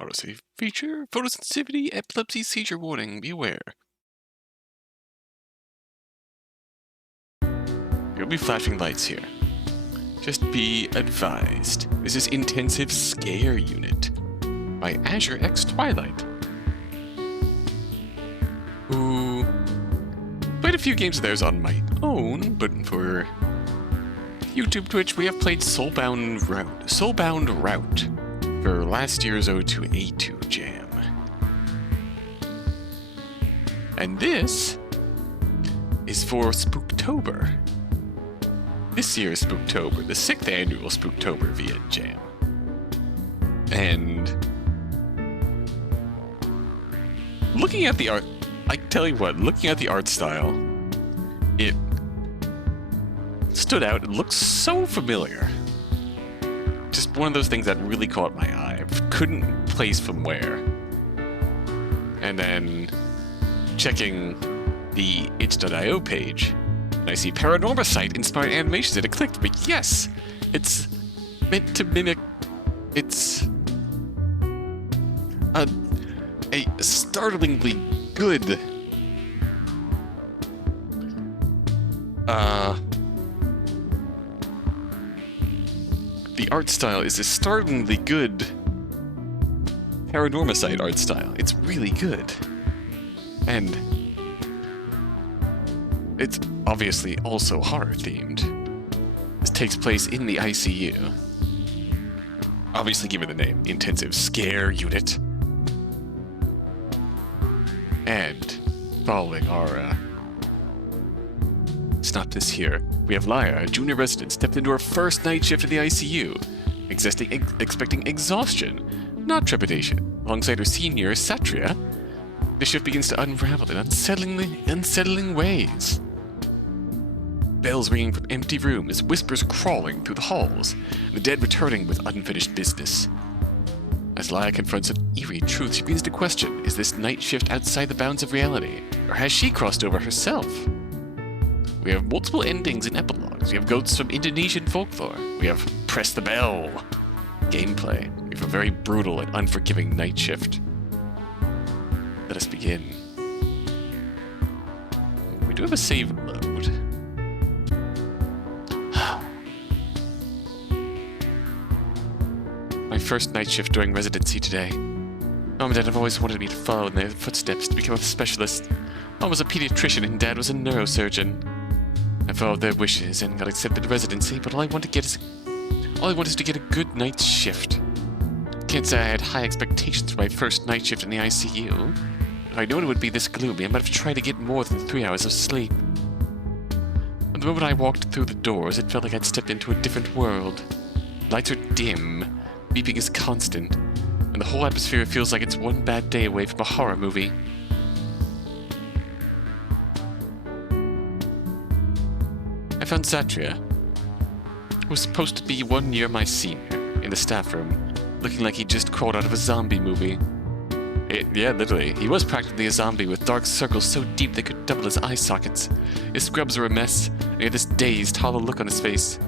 Autosave feature, photosensitivity, epilepsy, seizure warning, be aware. There'll be flashing lights here. Just be advised, this is Intensive Scare Unit by azureXtwilight, who played a few games of theirs on my own, but for YouTube, Twitch, we have played Soulbound Route for last year's O2A2 jam. And this is for Spooktober. This year's Spooktober, the 6th annual Spooktober VN Jam. And looking at the art, I tell you what, looking at the art style, it stood out. It looks so familiar. Just one of those things that really caught my eye. I couldn't place from where. And then checking the itch.io page, and I see Paranormasight inspired animations, and it clicked. But yes, it's meant to mimic. It's a startlingly good the art style is a startlingly good Paranormasight art style. It's really good. And it's obviously also horror-themed. This takes place in the ICU. Obviously given the name, Intensive Scare Unit. And following our synopsis here, we have Lyra, a junior resident, stepped into her first night shift in the ICU, expecting exhaustion, not trepidation. Alongside her senior, Satria, the shift begins to unravel in unsettling ways. Bells ringing from empty rooms, whispers crawling through the halls, and the dead returning with unfinished business. As Lyra confronts an eerie truth, she begins to question, is this night shift outside the bounds of reality, or has she crossed over herself? We have multiple endings and epilogues. We have ghosts from Indonesian folklore. We have Press the Bell gameplay. We have a very brutal and unforgiving night shift. Let us begin. We do have a save load. My first night shift during residency today. Mom and Dad have always wanted me to follow in their footsteps to become a specialist. Mom was a pediatrician and Dad was a neurosurgeon. I followed their wishes and got accepted to residency, but all I want is to get a good night's shift. Can't say I had high expectations for my first night shift in the ICU. If I'd known it would be this gloomy, I might have tried to get more than 3 hours of sleep. But the moment I walked through the doors, it felt like I'd stepped into a different world. Lights are dim, beeping is constant, and the whole atmosphere feels like it's one bad day away from a horror movie. I found Satria, who was supposed to be 1 year my senior, in the staff room, looking like he just crawled out of a zombie movie. Yeah, literally. He was practically a zombie with dark circles so deep they could double his eye sockets. His scrubs were a mess, and he had this dazed, hollow look on his face.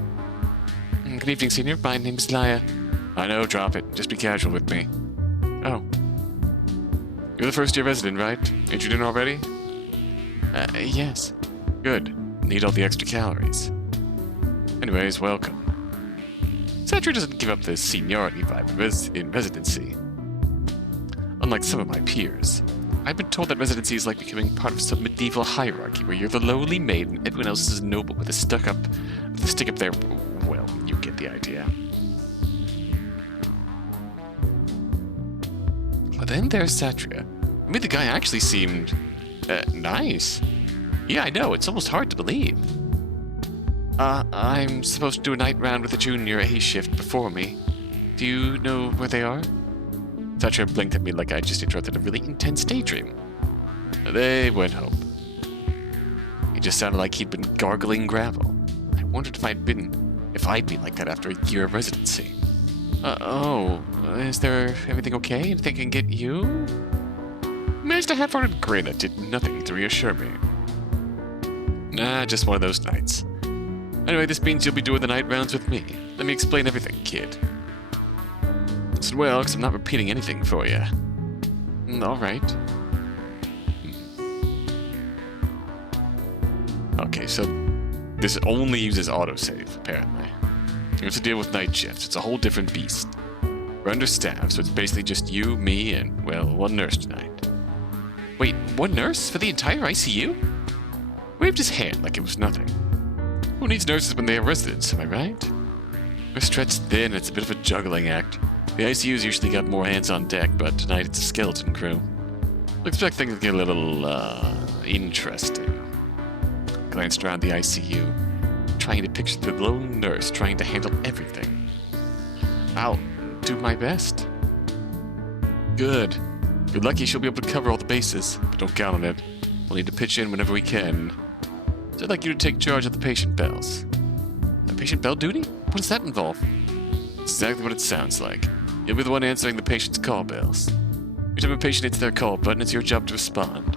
Good evening, senior. My name's Lyra. I know, drop it. Just be casual with me. Oh. You're the first year resident, right? Ain't you in already? Yes. Good. Need all the extra calories. Anyways, welcome. Satria doesn't give up the seniority vibe in residency. Unlike some of my peers, I've been told that residency is like becoming part of some medieval hierarchy where you're the lowly maid and everyone else is noble with a stick up there. Well, you get the idea. But then there's Satria. I mean, the guy actually seemed nice. Yeah, I know, it's almost hard to believe. I'm supposed to do a night round with a junior A shift before me. Do you know where they are? Satria blinked at me like I just interrupted a really intense daydream. They went home. He just sounded like he'd been gargling gravel. I wondered if I'd be like that after a year of residency. Is there everything okay? Anything I can get you? Managed a half-hearted grin that did nothing to reassure me. Nah, just one of those nights. Anyway, this means you'll be doing the night rounds with me. Let me explain everything, kid. I said, well, because I'm not repeating anything for you. Alright. Okay, so this only uses autosave, apparently. You have to deal with night shifts. It's a whole different beast. We're understaffed, so it's basically just you, me, and, well, one nurse tonight. Wait, one nurse? For the entire ICU? Waved his hand like it was nothing. Who needs nurses when they have residents, am I right? We're stretched thin, it's a bit of a juggling act. The ICU's usually got more hands on deck, but tonight it's a skeleton crew. I expect things to get a little, interesting. Glanced around the ICU, trying to picture the lone nurse trying to handle everything. I'll do my best. Good. You're lucky she'll be able to cover all the bases, but don't count on it. We'll need to pitch in whenever we can. So I'd like you to take charge of the patient bells. A patient bell duty? What does that involve? Exactly what it sounds like. You'll be the one answering the patient's call bells. Every time a patient hits their call button, it's your job to respond.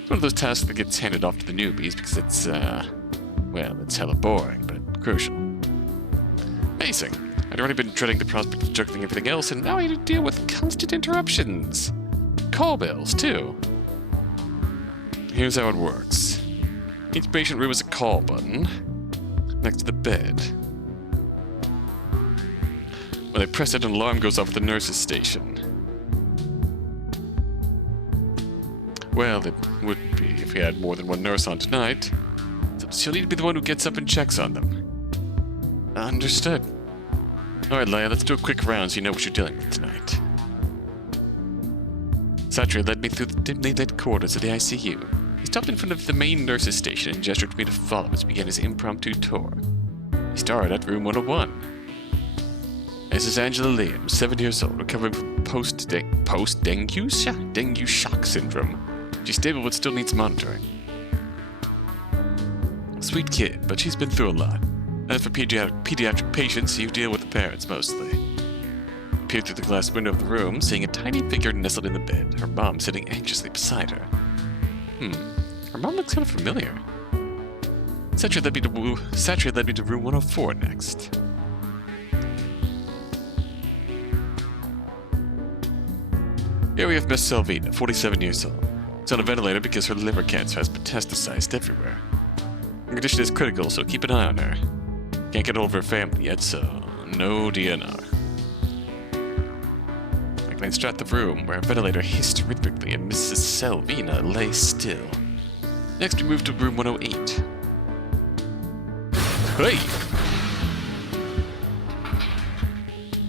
It's one of those tasks that gets handed off to the newbies because it's, well, it's hella boring, but crucial. Amazing. I'd already been dreading the prospect of juggling everything else, and now I have to deal with constant interruptions. Call bells, too. Here's how it works. Each patient room has a call button next to the bed. When they press it, an alarm goes off at the nurse's station. Well, it would be if we had more than one nurse on tonight. So she'll need to be the one who gets up and checks on them. Understood. Alright, Leia, let's do a quick round so you know what you're dealing with tonight. Satria led me through the dimly lit corridors of the ICU. He stopped in front of the main nurse's station and gestured to me to follow as we began his impromptu tour. He started at room 101. This is Angela Liam, 7 years old, recovering from post-dengue shock syndrome. She's stable but still needs monitoring. Sweet kid, but she's been through a lot. As for pediatric patients, you deal with the parents mostly. Peered through the glass window of the room, seeing a tiny figure nestled in the bed, her mom sitting anxiously beside her. Her mom looks kind of familiar. Satria led me to room 104 next. Here we have Miss Selvina, 47 years old. It's on a ventilator because her liver cancer has metastasized everywhere. Her condition is critical, so keep an eye on her. Can't get hold of her family yet, so no DNR. I glanced at the room where a ventilator hissed rhythmically and Mrs. Selvina lay still. Next, we moved to room 108. Hey!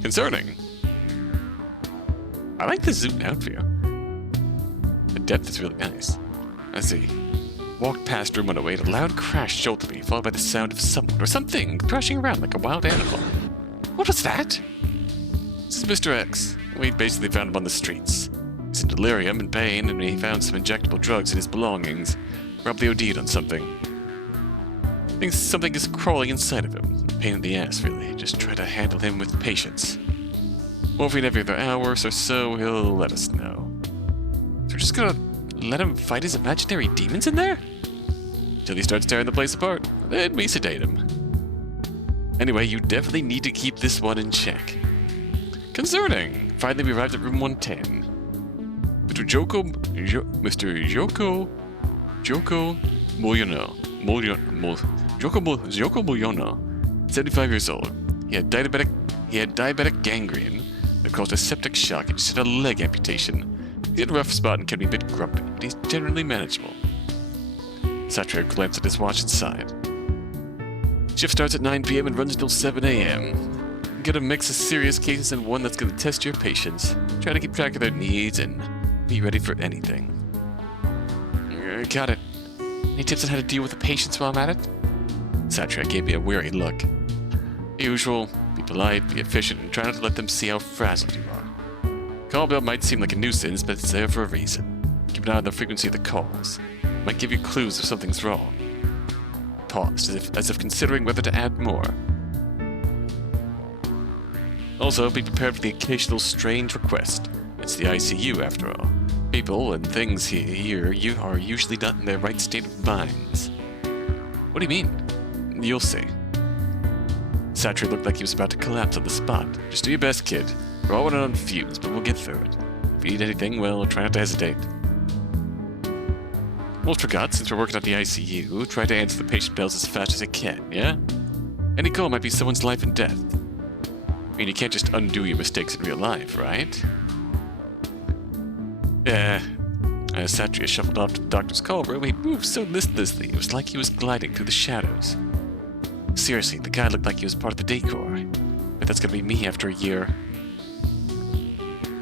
Concerning. I like the zoomed out view. The depth is really nice. I see. Walked past room 108, a loud crash jolted me, followed by the sound of someone or something crashing around like a wild animal. What was that? This is Mr. X. We basically found him on the streets. He's in delirium and pain, and he found some injectable drugs in his belongings. Probably OD'd on something. Thinks something is crawling inside of him. Pain in the ass, really. Just try to handle him with patience. Morphine every other hour or so, he'll let us know. So we're just gonna let him fight his imaginary demons in there? Till he starts tearing the place apart. Then we sedate him. Anyway, you definitely need to keep this one in check. Concerning! Finally, we arrived at room 110. Joko Moyono, 75 years old. He had diabetic gangrene that caused a septic shock and just had a leg amputation. He's in a rough spot and can be a bit grumpy, but he's generally manageable. Satria glanced at his watch and sighed. Shift starts at 9 p.m. and runs until 7 a.m. Get a mix of serious cases and one that's going to test your patience. Try to keep track of their needs and be ready for anything. Got it. Any tips on how to deal with the patients while I'm at it? Satria gave me a weary look. Usual, be polite, be efficient, and try not to let them see how frazzled you are. Call bell might seem like a nuisance, but it's there for a reason. Keep an eye on the frequency of the calls. Might give you clues if something's wrong. Paused, as if considering whether to add more. Also, be prepared for the occasional strange request. It's the ICU, after all. People and things here are usually not in their right state of minds. What do you mean? You'll see. Satria looked like he was about to collapse on the spot. Just do your best, kid. We're all running on fumes, but we'll get through it. If you need anything, well, try not to hesitate. Almost forgot, since we're working at the ICU, try to answer the patient bells as fast as you can, yeah? Any call might be someone's life and death. I mean, you can't just undo your mistakes in real life, right? As Satria shuffled off to the doctor's call room, he moved so listlessly, it was like he was gliding through the shadows. Seriously, the guy looked like he was part of the decor. But that's gonna be me after a year.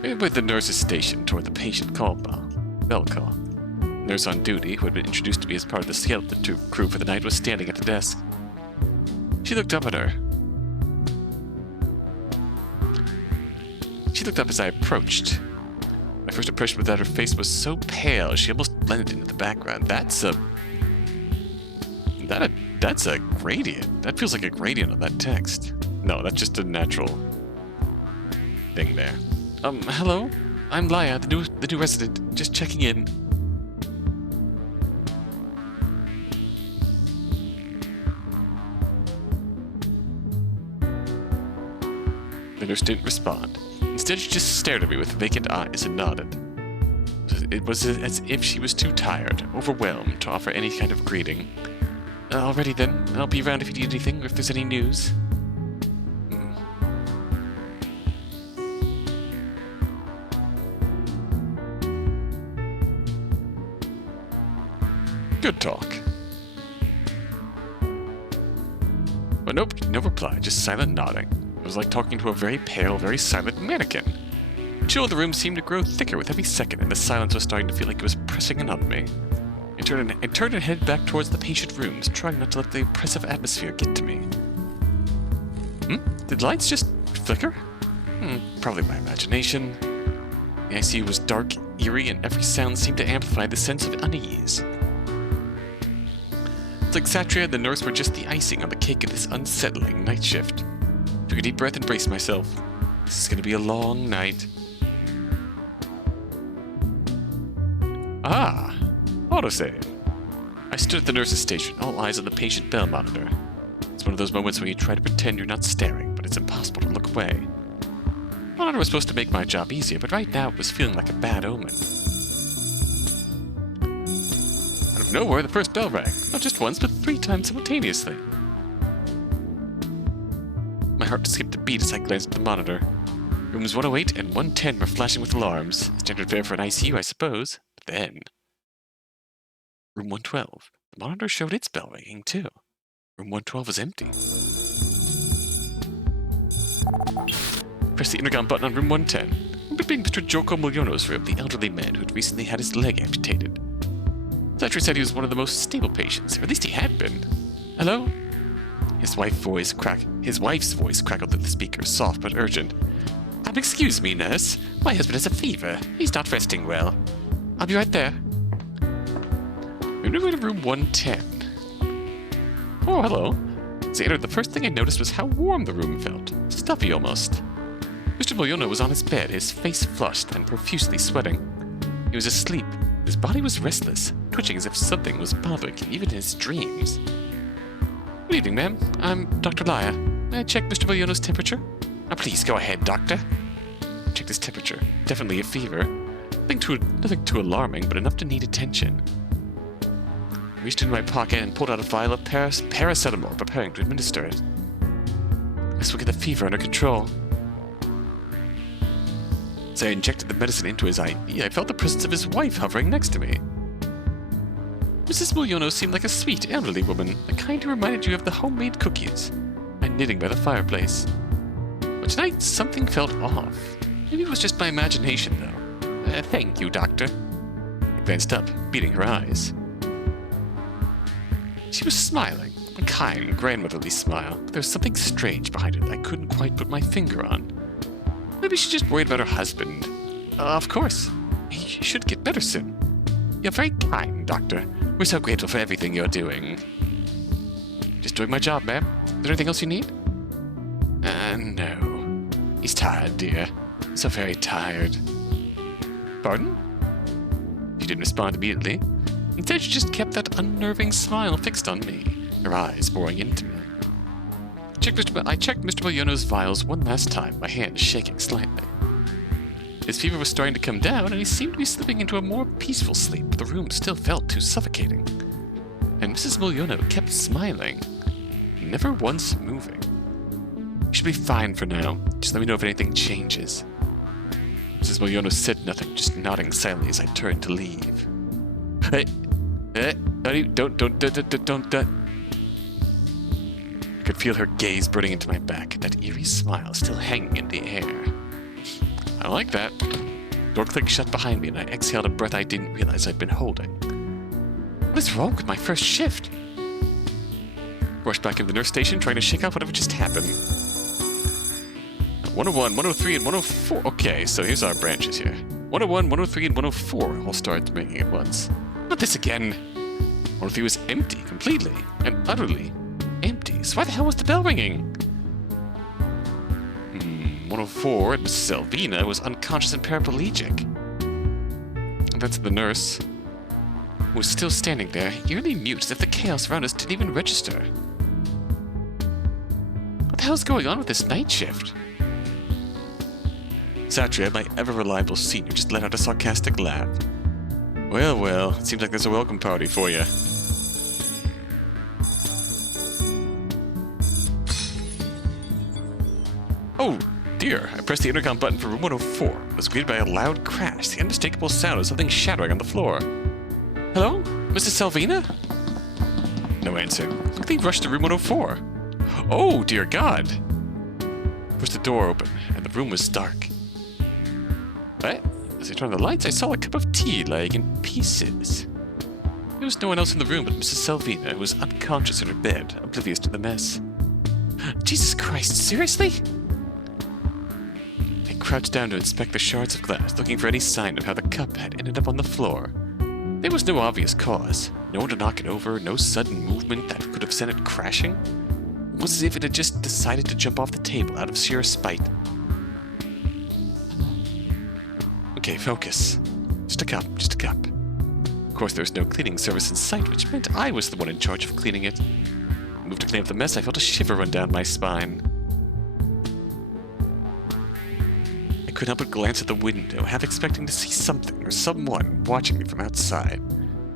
With the nurse's station toward the patient bell call. The nurse on duty, who had been introduced to me as part of the skeleton crew for the night, was standing at the desk. She looked up at her. She looked up as I approached. My first impression was that her face was so pale, she almost blended into the background. That's a gradient. That feels like a gradient on that text. No, that's just a natural thing there. Hello? I'm Laya, the new resident. Just checking in. The nurse didn't respond. Instead, she just stared at me with vacant eyes and nodded. It was as if she was too tired, overwhelmed, to offer any kind of greeting. Alrighty then, I'll be around if you need anything or if there's any news. Good talk. But nope, no reply, just silent nodding. It was like talking to a very pale, very silent mannequin. The chill of the room seemed to grow thicker with every second, and the silence was starting to feel like it was pressing in on me. I turned and headed back towards the patient rooms, trying not to let the oppressive atmosphere get to me. Did lights just flicker? Probably my imagination. The ICU was dark, eerie, and every sound seemed to amplify the sense of unease. It's like Satria and the nurse were just the icing on the cake of this unsettling night shift. Took a deep breath and braced myself. This is going to be a long night. Autosave. I stood at the nurse's station, all eyes on the patient bell monitor. It's one of those moments when you try to pretend you're not staring, but it's impossible to look away. The monitor was supposed to make my job easier, but right now it was feeling like a bad omen. Out of nowhere, the first bell rang. Not just once, but 3 times simultaneously. My heart skipped a beat as I glanced at the monitor. Rooms 108 and 110 were flashing with alarms. Standard fare for an ICU, I suppose. But then... Room 112. The monitor showed its bell ringing, too. Room 112 was empty. Press the intercom button on room 110. It being Mr. Joko Mulyono's room, the elderly man who had recently had his leg amputated. Satria said he was one of the most stable patients, or at least he had been. Hello? His wife's voice crackled through the speaker, soft but urgent. Excuse me, nurse. My husband has a fever. He's not resting well. I'll be right there. We moved to room 110. Oh, hello. As I entered, the first thing I noticed was how warm the room felt. Stuffy, almost. Mr. Mulyono was on his bed, his face flushed and profusely sweating. He was asleep. His body was restless, twitching as if something was bothering him, even in his dreams. Good evening, ma'am. I'm Dr. Laya. May I check Mr. Mulyono's temperature? Please, go ahead, doctor. Checked his temperature. Definitely a fever. Nothing too alarming, but enough to need attention. I reached into my pocket and pulled out a vial of paracetamol, preparing to administer it. Let's look at the fever under control. As I injected the medicine into his IV, I felt the presence of his wife hovering next to me. Mrs. Mulyono seemed like a sweet, elderly woman, the kind who reminded you of the homemade cookies, and knitting by the fireplace. But tonight, something felt off. Maybe it was just my imagination, though. Thank you, doctor. I glanced up, beating her eyes. She was smiling, a kind, grandmotherly smile, but there was something strange behind it that I couldn't quite put my finger on. Maybe she's just worried about her husband. Of course. He should get better soon. You're very kind, doctor. We're so grateful for everything you're doing. Just doing my job, ma'am. Is there anything else you need? No. He's tired, dear. So very tired. Pardon? She didn't respond immediately. Instead, she just kept that unnerving smile fixed on me, her eyes boring into me. I checked Mr. Mulyono's vials one last time, my hand shaking slightly. His fever was starting to come down, and he seemed to be slipping into a more peaceful sleep, but the room still felt too suffocating. And Mrs. Miliono kept smiling, never once moving. "You should be fine for now. Just let me know if anything changes." Mrs. Miliono said nothing, just nodding silently as I turned to leave. Hey, honey, don't. I could feel her gaze burning into my back, that eerie smile still hanging in the air. I like that. Door clicked shut behind me, and I exhaled a breath I didn't realize I'd been holding. What is wrong with my first shift? Rushed back into the nurse station, trying to shake off whatever just happened. 101, 103, and 104. Okay, so here's our branches here. 101, 103, and 104 all started ringing at once. Not this again. 103 was empty, completely and utterly empty. So why the hell was the bell ringing? 104, and Mrs. Selvina was unconscious and paraplegic. And that's the nurse, who was still standing there, eerily mute, as if the chaos around us didn't even register. What the hell's going on with this night shift? Satria, my ever-reliable senior, just let out a sarcastic laugh. Well, it seems like there's a welcome party for you. Oh, dear. I pressed the intercom button for room 104. I was greeted by a loud crash, the unmistakable sound of something shattering on the floor. Hello? Mrs. Selvina? No answer. Quickly rushed to room 104. Oh, dear God. Pushed the door open, and the room was dark. But as I turned on the lights, I saw a cup of tea lying in pieces. There was no one else in the room but Mrs. Selvina, who was unconscious in her bed, oblivious to the mess. Jesus Christ, seriously? I crouched down to inspect the shards of glass, looking for any sign of how the cup had ended up on the floor. There was no obvious cause. No one to knock it over, no sudden movement that could have sent it crashing. It was as if it had just decided to jump off the table out of sheer spite. Okay, focus. Just a cup. Of course, there was no cleaning service in sight, which meant I was the one in charge of cleaning it. I moved to clean up the mess, I felt a shiver run down my spine. I couldn't help but glance at the window, half expecting to see something or someone watching me from outside.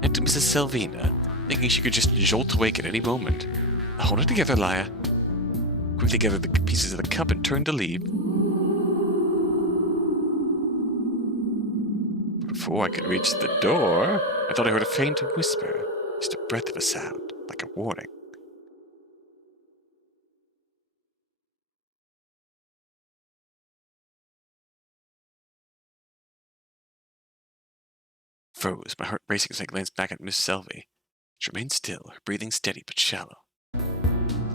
And to Mrs. Selvina, thinking she could just jolt awake at any moment. Hold it together, Laya. Quickly gathered the pieces of the cup and turned to leave. Before I could reach the door, I thought I heard a faint whisper, just a breath of a sound, like a warning. Froze, my heart racing as I glanced back at Miss Selvey. She remained still, her breathing steady but shallow.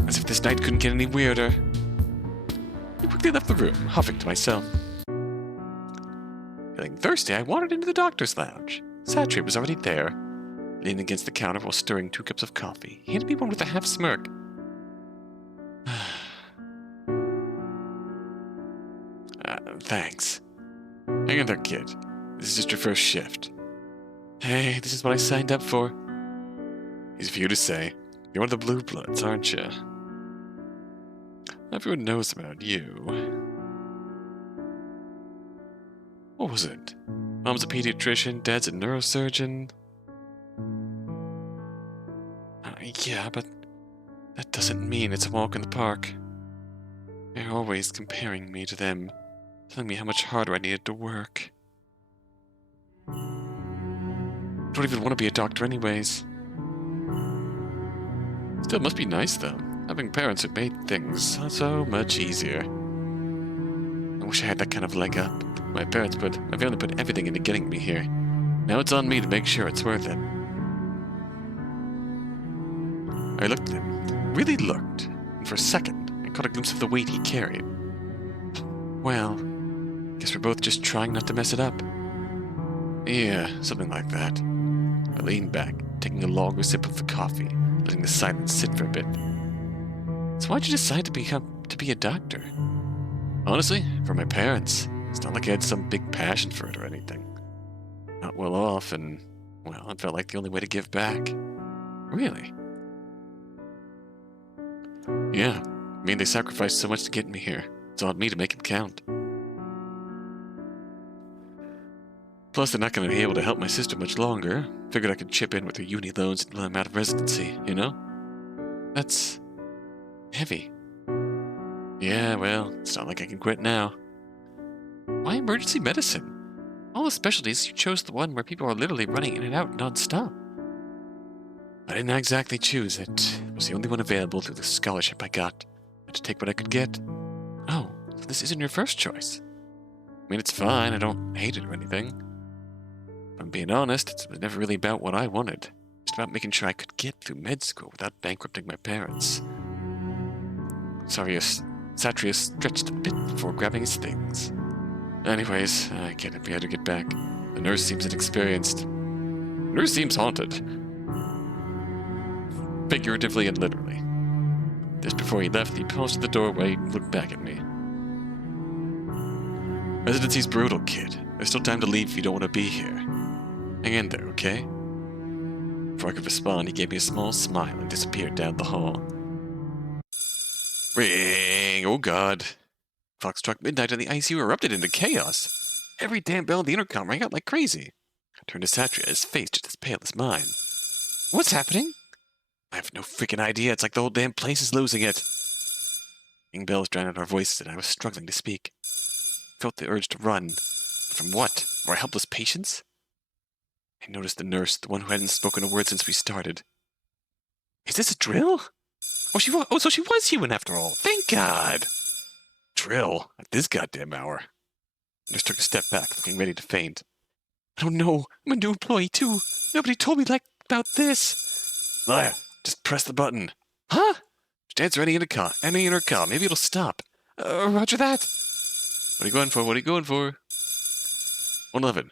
As if this night couldn't get any weirder. I quickly left the room, huffing to myself. Feeling thirsty, I wandered into the doctor's lounge. Satria was already there, leaning against the counter while stirring 2 cups of coffee. He handed me one with a half smirk. Thanks. Hang in there, kid. This is just your first shift. Hey, this is what I signed up for. Easy for you to say. You're one of the blue bloods, aren't you? Everyone knows about you. What was it? Mom's a pediatrician, Dad's a neurosurgeon. Yeah, but that doesn't mean it's a walk in the park. They're always comparing me to them, telling me how much harder I needed to work. I don't even want to be a doctor anyways. Still, it must be nice, though. Having parents who made things so much easier. I wish I had that kind of leg up. My family put everything into getting me here. Now it's on me to make sure it's worth it. I looked at him, really looked, and for a second, I caught a glimpse of the weight he carried. Well, guess we're both just trying not to mess it up. Yeah, something like that. I leaned back, taking a longer sip of the coffee, letting the silence sit for a bit. So why'd you decide to be a doctor? Honestly, for my parents. It's not like I had some big passion for it or anything. Not well off, and, well, it felt like the only way to give back. Really? Yeah, I mean, they sacrificed so much to get me here. It's on me to make it count. Plus, they're not going to be able to help my sister much longer. Figured I could chip in with her uni loans until I'm out of residency, you know? That's heavy. Yeah, well, it's not like I can quit now. Why emergency medicine? All the specialties, you chose the one where people are literally running in and out non-stop. I didn't exactly choose it. It was the only one available through the scholarship I got. I had to take what I could get. Oh, so this isn't your first choice. I mean, it's fine. I don't hate it or anything. If I'm being honest, it was never really about what I wanted. Just about making sure I could get through med school without bankrupting my parents. Satria stretched a bit before grabbing his things. Anyways, I can't be able to get back. The nurse seems inexperienced. The nurse seems haunted. Figuratively and literally. Just before he left, he paused at the doorway and looked back at me. Residency's brutal, kid. There's still time to leave if you don't want to be here. Hang in there, okay? Before I could respond, he gave me a small smile and disappeared down the hall. Ring! Oh god. Clock struck midnight and the ICU erupted into chaos. Every damn bell on the intercom rang out like crazy. I turned to Satria, his face just as pale as mine. What's happening? I have no freaking idea. It's like the whole damn place is losing it. Ring bells drowned out our voices and I was struggling to speak. I felt the urge to run. But from what? More helpless patients? I noticed the nurse, the one who hadn't spoken a word since we started. Is this a drill? So she was human after all. Thank God. Drill? At this goddamn hour. The nurse took a step back, looking ready to faint. I don't know. I'm a new employee too. Nobody told me about this. Liar, just press the button. Huh? Just answer any intercom. Maybe it'll stop. Roger that. What are you going for? 111.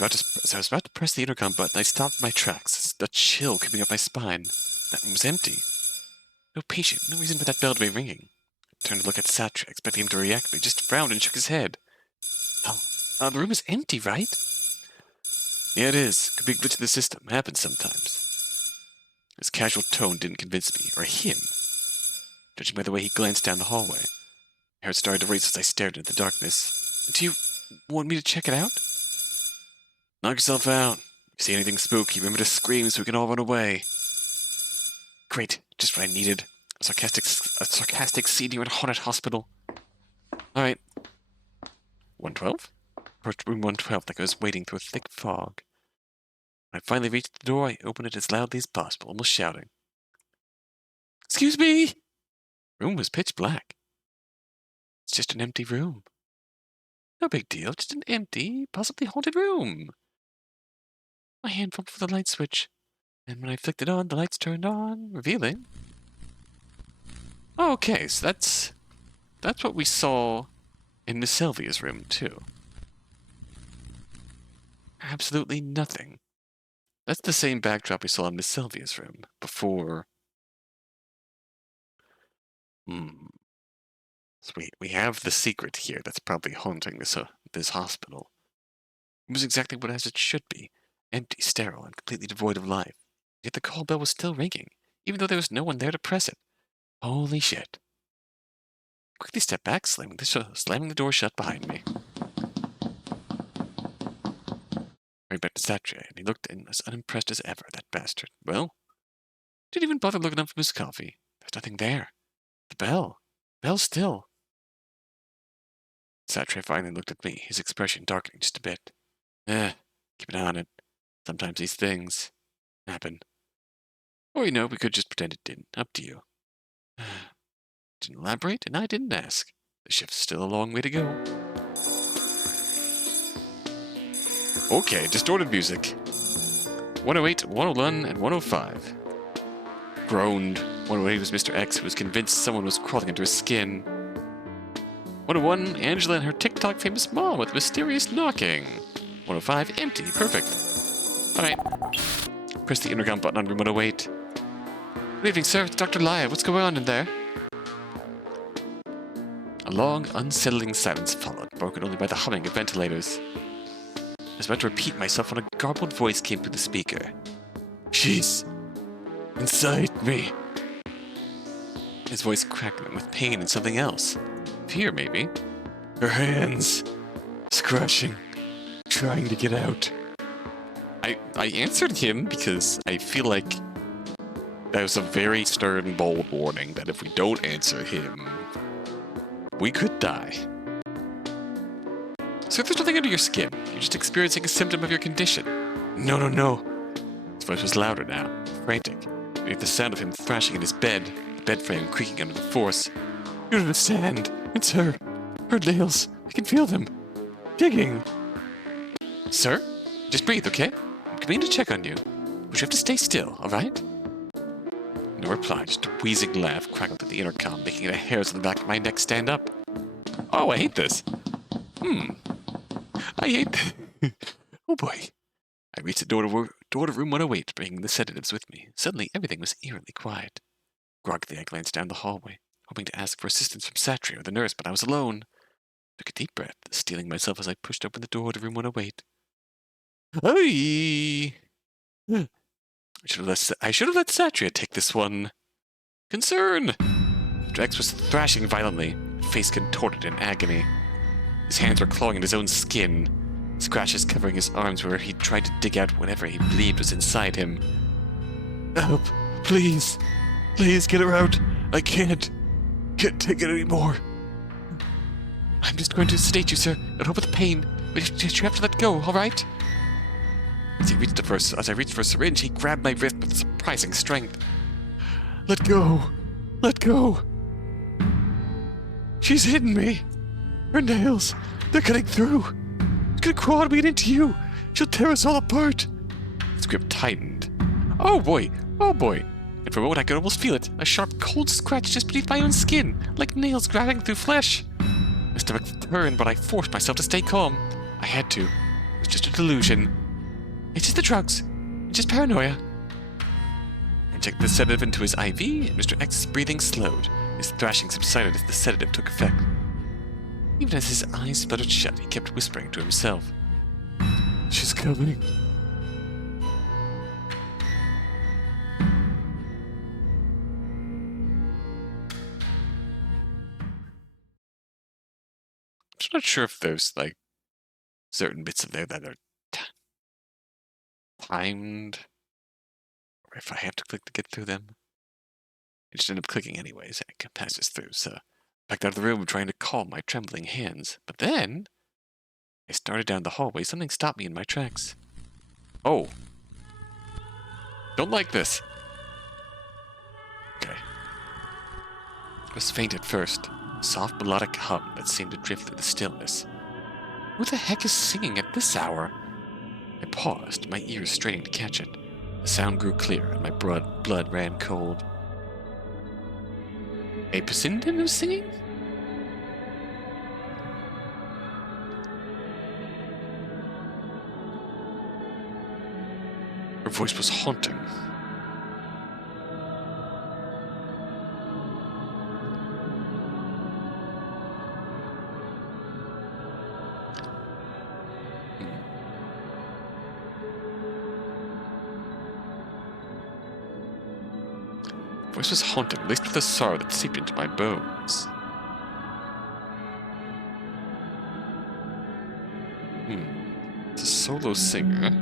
As I was about to press the intercom button, I stopped my tracks. A chill coming up my spine. That room was empty. No patient, no reason for that bell to be ringing. I turned to look at Satria, expecting him to react, but he just frowned and shook his head. Oh, the room is empty, right? Yeah, it is. Could be a glitch in the system. Happens sometimes. His casual tone didn't convince me, or him. Judging by the way he glanced down the hallway. My heart started to race as I stared into the darkness. Do you want me to check it out? Knock yourself out. If you see anything spooky, remember to scream so we can all run away. Great, just what I needed. A sarcastic scene here at a haunted hospital. Alright. 112? Approached room 112 like I was wading through a thick fog. When I finally reached the door, I opened it as loudly as possible, almost shouting. Excuse me! The room was pitch black. It's just an empty room. No big deal, just an empty, possibly haunted room. My hand fumbled for the light switch, and when I flicked it on, the lights turned on, revealing... Oh, okay, so that's what we saw in Miss Sylvia's room, too. Absolutely nothing. That's the same backdrop we saw in Miss Sylvia's room, before... So we have the secret here that's probably haunting this hospital. It was exactly what as it should be. Empty, sterile, and completely devoid of life. Yet the call bell was still ringing, even though there was no one there to press it. Holy shit. I quickly stepped back, slamming the door shut behind me. I ran back to Satria, and he looked in as unimpressed as ever, that bastard. Well? Didn't even bother looking up from his coffee. There's nothing there. The bell. Bell still. Satria finally looked at me, his expression darkening just a bit. Keep an eye on it. Sometimes these things happen. Or, we could just pretend it didn't. Up to you. Didn't elaborate, and I didn't ask. The shift's still a long way to go. Okay, distorted music. 108, 101, and 105. Groaned. 108 was Mr. X, who was convinced someone was crawling under his skin. 101, Angela and her TikTok famous mom with mysterious knocking. 105, empty. Perfect. Alright. Press the intercom button on room 108. Good evening, sir. It's Dr. Laya. What's going on in there? A long, unsettling silence followed, broken only by the humming of ventilators. I was about to repeat myself when a garbled voice came through the speaker. She's inside me. His voice crackling with pain and something else. Fear, maybe. Her hands. scratching, trying to get out. I answered him because I feel like that was a very stern, bold warning that if we don't answer him, we could die. So there's nothing under your skin. You're just experiencing a symptom of your condition. No, no, no. His voice was louder now, frantic. Beneath the sound of him thrashing in his bed, the bed frame creaking under the force. You don't understand. It's her. Her nails. I can feel them. Digging. Sir? Just breathe, okay? I'm coming to check on you. But you have to stay still, alright? No reply, just a wheezing laugh crackled through the intercom, making the hairs on the back of my neck stand up. Oh, I hate this. I hate this. Oh boy. I reached the door to room 108, bringing the sedatives with me. Suddenly, everything was eerily quiet. Groggily, I glanced down the hallway, hoping to ask for assistance from Satria or the nurse, but I was alone. Took a deep breath, steeling myself as I pushed open the door to room 108. Aye! I should have let Satria take this one. Concern! Mr. X was thrashing violently, face contorted in agony. His hands were clawing at his own skin, scratches covering his arms where he tried to dig out whatever he believed was inside him. Help! Please! Please get her out! I can't take it anymore. I'm just going to sedate you, sir, and hope with the pain, but you have to let go, alright? As I reached for a syringe, he grabbed my wrist with surprising strength. Let go! Let go! She's hidden me! Her nails, they're cutting through! She's gonna crawl out of me and into you! She'll tear us all apart! His grip tightened. Oh boy! Oh boy! And for a moment I could almost feel it, a sharp cold scratch just beneath my own skin, like nails grabbing through flesh. My stomach turned, but I forced myself to stay calm. I had to. It was just a delusion. It's just the drugs. It's just paranoia. I injected the sedative into his IV, and Mr. X's breathing slowed. His thrashing subsided as the sedative took effect. Even as his eyes fluttered shut, he kept whispering to himself. She's coming. I'm not sure if there's, like, certain bits of there that are timed, or if I have to click to get through them. I just end up clicking anyways, and it passes through, so I backed out of the room trying to calm my trembling hands. But then, I started down the hallway. Something stopped me in my tracks. Oh. Don't like this. Okay. It was faint at first. A soft melodic hum that seemed to drift through the stillness. Who the heck is singing at this hour? I paused, my ears straining to catch it. The sound grew clear, and my blood ran cold. A Pacinden was singing? Her voice was haunting. Her voice was haunting, laced with a sorrow that seeped into my bones. It's a solo singer.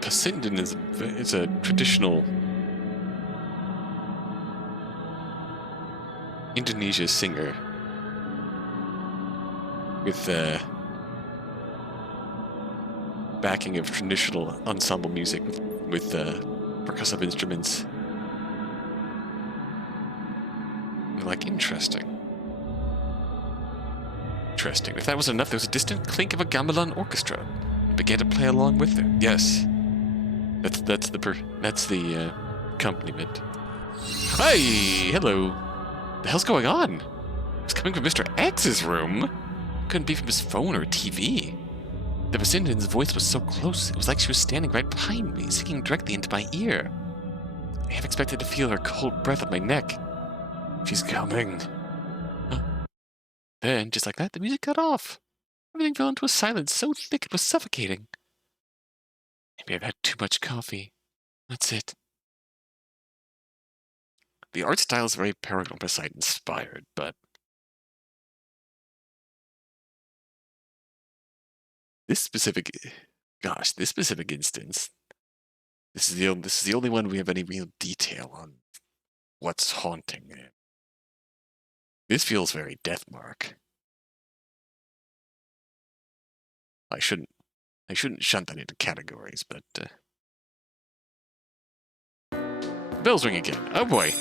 Pacinden is a traditional Indonesia singer with backing of traditional ensemble music with percussive instruments. You're like, interesting. Interesting. If that was enough, there was a distant clink of a gamelan orchestra. It began to play along with it. Yes. That's the accompaniment. Hey, hello. The hell's going on? It's coming from Mr. X's room. Couldn't be from his phone or TV. The Vacindan's voice was so close, it was like she was standing right behind me, speaking directly into my ear. I half expected to feel her cold breath on my neck. She's coming. Huh. Then, just like that, the music cut off. Everything fell into a silence so thick it was suffocating. Maybe I've had too much coffee. That's it. The art style is very Paranormasight inspired, but this specific instance, this is the only one we have any real detail on what's haunting it. This feels very Deathmark. I shouldn't shunt that into categories, but bells ring again. Oh boy.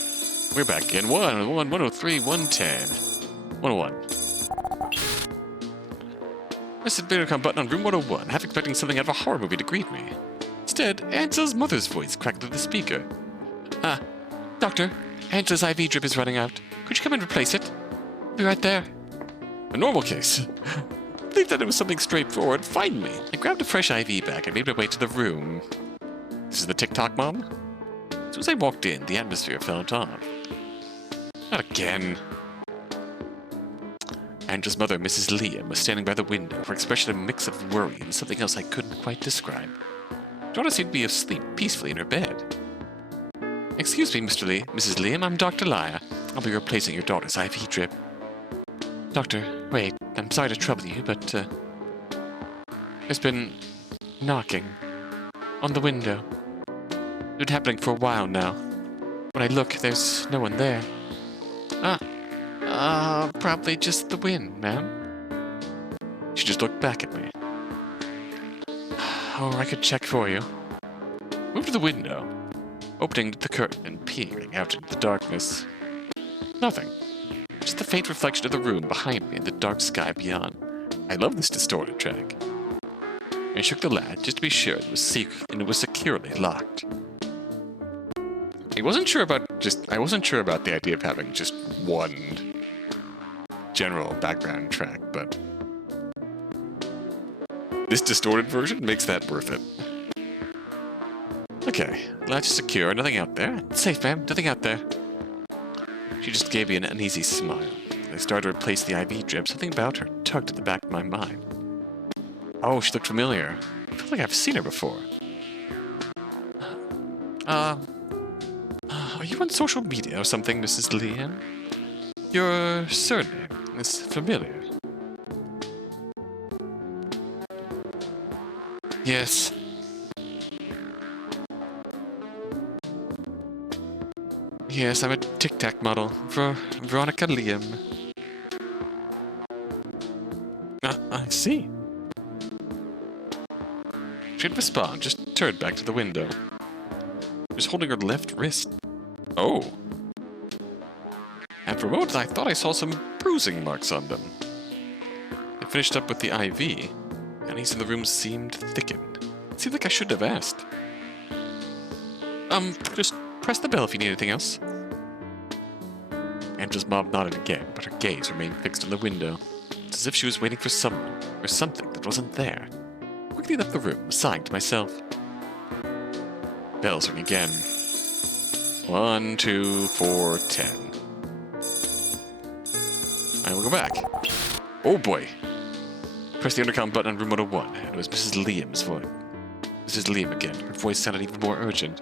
We're back again. 101, 103, 110, 101. I said Veracom button on room 101, half expecting something out of a horror movie to greet me. Instead, Angela's mother's voice cracked through the speaker. Doctor, Angela's IV drip is running out. Could you come and replace it? I'll be right there. A normal case. I believed that it was something straightforward. Find me. I grabbed a fresh IV bag and made my way to the room. This is the TikTok mom? As soon as I walked in, the atmosphere felt off. Not again. Angela's mother, Mrs. Liam, was standing by the window, her expression a mix of worry and something else I couldn't quite describe. Daughter seemed to be asleep peacefully in her bed. Excuse me, Mrs. Liam, I'm Dr. Laya. I'll be replacing your daughter's IV drip. Doctor, wait, I'm sorry to trouble you, but, there's been knocking on the window. It's been happening for a while now. When I look, there's no one there. Probably just the wind, ma'am. She just looked back at me. Oh, I could check for you. Moved to the window, opening the curtain and peering out into the darkness. Nothing. Just the faint reflection of the room behind me and the dark sky beyond. I love this distorted track. I shook the latch just to be sure it was securely locked. I wasn't sure about the idea of having just one general background track, but this distorted version makes that worth it. Okay, latch is secure, nothing out there. It's safe, ma'am, nothing out there. She just gave me an uneasy smile. I started to replace the IV drip. Something about her tugged at the back of my mind. Oh, she looked familiar. I feel like I've seen her before. Are you on social media or something, Mrs. Liam? Your surname is familiar. Yes. Yes, I'm a tic-tac model for Veronica Liam. I see. She didn't respond, just turned back to the window. She was holding her left wrist. Oh. And for a moment, I thought I saw some bruising marks on them. I finished up with the IV. Unease in the room seemed thickened. It seemed like I should have asked. Just press the bell if you need anything else. Angela's mom nodded again, but her gaze remained fixed on the window. It's as if she was waiting for someone, or something that wasn't there. I quickly left the room, sighing to myself. Bells ring again. 1, 2, 4, 10. I will go back. Oh boy! Press the intercom button on room 101, and it was Mrs. Liam's voice. Mrs. Liam again. Her voice sounded even more urgent.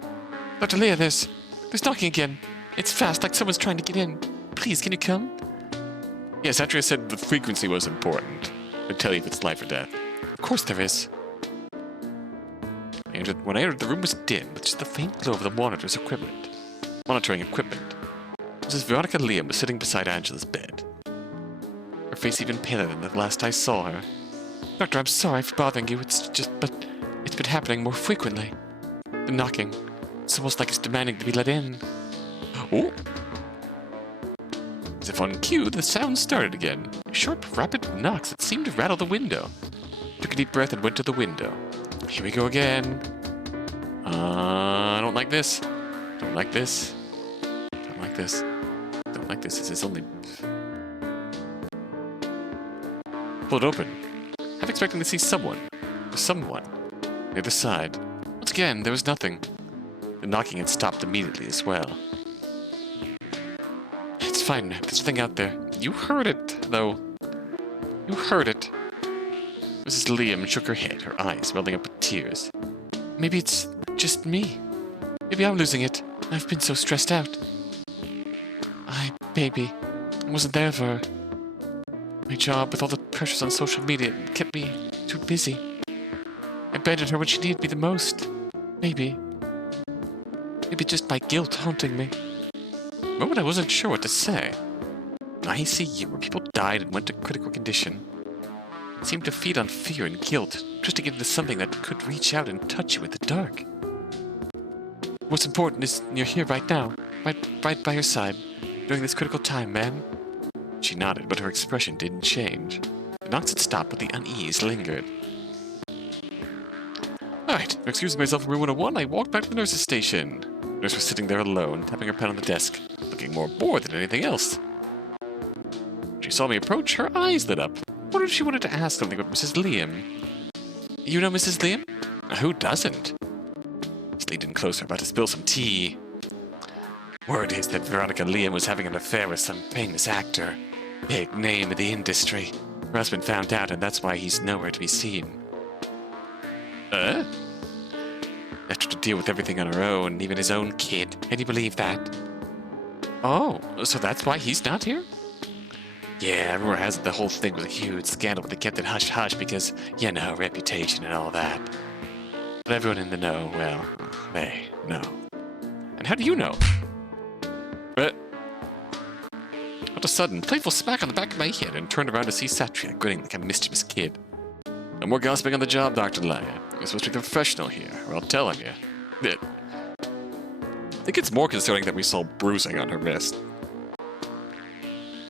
Dr. Leah, there's knocking again. It's fast, like someone's trying to get in. Please, can you come? Yes, Satria said the frequency was important. I'd tell you if it's life or death. Of course there is. When I entered, the room was dim, with just the faint glow of the monitoring equipment. Mrs. Veronica Liam was sitting beside Angela's bed. Her face even paler than the last I saw her. Doctor, I'm sorry for bothering you. But it's been happening more frequently. The knocking. It's almost like it's demanding to be let in. Oh! As if on cue, the sound started again. Sharp, rapid knocks that seemed to rattle the window. Took a deep breath and went to the window. Here we go again. I don't like this. Don't like this. Don't like this. Don't like this. This is only... Pull it open. I'm expecting to see someone. someone. The other side. Once again, there was nothing. The knocking had stopped immediately as well. It's fine. There's nothing out there. You heard it, though. You heard it. Mrs. Liam shook her head, her eyes welling up with tears. Maybe it's just me. Maybe I'm losing it. I've been so stressed out. Baby, I wasn't there for her. My job with all the pressures on social media kept me too busy. I abandoned her when she needed me the most. Maybe just my guilt haunting me. For a moment I wasn't sure what to say. An ICU where people died and went to critical condition. It seemed to feed on fear and guilt, twisting it into something that could reach out and touch you in the dark. What's important is you're here right now, right by your side, during this critical time, ma'am. She nodded, but her expression didn't change. The knocks had stopped, but the unease lingered. Alright, excusing myself from room 101, I walked back to the nurse's station. The nurse was sitting there alone, tapping her pen on the desk, looking more bored than anything else. When she saw me approach, her eyes lit up. I wondered if she wanted to ask something about Mrs. Liam. You know Mrs. Liam? Who doesn't? She leaned in closer, about to spill some tea. Word is that Veronica Liam was having an affair with some famous actor. Big name in the industry. Her husband found out, and that's why he's nowhere to be seen. Left her to deal with everything on her own, even his own kid. Can you believe that? Oh, so that's why he's not here? Yeah, rumor has it the whole thing was a huge scandal, but they kept it hush-hush because, you know, reputation and all that. But everyone in the know, well, they know. And how do you know? All of a sudden, playful smack on the back of my head and turned around to see Satria grinning like a mischievous kid. No more gossiping on the job, Dr. Laya. You're supposed to be professional here, or I'll tell on you. I think it's more concerning that we saw bruising on her wrist.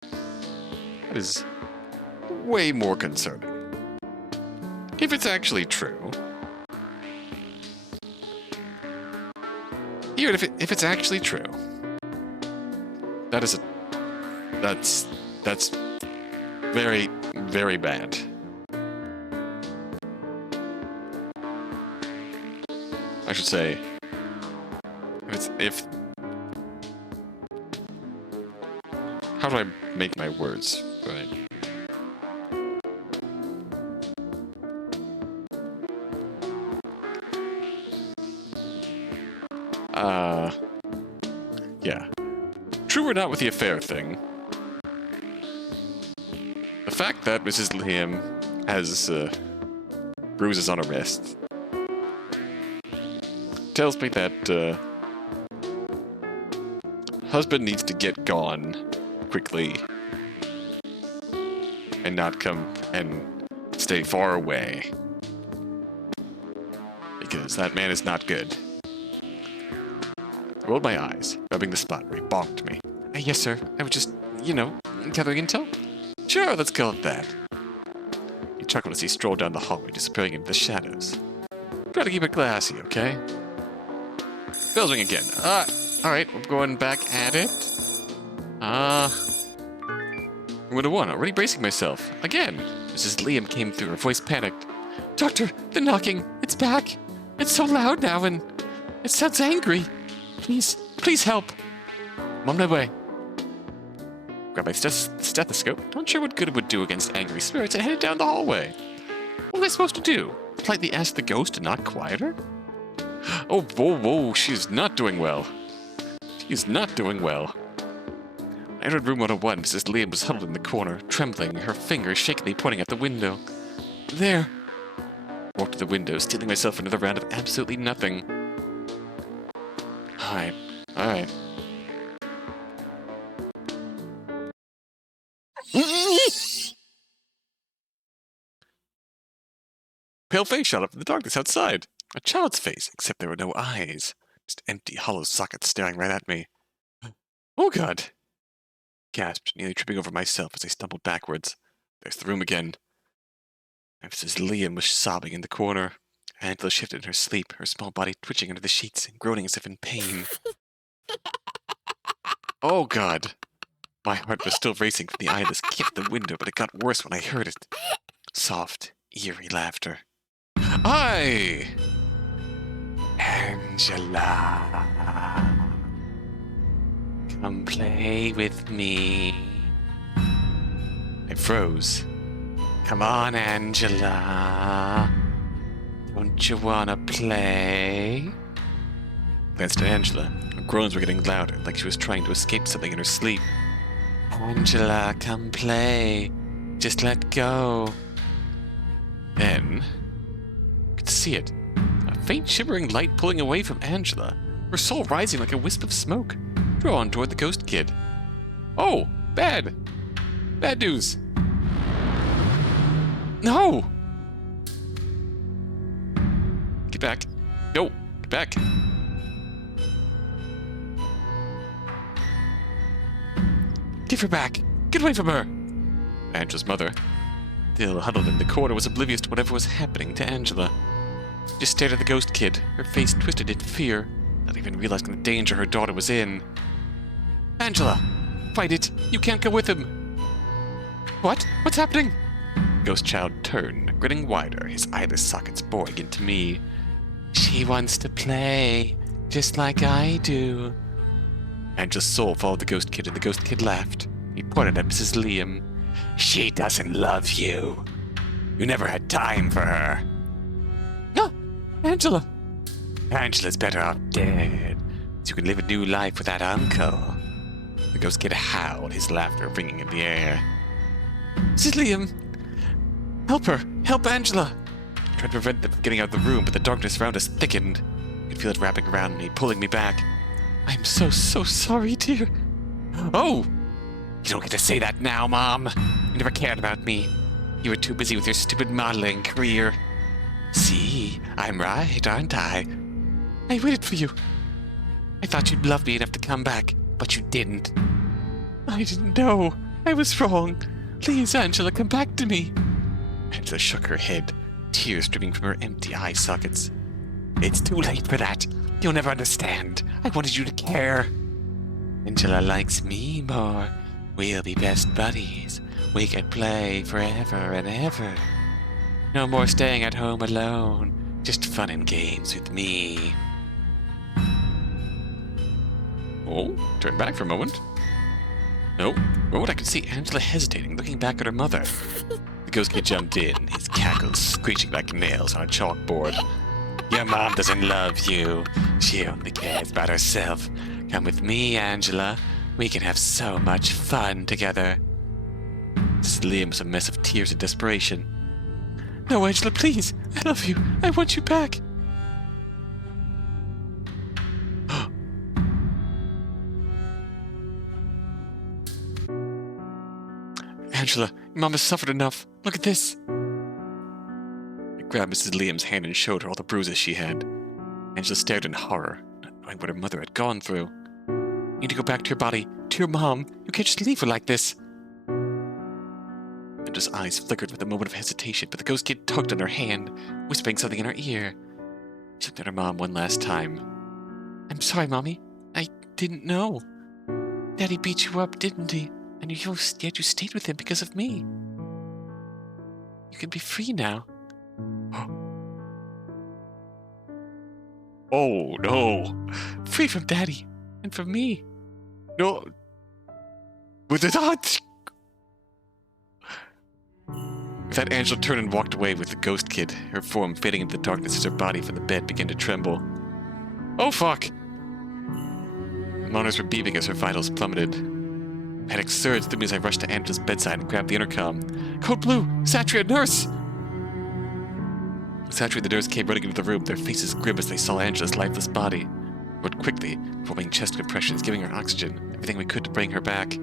That is way more concerning. If it's actually true. Here, if it's actually true. That's very, very bad. I should say, how do I make my words right? Yeah. True or not with the affair thing, the fact that Mrs. Liam has bruises on her wrist tells me that husband needs to get gone quickly and not come and stay far away, because that man is not good. I rolled my eyes, rubbing the spot where he bonked me. Yes, sir. I was just, gathering intel. Sure, let's call it that. He chuckled as he strolled down the hallway, disappearing into the shadows. Try to keep it classy, okay? Bell's ring again. Alright, we're going back at it. I'm gonna one, already bracing myself. Again. Mrs. Liam came through, her voice panicked. Doctor, the knocking. It's back. It's so loud now, and it sounds angry. Please help. I'm on my way. Grab my stethoscope. Not sure what good it would do against angry spirits, and headed down the hallway. What was I supposed to do? Politely ask the ghost to not quiet her? Oh, whoa, she's not doing well. She's not doing well. I entered room 101. Mrs. Liam was huddled in the corner, trembling, her fingers shakily pointing at the window. There. Walked to the window, stealing myself another round of absolutely nothing. Alright. Pale face shot up from the darkness outside. A child's face, except there were no eyes. Just empty, hollow sockets staring right at me. Oh, God! Gasped, nearly tripping over myself as I stumbled backwards. There's the room again. Mrs. Liam was sobbing in the corner. Angela shifted in her sleep, her small body twitching under the sheets and groaning as if in pain. Oh, God! My heart was still racing from the eyeless kick at the window, but it got worse when I heard it. Soft, eerie laughter. Hi! Angela. Come play with me. I froze. Come on, Angela. Don't you wanna play? Glanced at Angela. Her groans were getting louder, like she was trying to escape something in her sleep. Angela, come play. Just let go. Then, I could see it. A faint shimmering light pulling away from Angela. Her soul rising like a wisp of smoke. Drawn toward the ghost kid. Oh, bad. Bad news. No! Get back. No, get back. Give her back. Get away from her. Angela's mother, still huddled in the corner, was oblivious to whatever was happening to Angela. She just stared at the ghost kid, her face twisted in fear, not even realizing the danger her daughter was in. Angela, fight it. You can't go with him. What? What's happening? The ghost child turned, grinning wider, his eyeless sockets boring into me. She wants to play, just like I do. Angela's soul followed the ghost kid, and the ghost kid laughed. He pointed at Mrs. Liam. She doesn't love you. You never had time for her. No, Angela. Angela's better off dead, so you can live a new life with that uncle. The ghost kid howled, his laughter ringing in the air. Mrs. Liam, help her. Help Angela. I tried to prevent them from getting out of the room, but the darkness around us thickened. I could feel it wrapping around me, pulling me back. I'm so sorry, dear. Oh! You don't get to say that now, Mom. You never cared about me. You were too busy with your stupid modeling career. See, I'm right, aren't I? I waited for you. I thought you'd love me enough to come back, but you didn't. I didn't know. I was wrong. Please, Angela, come back to me. Angela shook her head, tears streaming from her empty eye sockets. It's too late for that. You'll never understand. I wanted you to care. Angela likes me more. We'll be best buddies. We can play forever and ever. No more staying at home alone. Just fun and games with me. Oh, turn back for a moment. No, moment I could see Angela hesitating, looking back at her mother. The ghost kid jumped in, his cackles screeching like nails on a chalkboard. Your mom doesn't love you. She only cares about herself. Come with me, Angela. We can have so much fun together. Mrs. Liam was a mess of tears and desperation. No, Angela, please. I love you. I want you back. Angela, your mom has suffered enough. Look at this. I grabbed Mrs. Liam's hand and showed her all the bruises she had. Angela stared in horror, not knowing what her mother had gone through. You need to go back to your body, to your mom. You can't just leave her like this. Angela's eyes flickered with a moment of hesitation, but the ghost kid tugged on her hand, whispering something in her ear. She looked at her mom one last time. I'm sorry, Mommy. I didn't know. Daddy beat you up, didn't he? And yet you stayed with him because of me. You can be free now. Oh, no. Free from Daddy. And from me. No. With it on. With that, Angela turned and walked away with the ghost kid, her form fading into the darkness as her body from the bed began to tremble. Oh, fuck! The monitors were beeping as her vitals plummeted. Panic surged through me as I rushed to Angela's bedside and grabbed the intercom. Code Blue! Satria, nurse! Satria and the nurse came running into the room, their faces grim as they saw Angela's lifeless body. But quickly, performing chest compressions, giving her oxygen, everything we could to bring her back.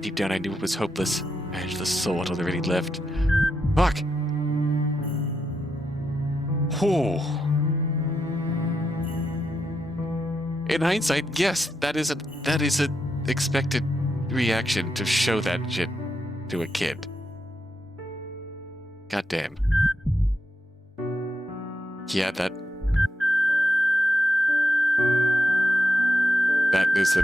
Deep down I knew it was hopeless. Angela's soul had already left. Fuck! Oh. In hindsight, yes, that is a expected reaction to show that shit to a kid. Goddamn. Yeah, that is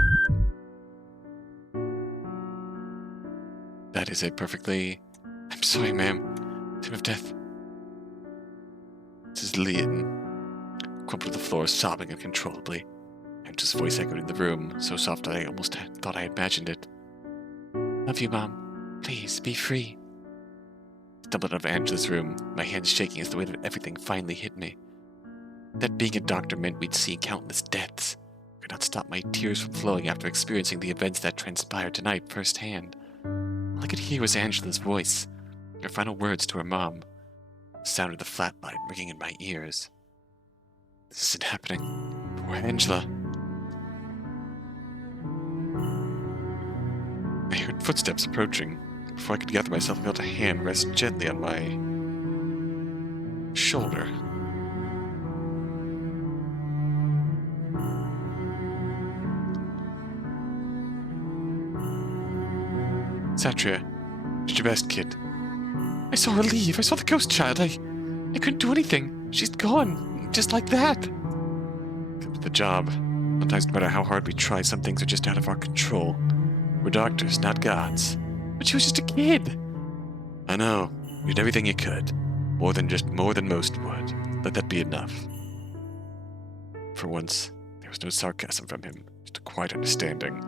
a perfectly... I'm sorry, ma'am. Time of death. Mrs. Lynn crumpled to the floor, sobbing uncontrollably. Angela's voice echoed in the room, so soft that I almost thought I imagined it. Love you, Mom. Please, be free. I stumbled out of Angela's room, my hands shaking as the weight of everything finally hit me. That being a doctor meant we'd see countless deaths. I could not stop my tears from flowing after experiencing the events that transpired tonight firsthand. All I could hear was Angela's voice, her final words to her mom. The sound of the flatline ringing in my ears. This isn't happening. Poor Angela. I heard footsteps approaching. Before I could gather myself, I felt a hand rest gently on my shoulder. Satria, did your best, kid. I saw her leave. I saw the ghost child. I couldn't do anything. She's gone. Just like that. Comes with the job. Sometimes no matter how hard we try, some things are just out of our control. We're doctors, not gods. But she was just a kid. I know. You did everything you could. More than most would. Let that be enough. For once, there was no sarcasm from him. Just a quiet understanding.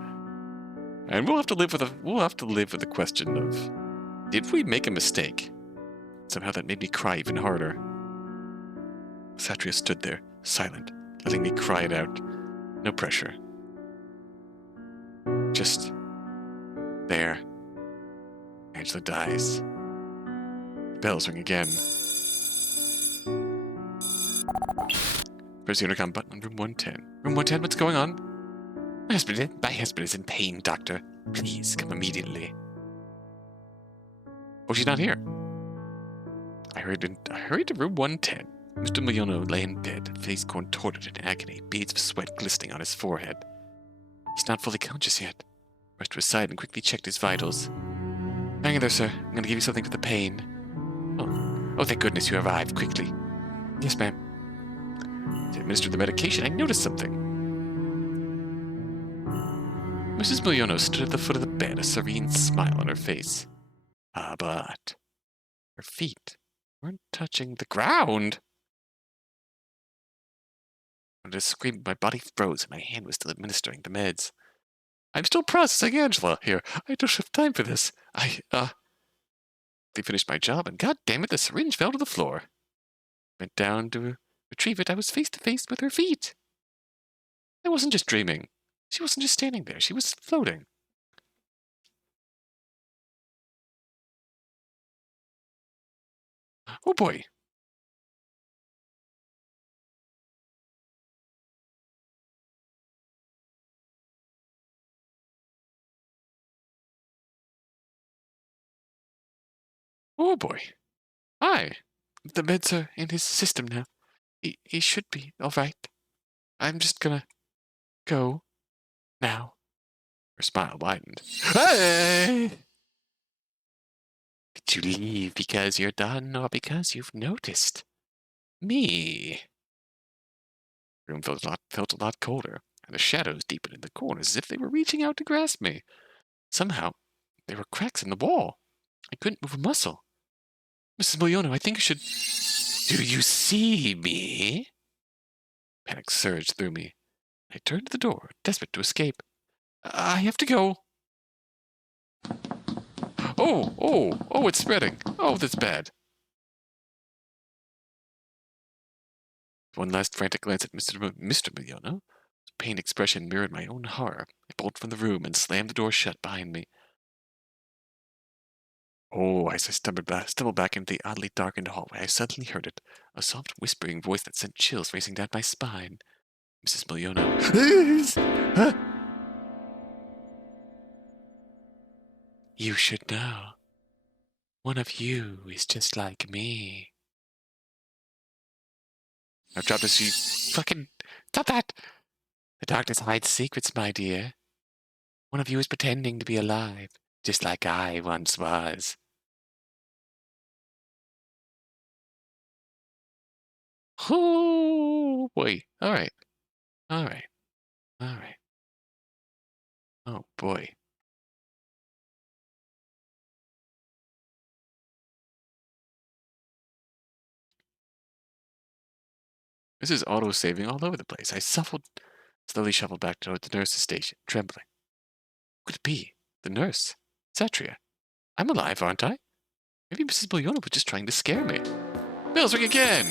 And we'll have to live with the question of, did we make a mistake? Somehow that made me cry even harder. Satria stood there, silent, letting me cry it out. No pressure. Just there. Angela dies. Bells ring again. Press the intercom button on room 110. Room 110, what's going on? My husband is in pain, doctor. Please come immediately. Oh, she's not here. I hurried to room 110. Mr. Millono lay in bed, face contorted in agony, beads of sweat glistening on his forehead. He's not fully conscious yet. Rushed to his side and quickly checked his vitals. Hang in there, sir. I'm going to give you something for the pain. Oh, thank goodness you arrived quickly. Yes, ma'am. To administer the medication, I noticed something. Mrs. Millono stood at the foot of the bed, a serene smile on her face. But her feet weren't touching the ground. I wanted to scream, but my body froze, and my hand was still administering the meds. I'm still processing Angela here. I don't have time for this. They finished my job, and god damn it, the syringe fell to the floor. Went down to retrieve it. I was face to face with her feet. I wasn't just dreaming. She wasn't just standing there. She was floating. Oh boy. Oh boy. Hi. The meds are in his system now. He should be all right. I'm just gonna go now. Her smile widened. Hey! Did you leave because you're done or because you've noticed me? The room felt a lot colder, and the shadows deepened in the corners as if they were reaching out to grasp me. Somehow, there were cracks in the wall. I couldn't move a muscle. Mrs. Millono, I think you should... Do you see me? Panic surged through me. I turned to the door, desperate to escape. I have to go. Oh, it's spreading. Oh, that's bad. One last frantic glance at Mr. Millono. His pained expression mirrored my own horror. I bolted from the room and slammed the door shut behind me. Oh, as I stumbled back into the oddly darkened hallway, I suddenly heard it. A soft whispering voice that sent chills racing down my spine. Mrs. Millono. You should know. One of you is just like me. I've dropped as you fucking... Stop that! The darkness hides secrets, my dear. One of you is pretending to be alive, just like I once was. Oh, boy. All right. Oh, boy. This is auto-saving all over the place. I slowly shuffled back toward the nurse's station, trembling. Who could it be? The nurse. Satria. I'm alive, aren't I? Maybe Mrs. Boyona was just trying to scare me. Bells ring again!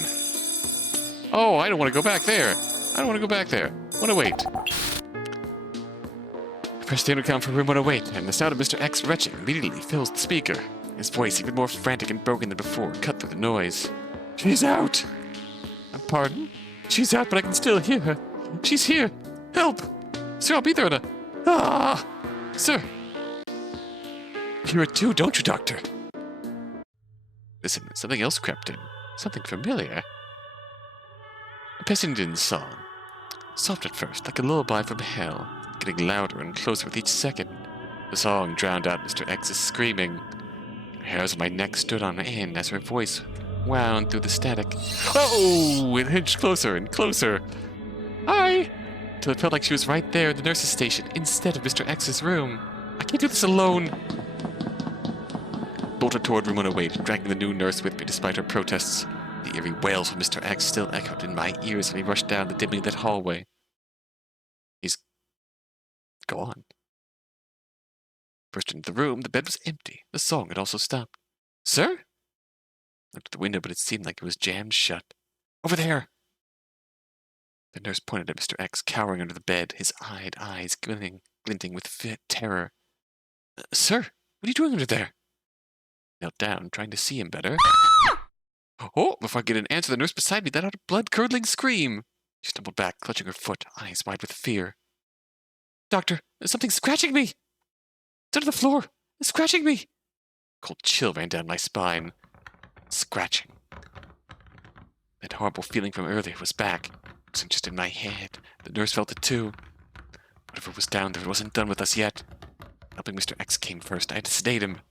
Oh, I don't want to go back there. I don't want to go back there. 108. I pressed the intercom for room 108, and the sound of Mr. X retching immediately fills the speaker. His voice, even more frantic and broken than before, cut through the noise. She's out! Pardon? She's out, but I can still hear her. She's here! Help! Sir, I'll be there in a... Ah! Sir! You hear it too, don't you, Doctor? Listen, something else crept in. Something familiar. A Pessindian song. Soft at first, like a lullaby from hell, getting louder and closer with each second. The song drowned out Mr. X's screaming. The hairs on my neck stood on end as her voice wound through the static. Oh! It inched closer and closer. Hi! Till it felt like she was right there in the nurse's station instead of Mr. X's room. I can't do this alone. Bolted toward room 108, dragging the new nurse with me despite her protests. The eerie wails of Mr. X still echoed in my ears as we rushed down the dimly lit hallway. He's gone. Burst into the room, the bed was empty. The song had also stopped. Sir? I looked at the window, but it seemed like it was jammed shut. Over there! The nurse pointed at Mr. X, cowering under the bed, his eyes glinting with terror. Sir, what are you doing under there? Knelt down, trying to see him better. Oh, before I get an answer, the nurse beside me let out a blood-curdling scream. She stumbled back, clutching her foot, eyes wide with fear. Doctor, there's something scratching me! It's under the floor! It's scratching me! A cold chill ran down my spine. Scratching. That horrible feeling from earlier was back. It wasn't just in my head. The nurse felt it too. Whatever was down there, it wasn't done with us yet. Helping Mr. X came first. I had to sedate him.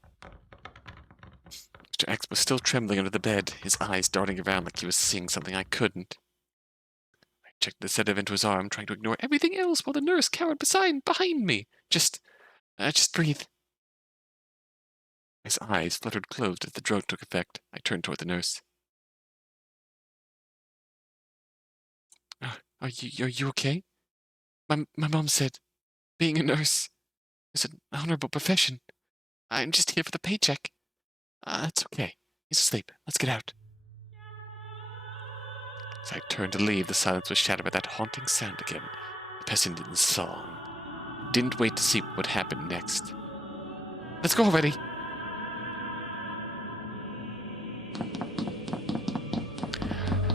Mr. X was still trembling under the bed, his eyes darting around like he was seeing something I couldn't. I checked the sedative into his arm, trying to ignore everything else while the nurse cowered behind me. Just breathe. His eyes fluttered closed as the drug took effect. I turned toward the nurse. Are you okay? My mom said being a nurse is an honorable profession. I'm just here for the paycheck. It's okay. He's asleep. Let's get out. As I turned to leave, the silence was shattered by that haunting sound again. The Pessindian song. Didn't wait to see what would happen next. Let's go already.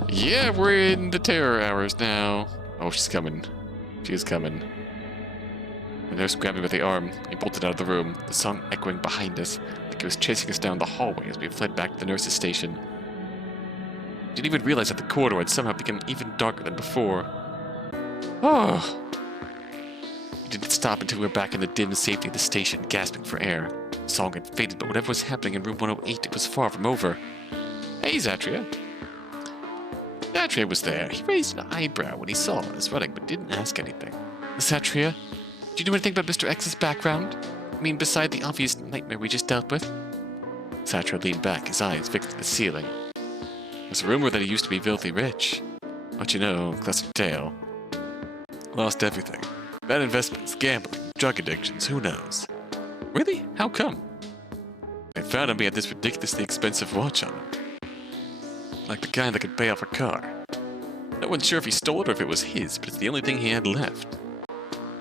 Yeah, we're in the terror hours now. Oh, she's coming. She is coming. The nurse grabbed me by the arm. He bolted out of the room, the song echoing behind us, like it was chasing us down the hallway as we fled back to the nurse's station. I didn't even realize that the corridor had somehow become even darker than before. Oh! We didn't stop until we were back in the dim safety of the station, gasping for air. The song had faded, but whatever was happening in room 108, it was far from over. Hey, Satria. Satria was there. He raised an eyebrow when he saw us running, but didn't ask anything. Satria, do you know anything about Mr. X's background? I mean, beside the obvious nightmare we just dealt with? Satria leaned back, his eyes fixed at the ceiling. There's a rumor that he used to be filthy rich. But you know, classic tale. Lost everything. Bad investments, gambling, drug addictions, who knows? Really? How come? They found him, he had this ridiculously expensive watch on him. Like the kind that could pay off a car. No one's sure if he stole it or if it was his, but it's the only thing he had left.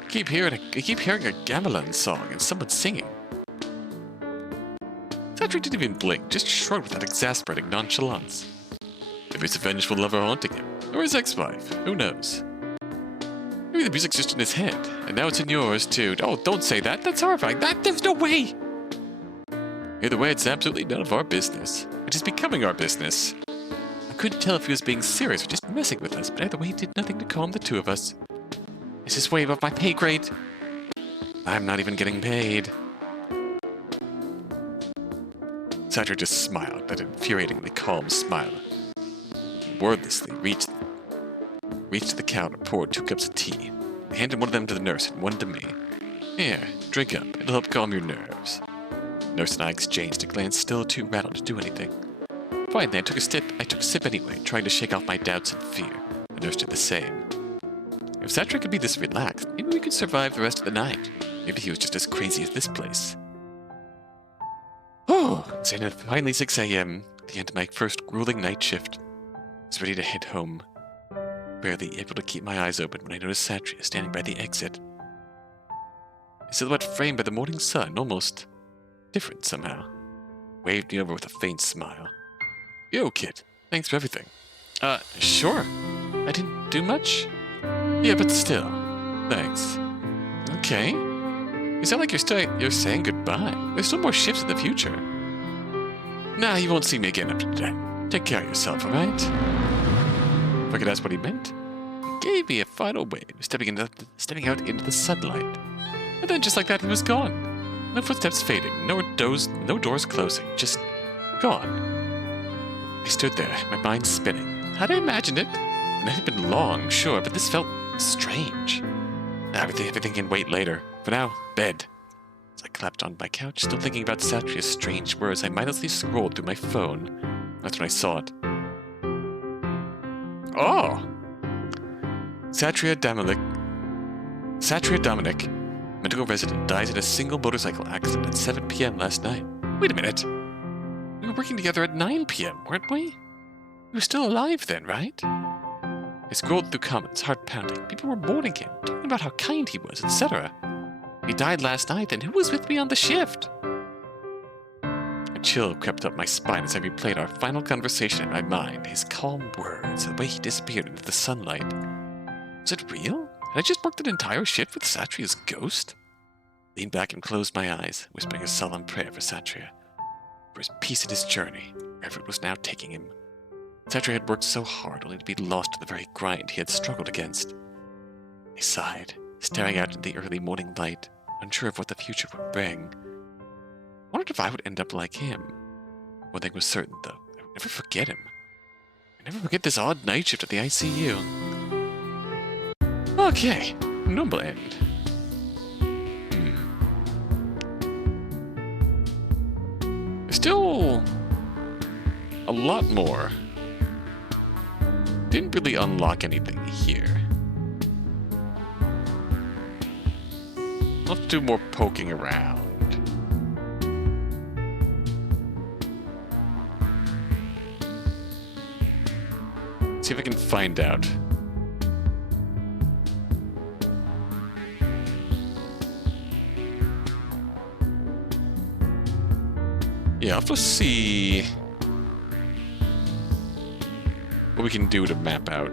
I keep hearing a gamelan song and someone singing. Satria didn't even blink, just shrugged with that exasperating nonchalance. Maybe it's a vengeful lover haunting him, or his ex-wife, who knows? Maybe the music's just in his head, and now it's in yours too. Oh, don't say that, that's horrifying. There's no way! Either way, it's absolutely none of our business. It is becoming our business. I couldn't tell if he was being serious or just messing with us, but either way, he did nothing to calm the two of us. This is way above my pay grade. I'm not even getting paid. Satria just smiled, that infuriatingly calm smile. He wordlessly reached to the counter, poured 2 cups of tea. He handed one of them to the nurse and one to me. Here, drink up. It'll help calm your nerves. The nurse and I exchanged a glance, still too rattled to do anything. Finally, I took a sip anyway, trying to shake off my doubts and fear. The nurse did the same. If Satria could be this relaxed, maybe we could survive the rest of the night. Maybe he was just as crazy as this place. Oh, it's finally 6 a.m., the end of my first grueling night shift. I was ready to head home. Barely able to keep my eyes open when I noticed Satria standing by the exit. A silhouette framed by the morning sun, almost different somehow. Waved me over with a faint smile. Yo, kid. Thanks for everything. Sure. I didn't do much? Yeah, but still. Thanks. Okay. You sound like you're saying goodbye. There's still more shifts in the future. Nah, you won't see me again after today. Take care of yourself, alright? If I could ask what he meant, he gave me a final wave, stepping out into the sunlight. And then just like that, he was gone. No footsteps fading, no doors closing, just gone. I stood there, my mind spinning. Had I imagined it? And it had been long, sure, but this felt strange. Everything can wait later. For now, bed. As I clapped on my couch, still thinking about Satria's strange words, I mindlessly scrolled through my phone. That's when I saw it. Oh! Satria Dominic, medical resident, dies in a single motorcycle accident at 7 p.m. last night. Wait a minute. We were working together at 9 p.m., weren't we? We were still alive then, right? I scrolled through comments, heart pounding. People were mourning him, talking about how kind he was, etc. He died last night, and who was with me on the shift? A chill crept up my spine as I replayed our final conversation in my mind, his calm words, the way he disappeared into the sunlight. Was it real? Had I just worked an entire shift with Satria's ghost? I leaned back and closed my eyes, whispering a solemn prayer for Satria, for his peace in his journey, wherever it was now taking him. Satria had worked so hard only to be lost to the very grind he had struggled against. I sighed, staring out into the early morning light, unsure of what the future would bring. I wondered if I would end up like him. One thing was certain, though. I would never forget him. I'd never forget this odd night shift at the ICU. Okay, noble end. There's still a lot more. Didn't really unlock anything here. I'll have to do more poking around. See if I can find out. Yeah, I'll have to see what we can do to map out.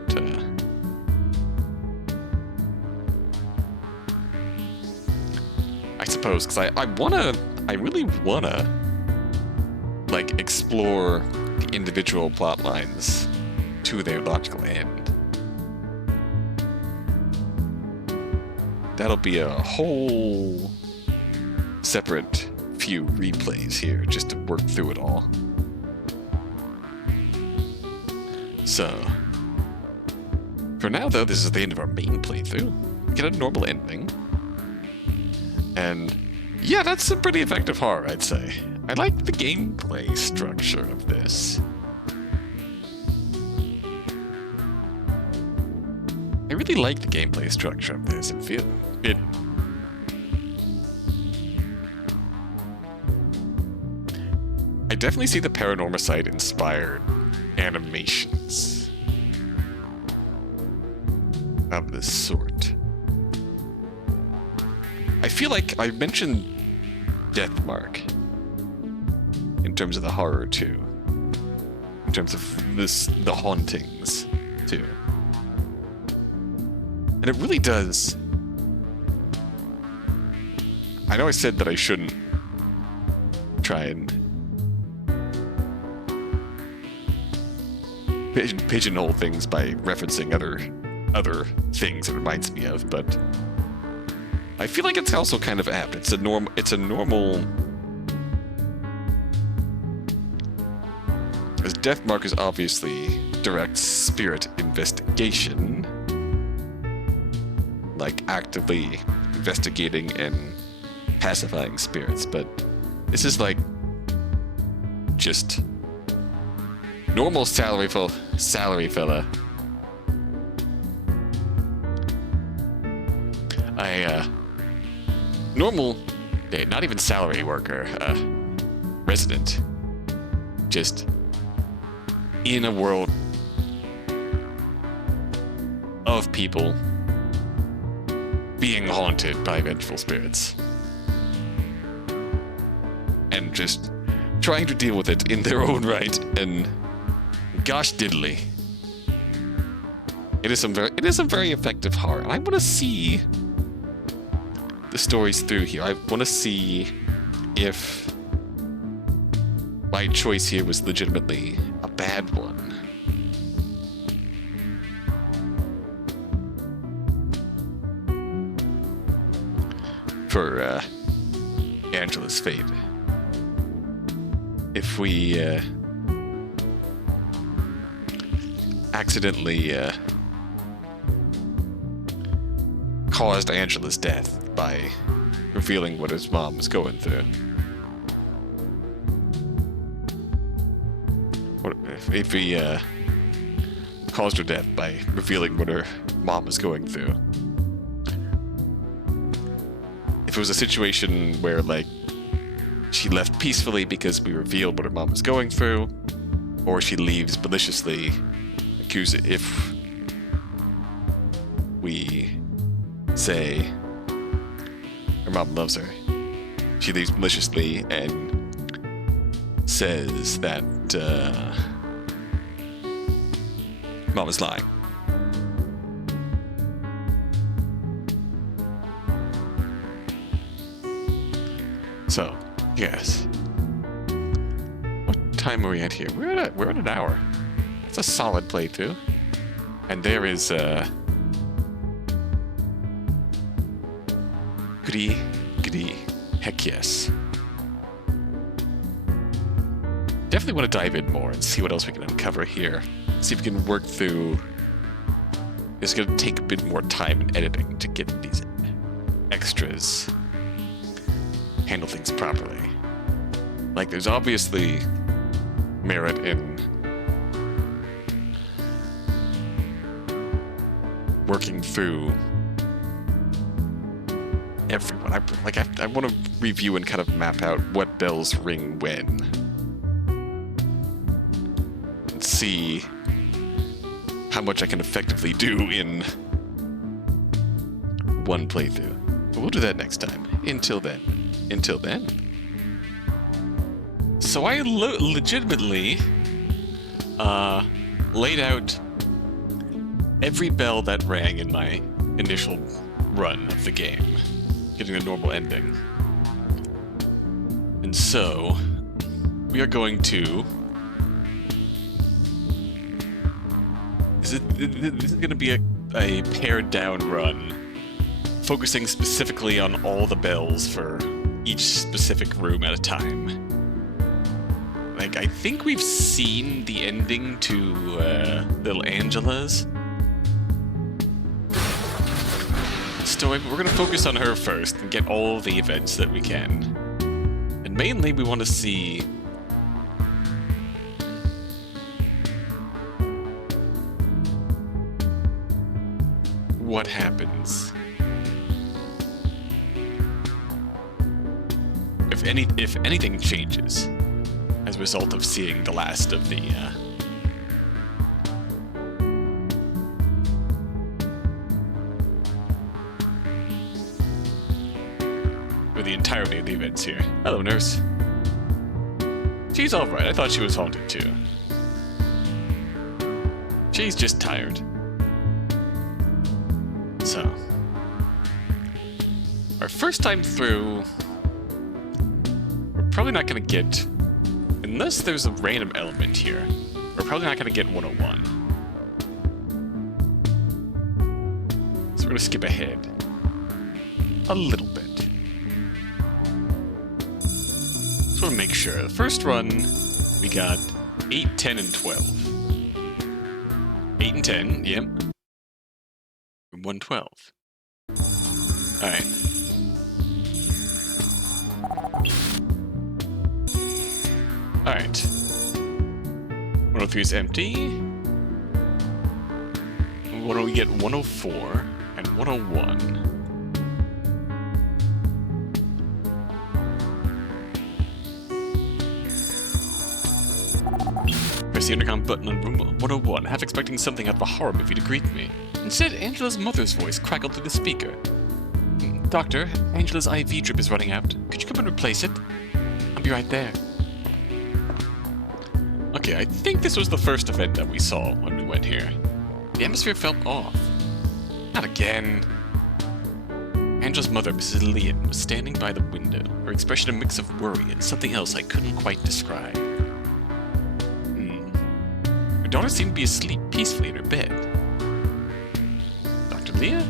I suppose, because I really wanna, like, explore the individual plot lines to their logical end. That'll be a whole separate few replays here, just to work through it all. So, for now though, this is the end of our main playthrough. We get a normal ending. And yeah, that's a pretty effective horror, I'd say. I like the gameplay structure of this. I really like the gameplay structure of this. I definitely see the Paranormasight inspired animations of this sort. I feel like I mentioned Deathmark in terms of the horror too. In terms of the hauntings too. And it really does. I know I said that I shouldn't try and pigeonhole things by referencing other things it reminds me of, but I feel like it's also kind of apt. It's a normal. As Deathmark is obviously direct spirit investigation, like actively investigating and pacifying spirits, but this is like just normal salary fella by normal, not even salary worker, resident, just in a world of people being haunted by vengeful spirits and just trying to deal with it in their own right. And gosh diddly, it is some very effective horror. And I want to see the stories through here. I want to see if my choice here was legitimately a bad one. For Angela's fate. If we accidentally caused Angela's death by revealing what his mom was going through. What if we caused her death by revealing what her mom was going through? If it was a situation where, like, she left peacefully because we revealed what her mom was going through, or she leaves maliciously, if we say her mom loves her, she leaves maliciously and says that mom is lying. So, yes. What time are we at here? We're at an hour. It's a solid playthrough. And there is goody, heck yes. Definitely want to dive in more and see what else we can uncover here. See if we can work through. It's going to take a bit more time in editing to get these extras. Handle things properly. Like, there's obviously merit in working through everyone. I want to review and kind of map out what bells ring when, and see how much I can effectively do in one playthrough. But we'll do that next time. Until then. So I legitimately laid out every bell that rang in my initial run of the game, getting a normal ending. And so we are going to... This is going to be a pared down run, focusing specifically on all the bells for each specific room at a time. Like, I think we've seen the ending to Little Angela's. So we're going to focus on her first and get all the events that we can. And mainly we want to see what happens if anything changes as a result of seeing the last of the or the entirety of the events here. Hello, nurse. She's alright. I thought she was haunted too. She's just tired. So, our first time through, we're probably not going to get, unless there's a random element here, we're probably not going to get 101. So we're going to skip ahead a little bit. Just want to make sure. The first run, we got 8, 10, and 12. 8 and 10, yep. 112. Alright. Alright. 103 is empty. What do we get? 104 and 101. press the intercom button on room 101, half expecting something out of a horror movie to greet me. Instead, Angela's mother's voice crackled through the speaker. Doctor, Angela's IV drip is running out. Could you come and replace it? I'll be right there. Okay, I think this was the first event that we saw when we went here. The atmosphere felt off. Not again. Angela's mother, Mrs. Liam, was standing by the window, her expression a mix of worry and something else I couldn't quite describe. Her daughter seemed to be asleep peacefully in her bed. Dr. Leah?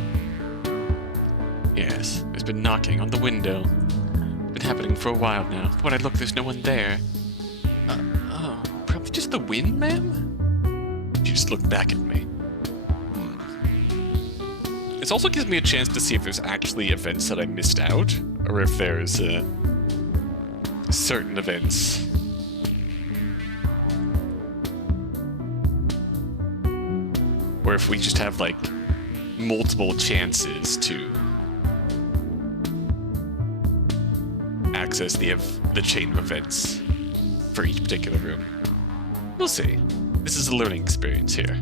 Yes, there's been knocking on the window. Been happening for a while now. When I look, there's no one there. Probably just the wind, ma'am? She just looked back at me. This also gives me a chance to see if there's actually events that I missed out, or if there's certain events. Or if we just have, like, multiple chances to access the chain of events for each particular room. We'll see. This is a learning experience here.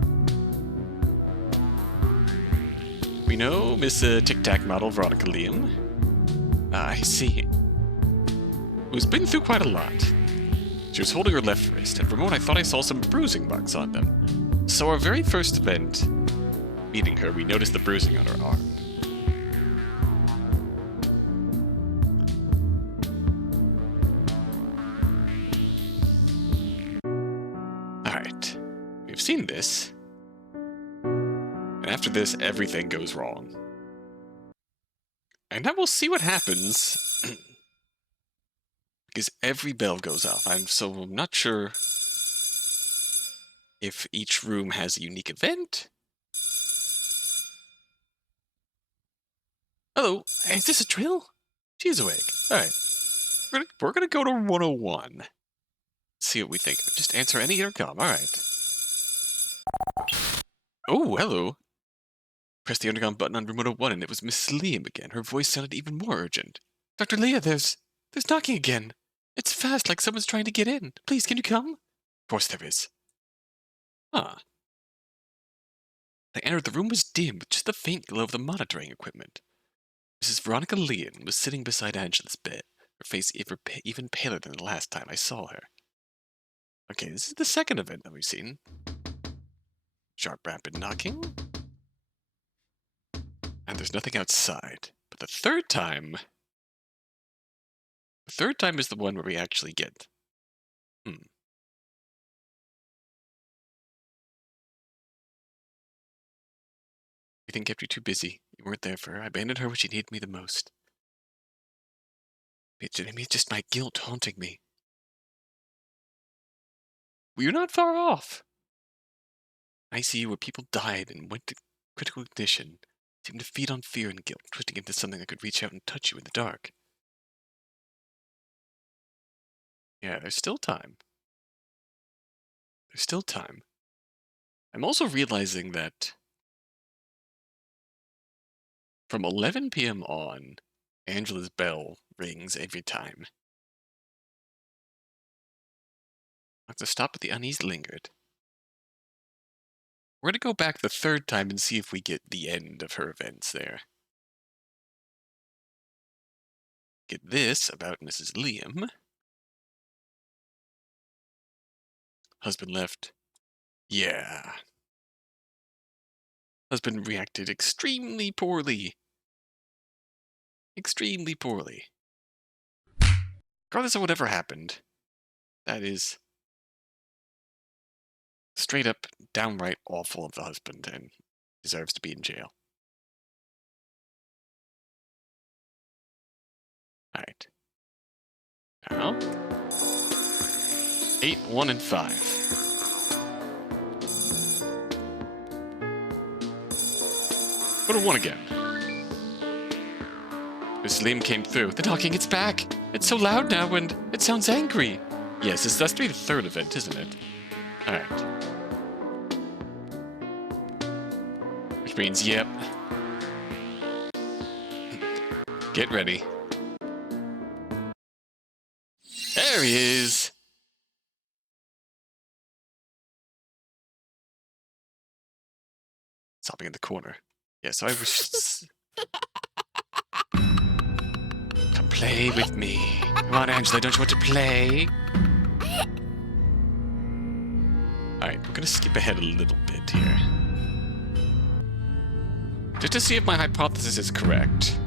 We know Miss Tic-Tac model Veronica Liam. I see. Who's been through quite a lot. She was holding her left wrist, and for a moment I thought I saw some bruising marks on them. So our very first event, meeting her, we noticed the bruising on her arm. Alright, we've seen this. And after this, everything goes wrong. And now we'll see what happens. Because every bell goes off. I'm not sure if each room has a unique event. Hello, is this a drill? She's awake. Alright. We're gonna go to 101. See what we think. Just answer any intercom. Alright. Oh, hello. Press the intercom button on room 101 and it was Miss Liam again. Her voice sounded even more urgent. Dr. Leah, there's knocking again. It's fast, like someone's trying to get in. Please, can you come? Of course there is. Huh. I entered. The room was dim, with just the faint glow of the monitoring equipment. Mrs. Veronica Liam was sitting beside Angela's bed, her face even paler than the last time I saw her. Okay, this is the second event that we've seen. Sharp, rapid knocking. And there's nothing outside. But the third time is the one where we actually get... Everything kept you too busy. You weren't there for her. I abandoned her when she needed me the most. Maybe it's just my guilt haunting me. Well, you're not far off. ICU where people died and went to critical condition seemed to feed on fear and guilt, twisting into something that could reach out and touch you in the dark. Yeah, there's still time. There's still time. I'm also realizing that from 11 p.m. on, Angela's bell rings every time. I have to stop at the unease lingered. We're going to go back the third time and see if we get the end of her events there. Get this about Mrs. Liam. Husband left. Yeah. Husband reacted extremely poorly. Extremely poorly. Regardless of whatever happened, that is straight up, downright awful of the husband and deserves to be in jail. Alright. Now, 8, 1, and 5. Go to 1 again. Miss Liam came through. The knocking, it's back! It's so loud now and it sounds angry. Yes, that's to be the third event, isn't it? Alright. Which means, yep. Get ready. There he is! sobbing in the corner. Yeah, so I was... Come play with me. Come on, Angela, don't you want to play? Alright, we're gonna skip ahead a little bit here. Just to see if my hypothesis is correct.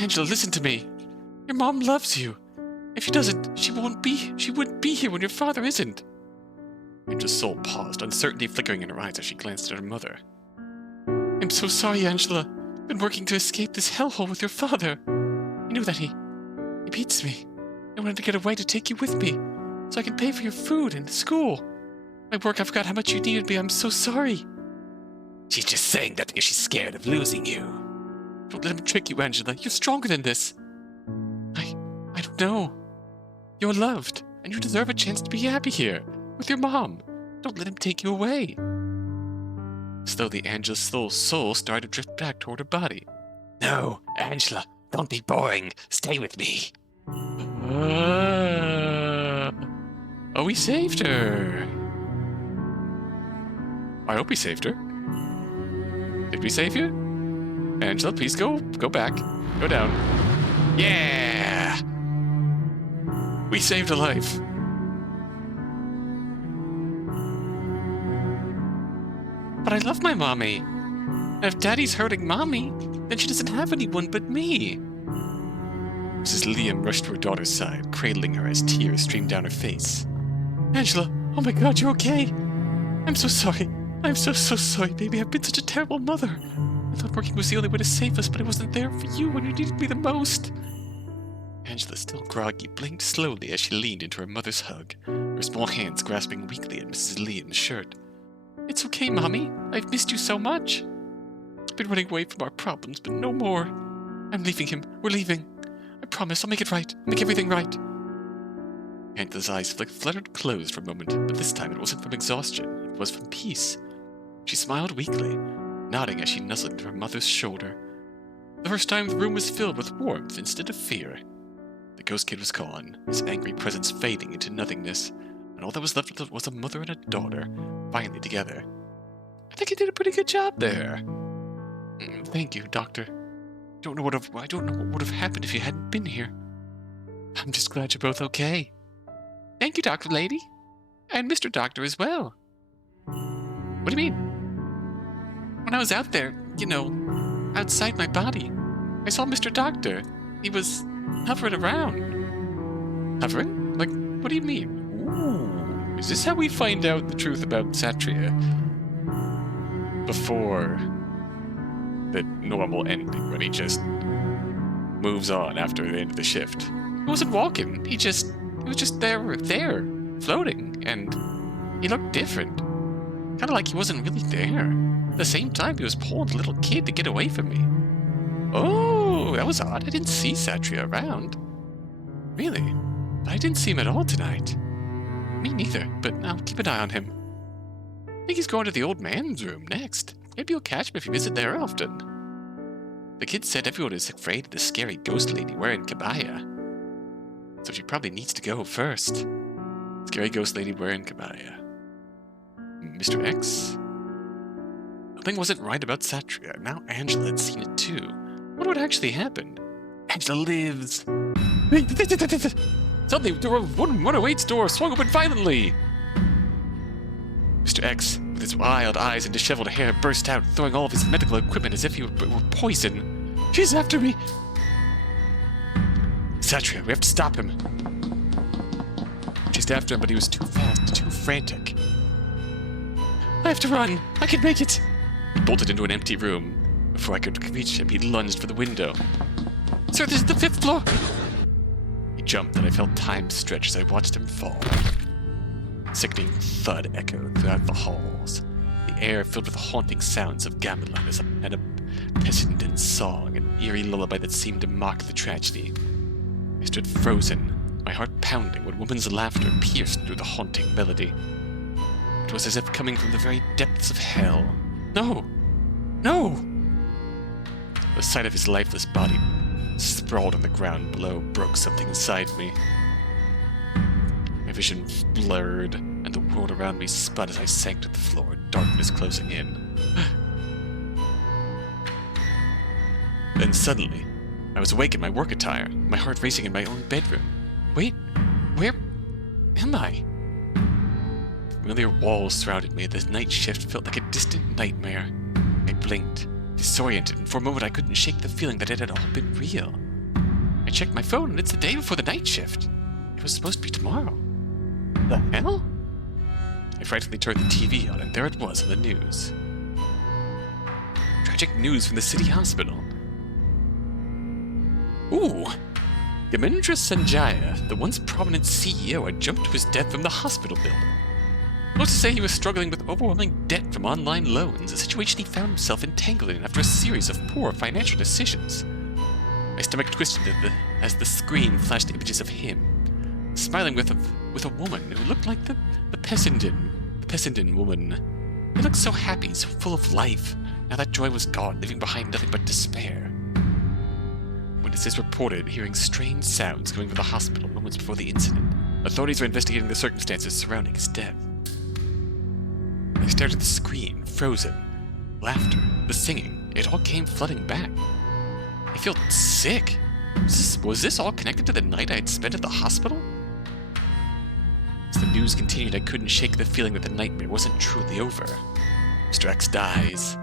Angela, listen to me. Your mom loves you. If she doesn't, she wouldn't be here when your father isn't. Angela's soul paused, uncertainty flickering in her eyes as she glanced at her mother. I'm so sorry, Angela. I've been working to escape this hellhole with your father. I knew that he beats me. I wanted to get away to take you with me, so I can pay for your food and school. My work, I forgot how much you needed me. I'm so sorry. She's just saying that because she's scared of losing you. Don't let him trick you, Angela. You're stronger than this. I don't know. You're loved, and you deserve a chance to be happy here, with your mom. Don't let him take you away. Slowly, Angela's soul started to drift back toward her body. No, Angela, don't be boring. Stay with me. Oh, we saved her. I hope we saved her. Did we save you? Angela, please go back. Go down. Yeah! We saved a life. But I love my mommy. And if Daddy's hurting Mommy, then she doesn't have anyone but me. Mrs. Liam rushed to her daughter's side, cradling her as tears streamed down her face. Angela, oh my God, you're okay. I'm so sorry. I'm so sorry, baby. I've been such a terrible mother. I thought working was the only way to save us, but I wasn't there for you when you needed me the most. Angela, still groggy, blinked slowly as she leaned into her mother's hug, her small hands grasping weakly at Mrs. Liam's shirt. It's okay, Mommy. I've missed you so much. I've been running away from our problems, but no more. I'm leaving him. We're leaving. I promise I'll make it right. I'll make everything right. Angela's eyes fluttered closed for a moment, but this time it wasn't from exhaustion. It was from peace. She smiled weakly, nodding as she nuzzled into her mother's shoulder. The first time the room was filled with warmth instead of fear. The ghost kid was gone, his angry presence fading into nothingness, and all that was left was a mother and a daughter, finally together. I think you did a pretty good job there. Thank you, Doctor. I don't know what would have happened if you hadn't been here. I'm just glad you're both okay. Thank you, Dr. Lady. And Mr. Doctor as well. What do you mean? When I was out there, outside my body, I saw Mr. Doctor. He was hovering around. Hovering? Like, what do you mean? Ooh, is this how we find out the truth about Satria? Before the normal ending, when he just moves on after the end of the shift. He wasn't walking. He was just there, floating, and he looked different. Kind of like he wasn't really there. At the same time, he was pulling the little kid to get away from me. Oh, that was odd. I didn't see Satria around. Really? But I didn't see him at all tonight. Me neither, but I'll keep an eye on him. I think he's going to the old man's room next. Maybe you'll catch him if you visit there often. The kid said everyone is afraid of the scary ghost lady wearing kabaya. So she probably needs to go first. Scary ghost lady wearing kabaya. Mr. X? Something wasn't right about Satria. Now Angela had seen it too. What would actually happen? Angela lives. Suddenly, the 108's door swung open violently. Mr. X, with his wild eyes and disheveled hair, burst out, throwing all of his medical equipment as if he were poison. She's after me! Satria, we have to stop him. Chased after him, but he was too fast, too frantic. I have to run. I can make it. He bolted into an empty room. Before I could reach him, he lunged for the window. Sir, this is the 5th floor. He jumped, and I felt time stretch as I watched him fall. A sickening thud echoed throughout the halls. The air filled with haunting sounds of gamelan and a pestilent song, an eerie lullaby that seemed to mock the tragedy. I stood frozen, my heart pounding when woman's laughter pierced through the haunting melody. It was as if coming from the very depths of hell. No! No! The sight of his lifeless body sprawled on the ground below broke something inside me. My vision blurred, and the world around me spun as I sank to the floor, darkness closing in. Then suddenly, I was awake in my work attire, my heart racing in my own bedroom. Wait, where am I? Familiar walls surrounded me. The night shift felt like a distant nightmare. I blinked, disoriented, and for a moment I couldn't shake the feeling that it had all been real. I checked my phone, and it's the day before the night shift. It was supposed to be tomorrow. The hell? I frighteningly turned the TV on, and there it was on the news. Tragic news from the city hospital. Ooh! Yamendra Sanjaya, the once prominent CEO, had jumped to his death from the hospital building. Most to say he was struggling with overwhelming debt from online loans, a situation he found himself entangled in after a series of poor financial decisions. My stomach twisted as the screen flashed images of him, smiling with a woman who looked like the Pessenden woman. He looked so happy, so full of life. Now that joy was gone, leaving behind nothing but despair. Witnesses reported hearing strange sounds coming from the hospital moments before the incident. Authorities were investigating the circumstances surrounding his death. I stared at the screen, frozen. Laughter, the singing, it all came flooding back. I felt sick. Was this all connected to the night I had spent at the hospital? As the news continued, I couldn't shake the feeling that the nightmare wasn't truly over. Mr. X dies.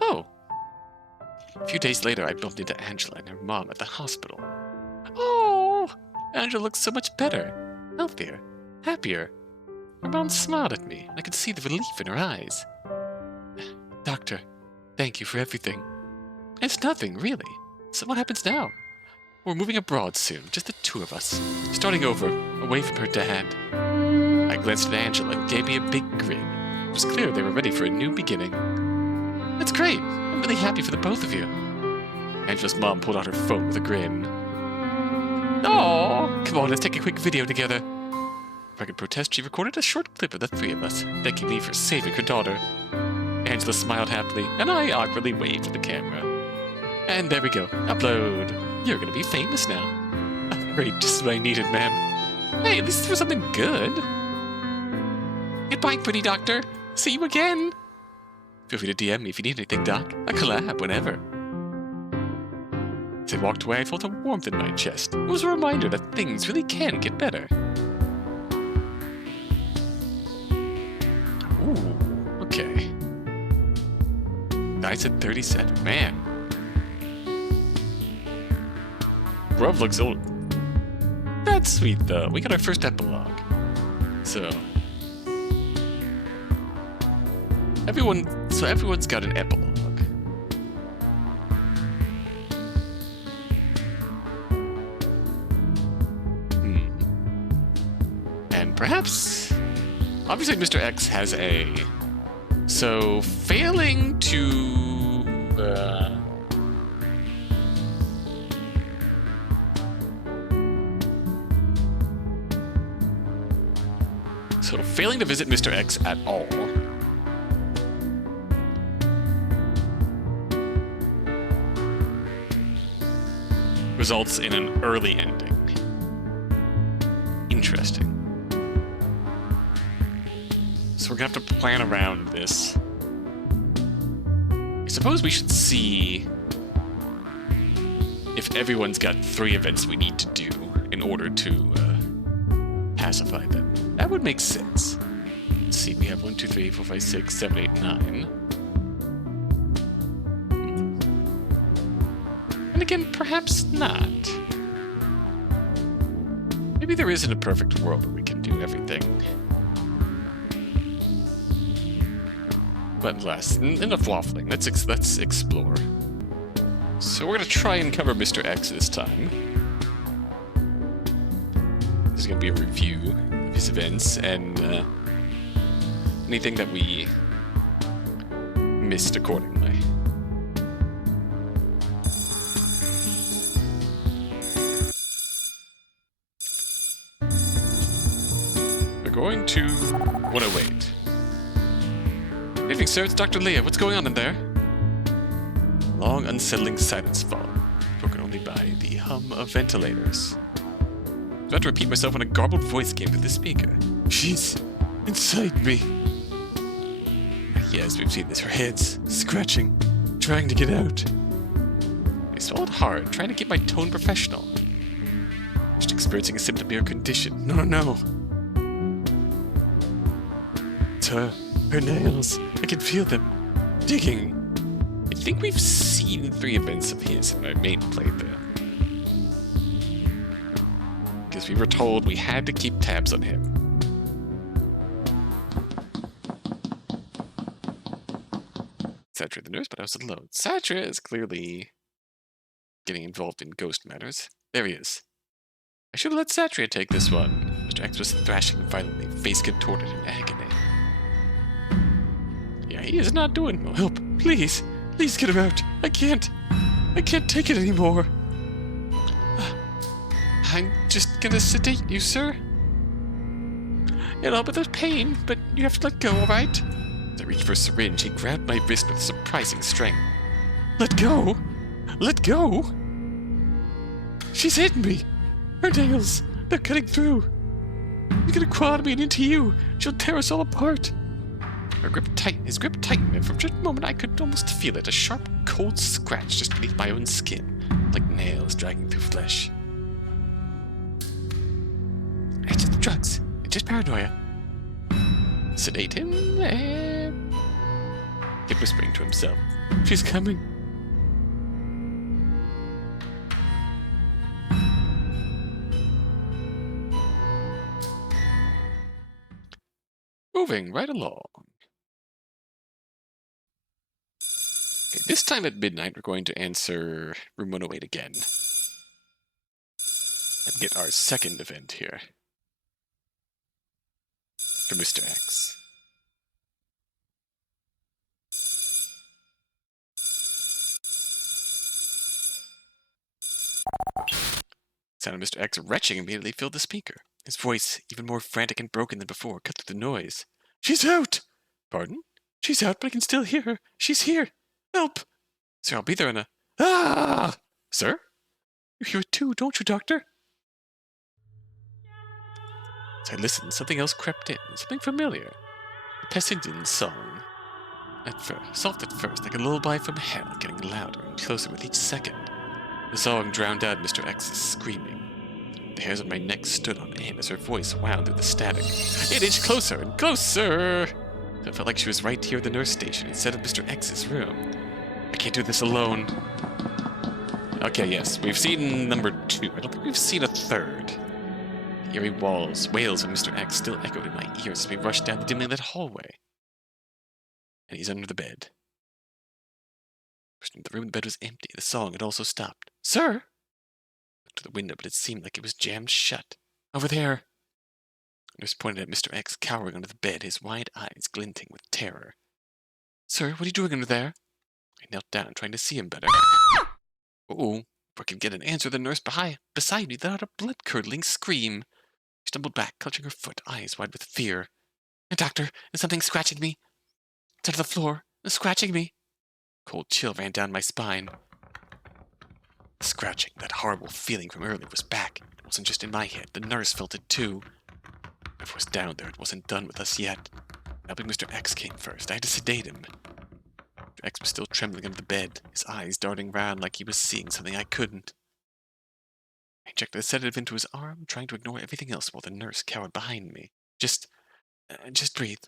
Oh! A few days later, I bumped into Angela and her mom at the hospital. Oh! Angela looks so much better, healthier, happier. Her mom smiled at me, and I could see the relief in her eyes. Doctor, thank you for everything. It's nothing, really. So what happens now? We're moving abroad soon, just the two of us, starting over, away from her dad. I glanced at Angela and gave me a big grin. It was clear they were ready for a new beginning. That's great. I'm really happy for the both of you. Angela's mom pulled out her phone with a grin. Oh, come on, let's take a quick video together. If I could protest, she recorded a short clip of the three of us, thanking me for saving her daughter. Angela smiled happily, and I awkwardly waved at the camera. And there we go. Upload. You're gonna be famous now. Great, just what I needed, ma'am. Hey, at least for something good. Goodbye, pretty doctor. See you again. Feel free to DM me if you need anything, Doc. A collab, whenever. As I walked away, I felt a warmth in my chest. It was a reminder that things really can get better. Ooh, okay. Nice at 37. Man. Grub looks old. That's sweet, though. We got our first epilogue. So... everyone's got an epilogue. And perhaps... obviously Mr. X has a... so, failing to... so, failing to visit Mr. X at all... results in an early ending. Interesting. So we're gonna have to plan around this. I suppose we should see if everyone's got 3 events we need to do in order to pacify them. That would make sense. Let's see, we have 1, 2, 3, 4, 5, 6, 7, 8, 9. And again, perhaps not. Maybe there isn't a perfect world where we can do everything. But less, enough waffling. Let's explore. So we're gonna try and cover Mr. X this time. This is gonna be a review of his events and anything that we missed accordingly. Going to 108. Good evening, sir. It's Dr. Leah. What's going on in there? Long, unsettling silence followed, broken only by the hum of ventilators. I was about to repeat myself when a garbled voice came through the speaker. She's inside me. Yes, we've seen this. Her head's scratching, trying to get out. I swallowed hard, trying to keep my tone professional. Just experiencing a symptom of your condition. No, no, no. It's her. Her nails. I can feel them. Digging. I think we've seen 3 events of his in my main playthrough. Because we were told we had to keep tabs on him. Satria the nurse, but I was alone. Satria is clearly getting involved in ghost matters. There he is. I should have let Satria take this one. Mr. X was thrashing violently, face contorted in agony. Yeah, he is not doing well. Help, please. Please get him out. I can't take it anymore. I'm just gonna sedate you, sir. It'll help with the pain, but you have to let go, alright? As I reached for a syringe, he grabbed my wrist with surprising strength. Let go! Let go! She's hitting me! Her nails! They're cutting through! She's gonna crawl out of me and into you! She'll tear us all apart! His grip tightened, and for just a moment I could almost feel it, a sharp, cold scratch just beneath my own skin, like nails dragging through flesh. It's just the drugs. It's just paranoia. Sedate him and... kept whispering to himself. She's coming. Moving right along. Okay, this time at midnight we're going to answer room 108 again. And get our second event here. For Mr. X. Sound of Mr. X retching immediately filled the speaker. His voice, even more frantic and broken than before, cut through the noise. She's out! Pardon? She's out, but I can still hear her. She's here! Help! Sir, I'll be there in a... Ah! Sir? You hear it too, don't you, Doctor? As I listened, something else crept in, something familiar. The Pessindian song. Soft at first, like a lullaby from hell, getting louder and closer with each second. The song drowned out Mr. X's screaming. The hairs on my neck stood on end as her voice wound through the static. It inched closer and closer! It felt like she was right here at the nurse station instead of Mr. X's room. I can't do this alone. Okay, yes, we've seen number 2. I don't think we've seen a third. The eerie wails of Mr. X still echoed in my ears as we rushed down the dimly lit hallway. And he's under the bed. Pushed into the room, the bed was empty. The song had also stopped. Sir! I looked to the window, but it seemed like it was jammed shut. Over there! The nurse pointed at Mr. X, cowering under the bed, his wide eyes glinting with terror. Sir, what are you doing under there? I knelt down, trying to see him better. Oh, if I could get an answer, the nurse beside me let out a blood-curdling scream. I stumbled back, clutching her foot, eyes wide with fear. Doctor, is something scratching me? It's under the floor, scratching me. A cold chill ran down my spine. The scratching, that horrible feeling from earlier, was back. It wasn't just in my head. The nurse felt it too. If it was down there, it wasn't done with us yet. Helping Mr. X came first. I had to sedate him. Mr. X was still trembling under the bed, his eyes darting round like he was seeing something I couldn't. I injected the sedative into his arm, trying to ignore everything else while the nurse cowered behind me. Just breathe.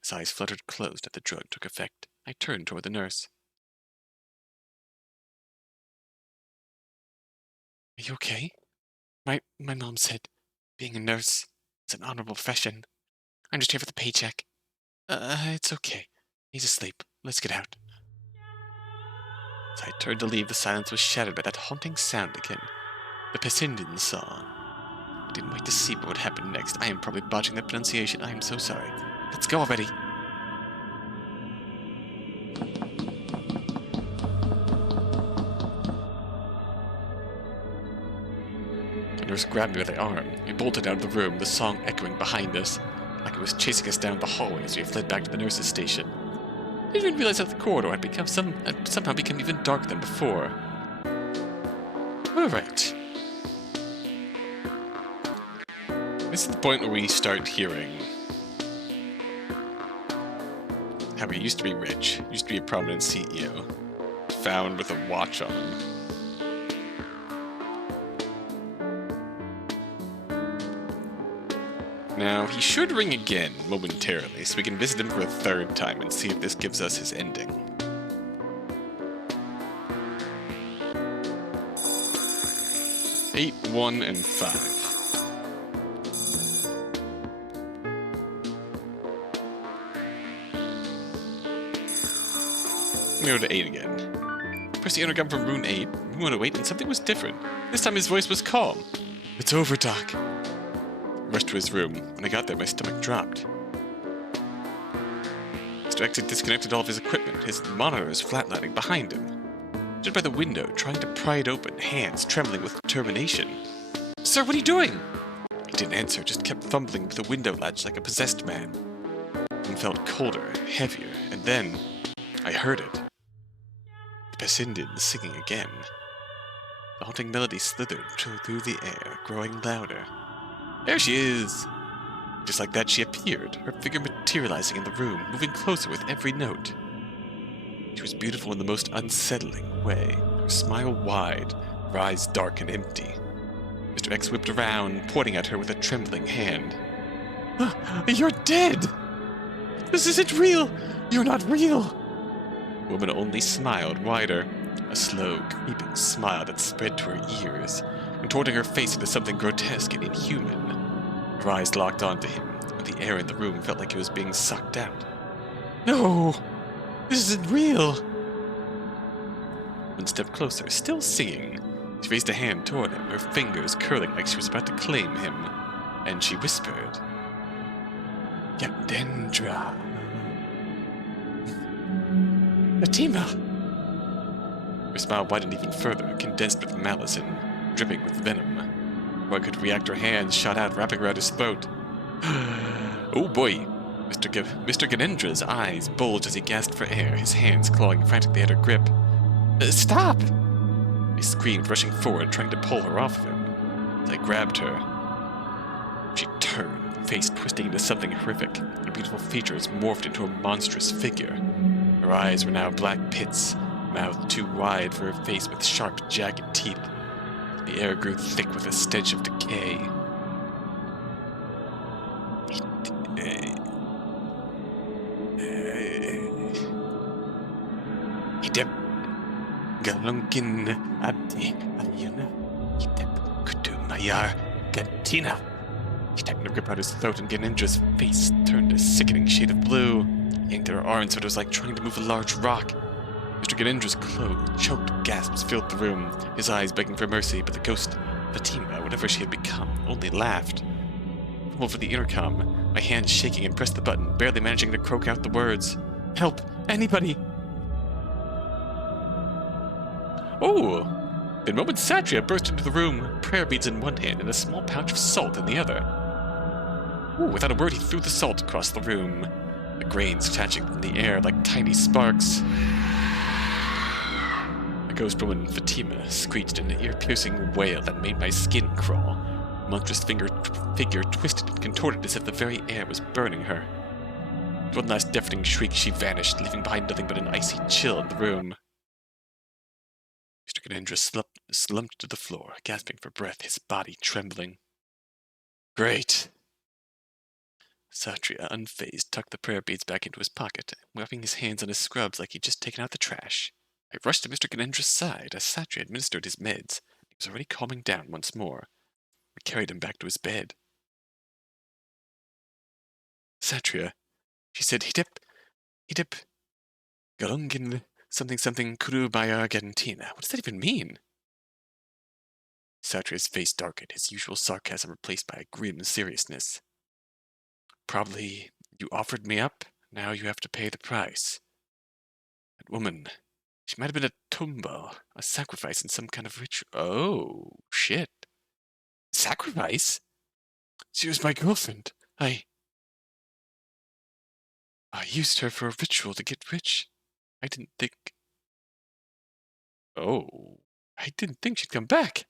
His eyes fluttered closed as the drug took effect. I turned toward the nurse. Are you okay? My mom said being a nurse is an honorable profession. I'm just here for the paycheck. It's okay. He's asleep. Let's get out. As I turned to leave, the silence was shattered by that haunting sound again. The Pessindian song. I didn't wait to see what would happen next. I am probably botching the pronunciation. I am so sorry. Let's go already. The nurse grabbed me by the arm. We bolted out of the room, the song echoing behind us, like it was chasing us down the hallway as we fled back to the nurse's station. I didn't even realize that the corridor had somehow become even darker than before. Alright. This is the point where we start hearing How he used to be rich, used to be a prominent CEO, found with a watch on. Now, he should ring again momentarily, so we can visit him for a third time and see if this gives us his ending. 8, 1, and 5. Let me go to 8 again. Press the intercom from room 8, room 108, and something was different. This time his voice was calm. It's over, Doc. I rushed to his room. When I got there, my stomach dropped. Mr. X had disconnected all of his equipment, his monitors flatlining behind him. Stood by the window, trying to pry it open, hands trembling with determination. Sir, what are you doing? He didn't answer, just kept fumbling with the window latch like a possessed man. And felt colder, heavier, and then I heard it. It ascended, singing again. The haunting melody slithered through the air, growing louder. There she is! Just like that, she appeared, her figure materializing in the room, moving closer with every note. She was beautiful in the most unsettling way, her smile wide, her eyes dark and empty. Mr. X whipped around, pointing at her with a trembling hand. You're dead! This isn't real! You're not real! The woman only smiled wider, a slow, creeping smile that spread to her ears, contorting her face into something grotesque and inhuman. Her eyes locked onto him, and the air in the room felt like it was being sucked out. No! This isn't real! One step closer, still singing. She raised a hand toward him, her fingers curling like she was about to claim him, and she whispered, Yandendra. Fatima! Her smile widened even further, condensed with malice and dripping with venom. Before I could react, her hands shot out, wrapping around his throat. Oh boy! Mr. Ganendra's eyes bulged as he gasped for air, his hands clawing frantically at her grip. Stop! I screamed, rushing forward, trying to pull her off of him. As I grabbed her, she turned, face twisting into something horrific. Her beautiful features morphed into a monstrous figure. Her eyes were now black pits, mouth too wide for her face with sharp, jagged teeth. The air grew thick with a stench of decay. Hidep Galunkin Abdi Ayuna Hidep Kutumayar Gantina. He tightened her grip out his throat, and Ganendra's face turned a sickening shade of blue. He yanked at her arm so it was like trying to move a large rock. Mr. Ganendra's choked gasps filled the room, his eyes begging for mercy, but the ghost, Fatima, whatever she had become, only laughed. From over the intercom, my hands shaking and pressed the button, barely managing to croak out the words, Help! Anybody! Oh! In a moment, Satria burst into the room, prayer beads in one hand and a small pouch of salt in the other. Ooh, without a word, he threw the salt across the room, the grains catching in the air like tiny sparks. The ghost woman, Fatima, screeched in an ear-piercing wail that made my skin crawl. A monstrous figure twisted and contorted as if the very air was burning her. With one last deafening shriek, she vanished, leaving behind nothing but an icy chill in the room. Mr. Ganendra slumped to the floor, gasping for breath, his body trembling. Great! Satria, unfazed, tucked the prayer beads back into his pocket, wiping his hands on his scrubs like he'd just taken out the trash. I rushed to Mr. Ganendra's side as Satria administered his meds. He was already calming down once more. We carried him back to his bed. Satria, she said, Hidip, Galungin, something Kuru by Argentina. What does that even mean? Satria's face darkened, his usual sarcasm replaced by a grim seriousness. Probably you offered me up, now you have to pay the price. That woman, she might have been a tumbal, a sacrifice in some kind of ritual. Oh, shit. Sacrifice? She was my girlfriend. I used her for a ritual to get rich. I didn't think she'd come back.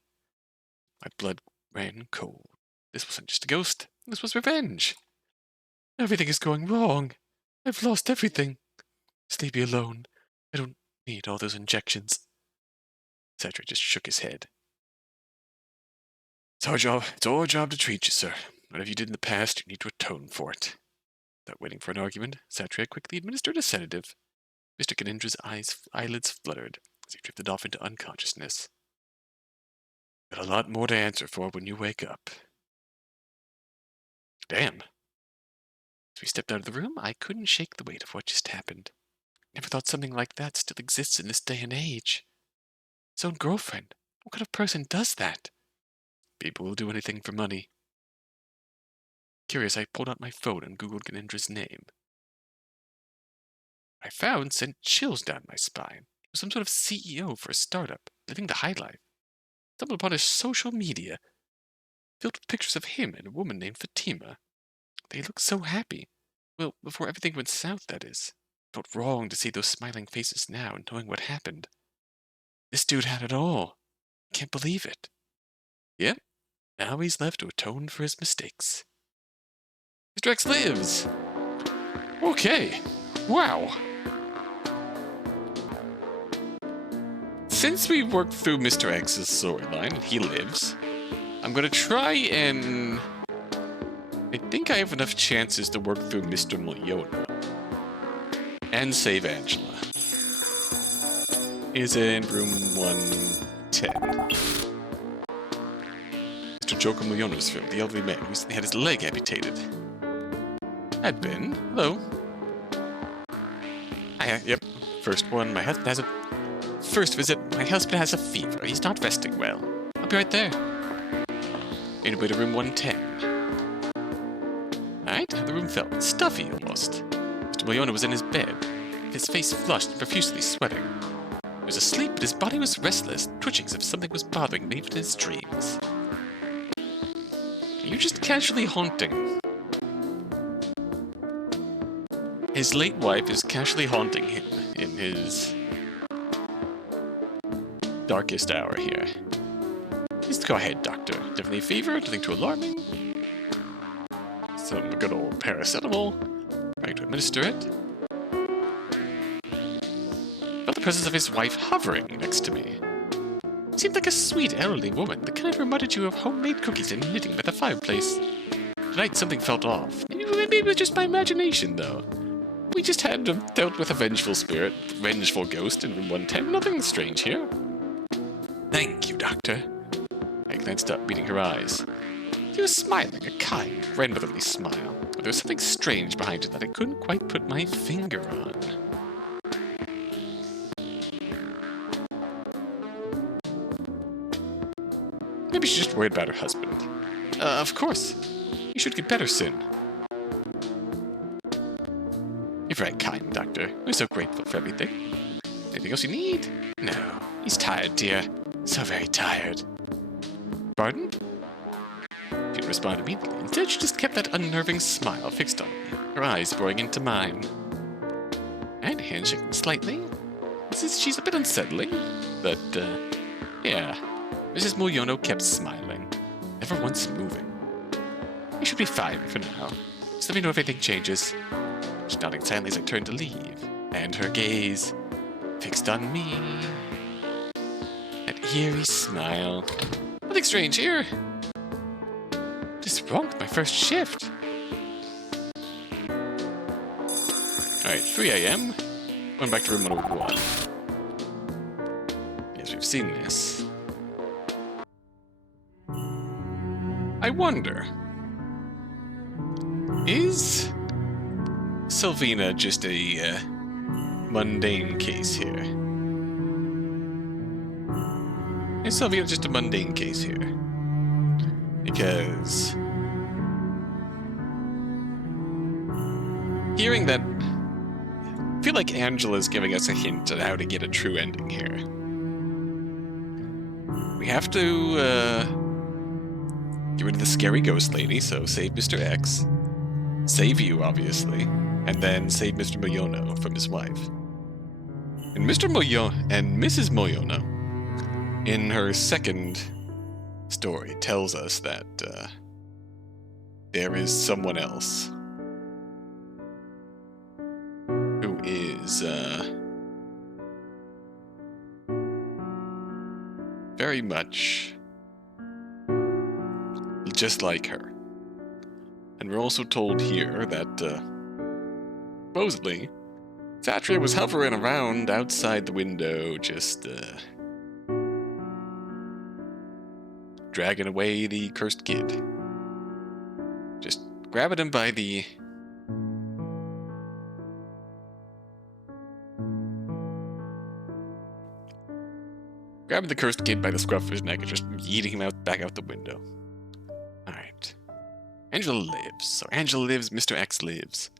My blood ran cold. This wasn't just a ghost. This was revenge. Everything is going wrong. I've lost everything. Just leave me alone. I don't need all those injections. Satria just shook his head. It's our job. It's our job to treat you, sir. Whatever you did in the past, you need to atone for it. Without waiting for an argument, Satria quickly administered a sedative. Mr. Canindra's eyelids fluttered as he drifted off into unconsciousness. Got a lot more to answer for when you wake up. Damn. As we stepped out of the room, I couldn't shake the weight of what just happened. Never thought something like that still exists in this day and age. His own girlfriend. What kind of person does that? People will do anything for money. Curious, I pulled out my phone and Googled Canindra's name. I found sent chills down my spine. He was some sort of CEO for a startup, living the high life. Stumbled upon his social media, filled with pictures of him and a woman named Fatima. They looked so happy. Well, before everything went south, that is. Felt wrong to see those smiling faces now, knowing what happened. This dude had it all. Can't believe it. Yep, now he's left to atone for his mistakes. Mr. X lives! Okay, wow. Since we worked through Mr. X's storyline, he lives, I'm gonna try and... I think I have enough chances to work through Mr. Moyono. And save Angela. Is in room 110. Mr. Joker Moyono's film, the elderly man who recently had his leg amputated. Had been. Hello. Yep. First one, my husband has a... First visit, my husband has a fever. He's not resting well. I'll be right there. Anyway to room 110. Alright, the room felt stuffy almost. Mr. Moyono was in his bed, his face flushed and profusely sweating. He was asleep, but his body was restless, twitching as if something was bothering him even in his dreams. You're just casually haunting. His late wife is casually haunting him in his darkest hour here. Just go ahead, doctor. Definitely fever, nothing too alarming. Some good old paracetamol. Trying to administer it. Felt the presence of his wife hovering next to me. Seemed like a sweet elderly woman, the kind reminded you of homemade cookies and knitting by the fireplace. Tonight something felt off. Maybe it was just my imagination, though. We just had dealt with a vengeful spirit, vengeful ghost in room 110. Nothing strange here. Thank you, Doctor. I glanced up, meeting her eyes. She was smiling, a kind, grandmotherly smile, but there was something strange behind it that I couldn't quite put my finger on. Maybe she's just worried about her husband. Of course. You should get better soon. You're very kind, Doctor. We're so grateful for everything. Anything else you need? No. He's tired, dear. So very tired. Pardon? She didn't respond immediately. Instead, she just kept that unnerving smile fixed on me, her eyes boring into mine. And handshaking slightly. She's a bit unsettling, but, yeah. Mrs. Moyono kept smiling, never once moving. You should be fine for now. Just let me know if anything changes. She's nodding silently as I turned to leave, and her gaze fixed on me. That eerie smile. Nothing strange here. What is wrong with my first shift? Alright, 3 a.m. Going back to room 101. Yes, we've seen this. I wonder, is Sylvina just a mundane case here? Is Sylvina just a mundane case here? Because hearing that, I feel like Angela's giving us a hint on how to get a true ending here. We have to get rid of the scary ghost lady, so save Mr. X. Save you, obviously. And then save Mr. Moyono from his wife. And Mr. Moyono and Mrs. Moyono, in her second story, tells us that there is someone else who is is, very much just like her. And we're also told here that, supposedly, Satria was hovering around outside the window, just, dragging away the cursed kid. Just grabbing him by the... grabbing the cursed kid by the scruff of his neck and just yeeting him back out the window. Alright. Angela lives. So Angela lives, Mr. X lives.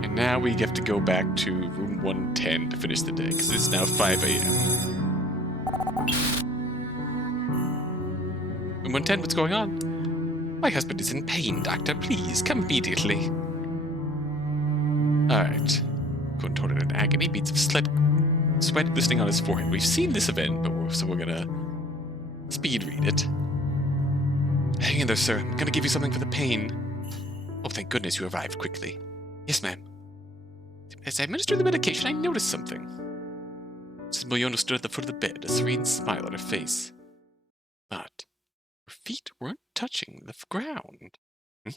And now we have to go back to room 110 to finish the day, because it's now 5 a.m. Room 110, what's going on? My husband is in pain, Doctor. Please, come immediately. Alright. Contorted in agony, beads of sweat glistening on his forehead. We've seen this event, but we're gonna speed read it. Hang in there, sir. I'm gonna give you something for the pain. Oh, thank goodness you arrived quickly. Yes, ma'am. As I administered the medication, I noticed something. Mrs. Moyono stood at the foot of the bed, a serene smile on her face. But her feet weren't touching the ground. I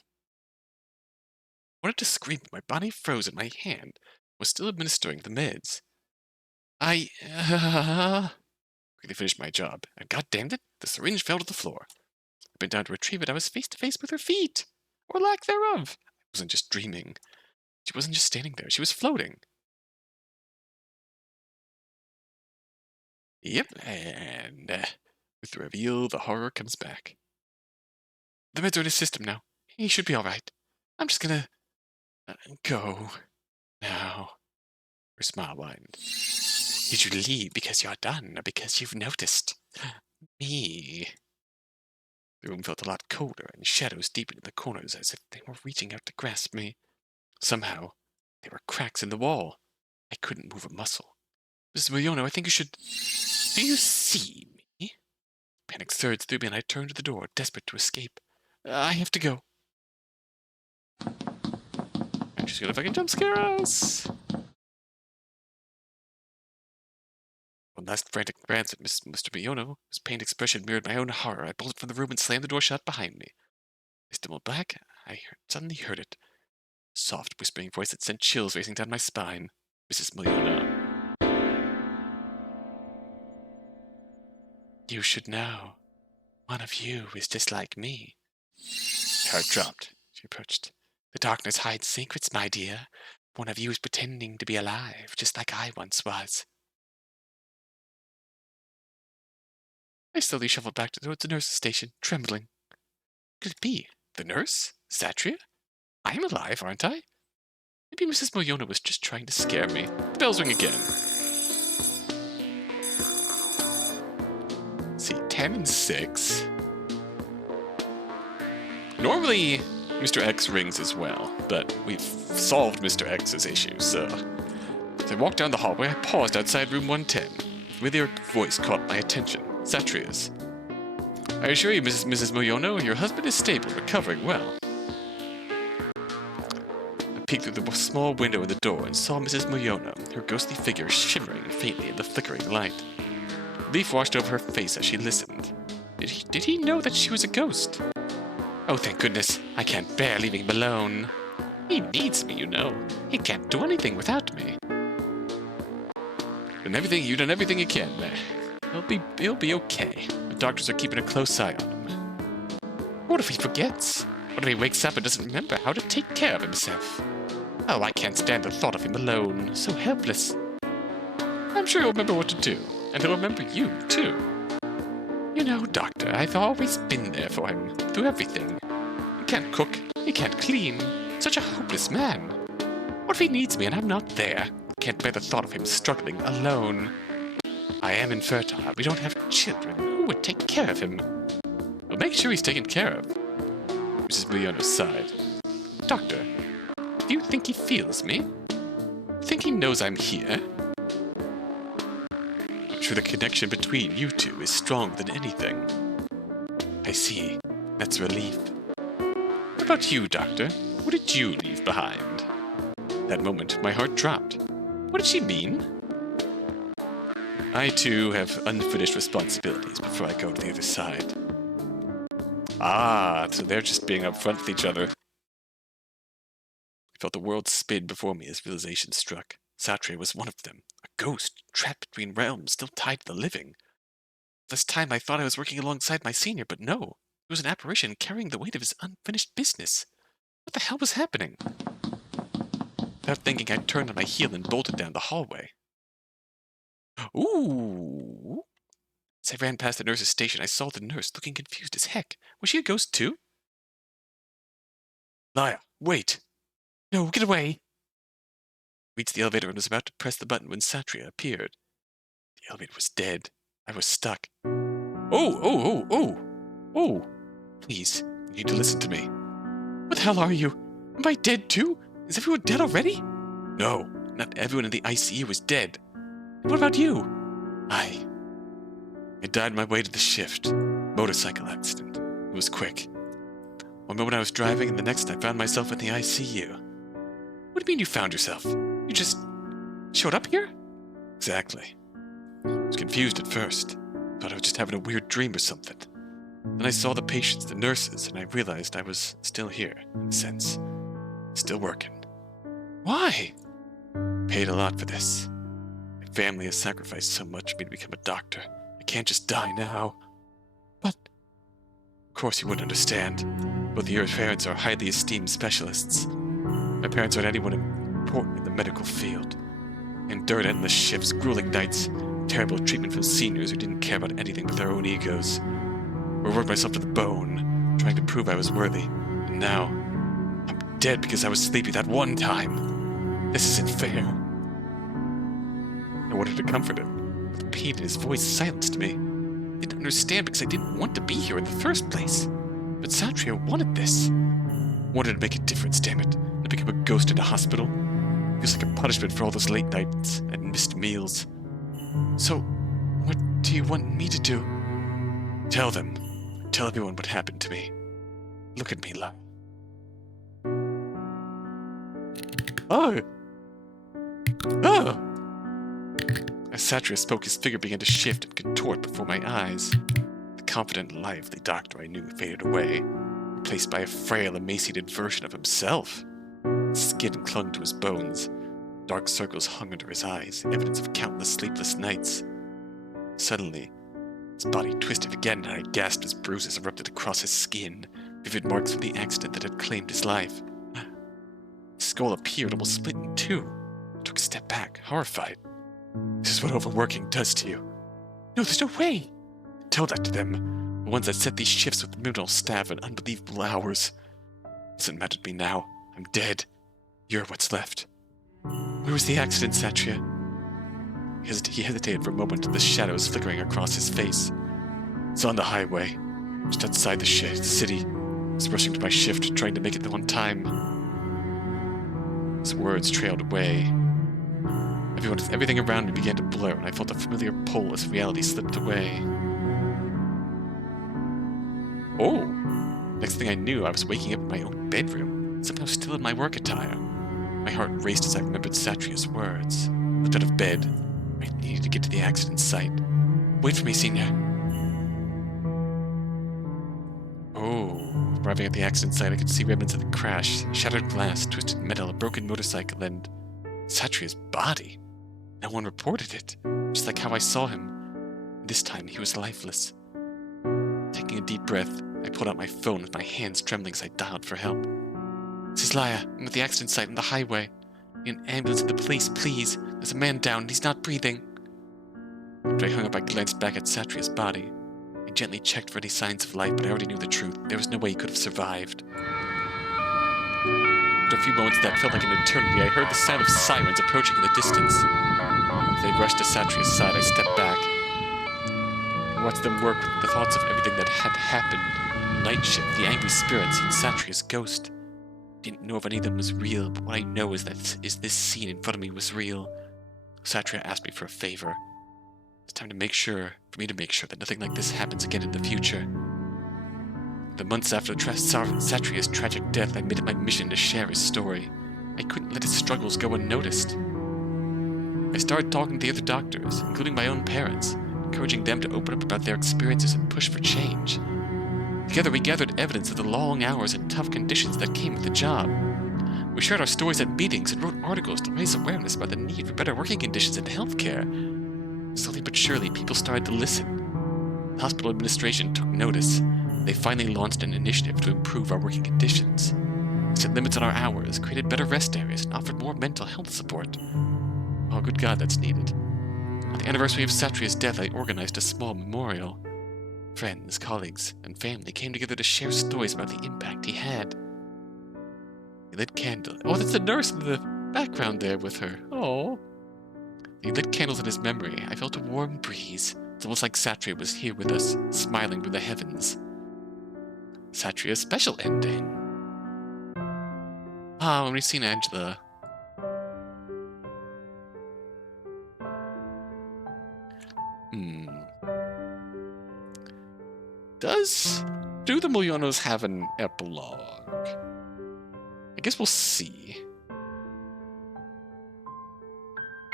wanted to scream, but my body froze and my hand was still administering the meds. I quickly finished my job, and goddammit it, the syringe fell to the floor. I bent down to retrieve it. I was face to face with her feet, or lack thereof. I wasn't just dreaming. She wasn't just standing there. She was floating. Yep, and with the reveal, the horror comes back. The meds are in his system now. He should be all right. I'm just gonna go now. Her smile widened. Did you leave because you're done, or because you've noticed me? The room felt a lot colder, and shadows deepened in the corners as if they were reaching out to grasp me. Somehow, there were cracks in the wall. I couldn't move a muscle. Mrs. Moyono, I think you should... Do you see me? Panic surged through me, and I turned to the door, desperate to escape. I have to go. I'm just gonna fucking jump scare us. One last frantic glance at Mr. Moyono, whose pained expression mirrored my own horror. I bolted from the room and slammed the door shut behind me. I stumbled back. I suddenly heard it. A soft, whispering voice that sent chills racing down my spine. Mrs. Moyono. You should know. One of you is just like me. Her heart dropped. She approached. The darkness hides secrets, my dear. One of you is pretending to be alive, just like I once was. I slowly shuffled back towards the nurse's station, trembling. Could it be? The nurse? Satria? I am alive, aren't I? Maybe Mrs. Moyono was just trying to scare me. The bells ring again. Let's see, 10 and 6. Normally, Mr. X rings as well, but we've solved Mr. X's issue, so... As I walked down the hallway, I paused outside room 110. A familiar voice caught my attention. Satria's. I assure you, Mrs. Moyono, your husband is stable, recovering well. I peeked through the small window in the door and saw Mrs. Moyono, her ghostly figure shimmering faintly in the flickering light. Relief washed over her face as she listened. Did he know that she was a ghost? Oh, thank goodness. I can't bear leaving him alone. He needs me, you know. He can't do anything without me. You've done everything you can there. He'll be okay. The doctors are keeping a close eye on him. What if he forgets? What if he wakes up and doesn't remember how to take care of himself? Oh, I can't stand the thought of him alone, so helpless. I'm sure he'll remember what to do, and he'll remember you, too. You know, Doctor, I've always been there for him, through everything. He can't cook, he can't clean, such a hopeless man. What if he needs me and I'm not there? Can't bear the thought of him struggling alone. I am infertile, we don't have children. Who would take care of him? Well, make sure he's taken care of. Mrs. Moyono sighed. Doctor, do you think he feels me? think he knows I'm here? I'm sure the connection between you two is stronger than anything. I see. That's a relief. What about you, Doctor? What did you leave behind? That moment, my heart dropped. What did she mean? I, too, have unfinished responsibilities before I go to the other side. Ah, so they're just being upfront with each other. I felt the world spin before me as realization struck. Satria was one of them, a ghost trapped between realms, still tied to the living. This time I thought I was working alongside my senior, but no. It was an apparition carrying the weight of his unfinished business. What the hell was happening? Without thinking, I turned on my heel and bolted down the hallway. Ooh! As I ran past the nurse's station, I saw the nurse looking confused as heck. Was she a ghost too? Laya, wait! No, get away! I reached the elevator and was about to press the button when Satria appeared. The elevator was dead. I was stuck. Oh! Please, you need to listen to me. What the hell are you? Am I dead too? Is everyone dead already? No, not everyone in the ICU is dead. What about you? I died on my way to the shift. Motorcycle accident. It was quick. One moment I was driving, and the next I found myself in the ICU. What do you mean you found yourself? You just showed up here? Exactly. I was confused at first. Thought I was just having a weird dream or something. Then I saw the patients, the nurses, and I realized I was still here, in a sense. Still working. Why? Paid a lot for this. My family has sacrificed so much for me to become a doctor. I can't just die now. But of course you wouldn't understand. Both your parents are highly esteemed specialists. My parents aren't anyone important in the medical field. I endured endless shifts, grueling nights, terrible treatment from seniors who didn't care about anything but their own egos. I worked myself to the bone, trying to prove I was worthy. And now, I'm dead because I was sleepy that one time. This isn't fair. I wanted to comfort him, but the pain in his voice silenced me. I didn't understand because I didn't want to be here in the first place. But Satria wanted this. Wanted to make a difference, damn it. To become a ghost in a hospital. It was like a punishment for all those late nights and missed meals. So, what do you want me to do? Tell them. Tell everyone what happened to me. Look at me, love. Oh! As Satria spoke, his figure began to shift and contort before my eyes. The confident, lively doctor I knew faded away, replaced by a frail, emaciated version of himself. His skin clung to his bones. Dark circles hung under his eyes, evidence of countless sleepless nights. Suddenly, his body twisted again, and I gasped as bruises erupted across his skin, vivid marks from the accident that had claimed his life. His skull appeared, almost split in two. I took a step back, horrified. This is what overworking does to you. No, there's no way! Tell that to them, the ones that set these shifts with minimal staff and unbelievable hours. It doesn't matter to me now. I'm dead. You're what's left. Where was the accident, Satria? He hesitated for a moment, the shadows flickering across his face. It's on the highway, just outside the city. I was rushing to my shift, trying to make it on time. His words trailed away. Everything around me began to blur, and I felt a familiar pull as reality slipped away. Oh! Next thing I knew, I was waking up in my own bedroom, somehow still in my work attire. My heart raced as I remembered Satria's words. I looked out of bed. I needed to get to the accident site. Wait for me, Senior. Oh, arriving at the accident site, I could see remnants of the crash, shattered glass, twisted metal, a broken motorcycle, and Satria's body. No one reported it, just like how I saw him. This time, he was lifeless. Taking a deep breath, I pulled out my phone with my hands trembling as I dialed for help. This is Laya. I'm at the accident site on the highway. Need an ambulance and the police, please. There's a man down and he's not breathing. After I hung up, I glanced back at Satria's body. I gently checked for any signs of life, but I already knew the truth. There was no way he could have survived. After a few moments that felt like an eternity, I heard the sound of sirens approaching in the distance. As they rushed to Satria's side, I stepped back. I watched them work with the thoughts of everything that had happened. The night shift, the angry spirits, and Satria's ghost. Didn't know if any of them was real, but what I know is that this scene in front of me was real. Satria asked me for a favor. It's time to for me to make sure that nothing like this happens again in the future. The months after Satria's tragic death, I made it my mission to share his story. I couldn't let his struggles go unnoticed. I started talking to the other doctors, including my own parents, encouraging them to open up about their experiences and push for change. Together we gathered evidence of the long hours and tough conditions that came with the job. We shared our stories at meetings and wrote articles to raise awareness about the need for better working conditions in healthcare. Slowly but surely, people started to listen. The hospital administration took notice. They finally launched an initiative to improve our working conditions. They set limits on our hours, created better rest areas, and offered more mental health support. Oh, good God, that's needed. On the anniversary of Satria's death, I organized a small memorial. Friends, colleagues, and family came together to share stories about the impact he had. He lit candles. Oh, that's the nurse in the background there with her. Oh. He lit candles in his memory. I felt a warm breeze. It's almost like Satria was here with us, smiling through the heavens. Satria's special ending. Ah, when we've seen Angela. Do the Milionos have an epilogue? I guess we'll see.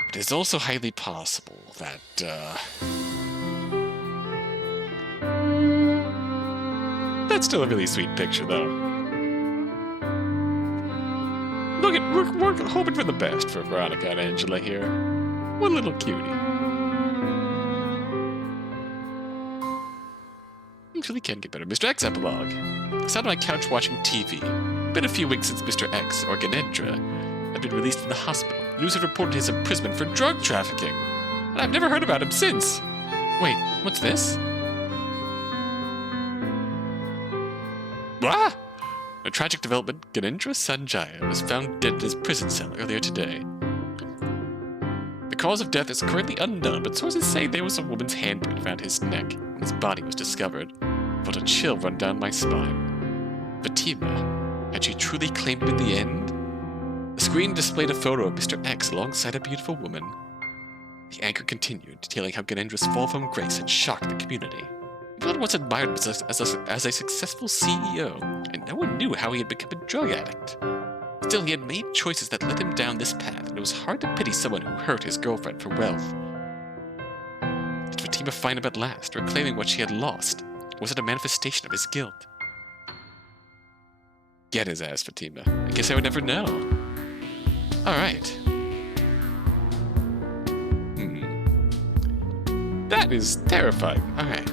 It is also highly possible that, that's still a really sweet picture, though. Look at, we're hoping for the best for Veronica and Angela here. One little cutie. Actually can get better. Mr. X epilogue. I sat on my couch watching TV. Been a few weeks since Mr. X, or Ganendra, had been released from the hospital. The news had reported his imprisonment for drug trafficking. And I've never heard about him since. Wait, what's this? Ah! A tragic development, Ganendra Sanjaya was found dead in his prison cell earlier today. The cause of death is currently unknown, but sources say there was a woman's handprint around his neck when his body was discovered. I felt a chill run down my spine. Fatima, had she truly claimed him in the end? The screen displayed a photo of Mr. X alongside a beautiful woman. The anchor continued, detailing how Ganendra's fall from grace had shocked the community. He was once admired as a successful CEO, and no one knew how he had become a drug addict. Still, he had made choices that led him down this path, and it was hard to pity someone who hurt his girlfriend for wealth. Did Fatima find him at last, reclaiming what she had lost? Was it a manifestation of his guilt? Get his ass, Fatima. I guess I would never know. Alright. That is terrifying. Alright.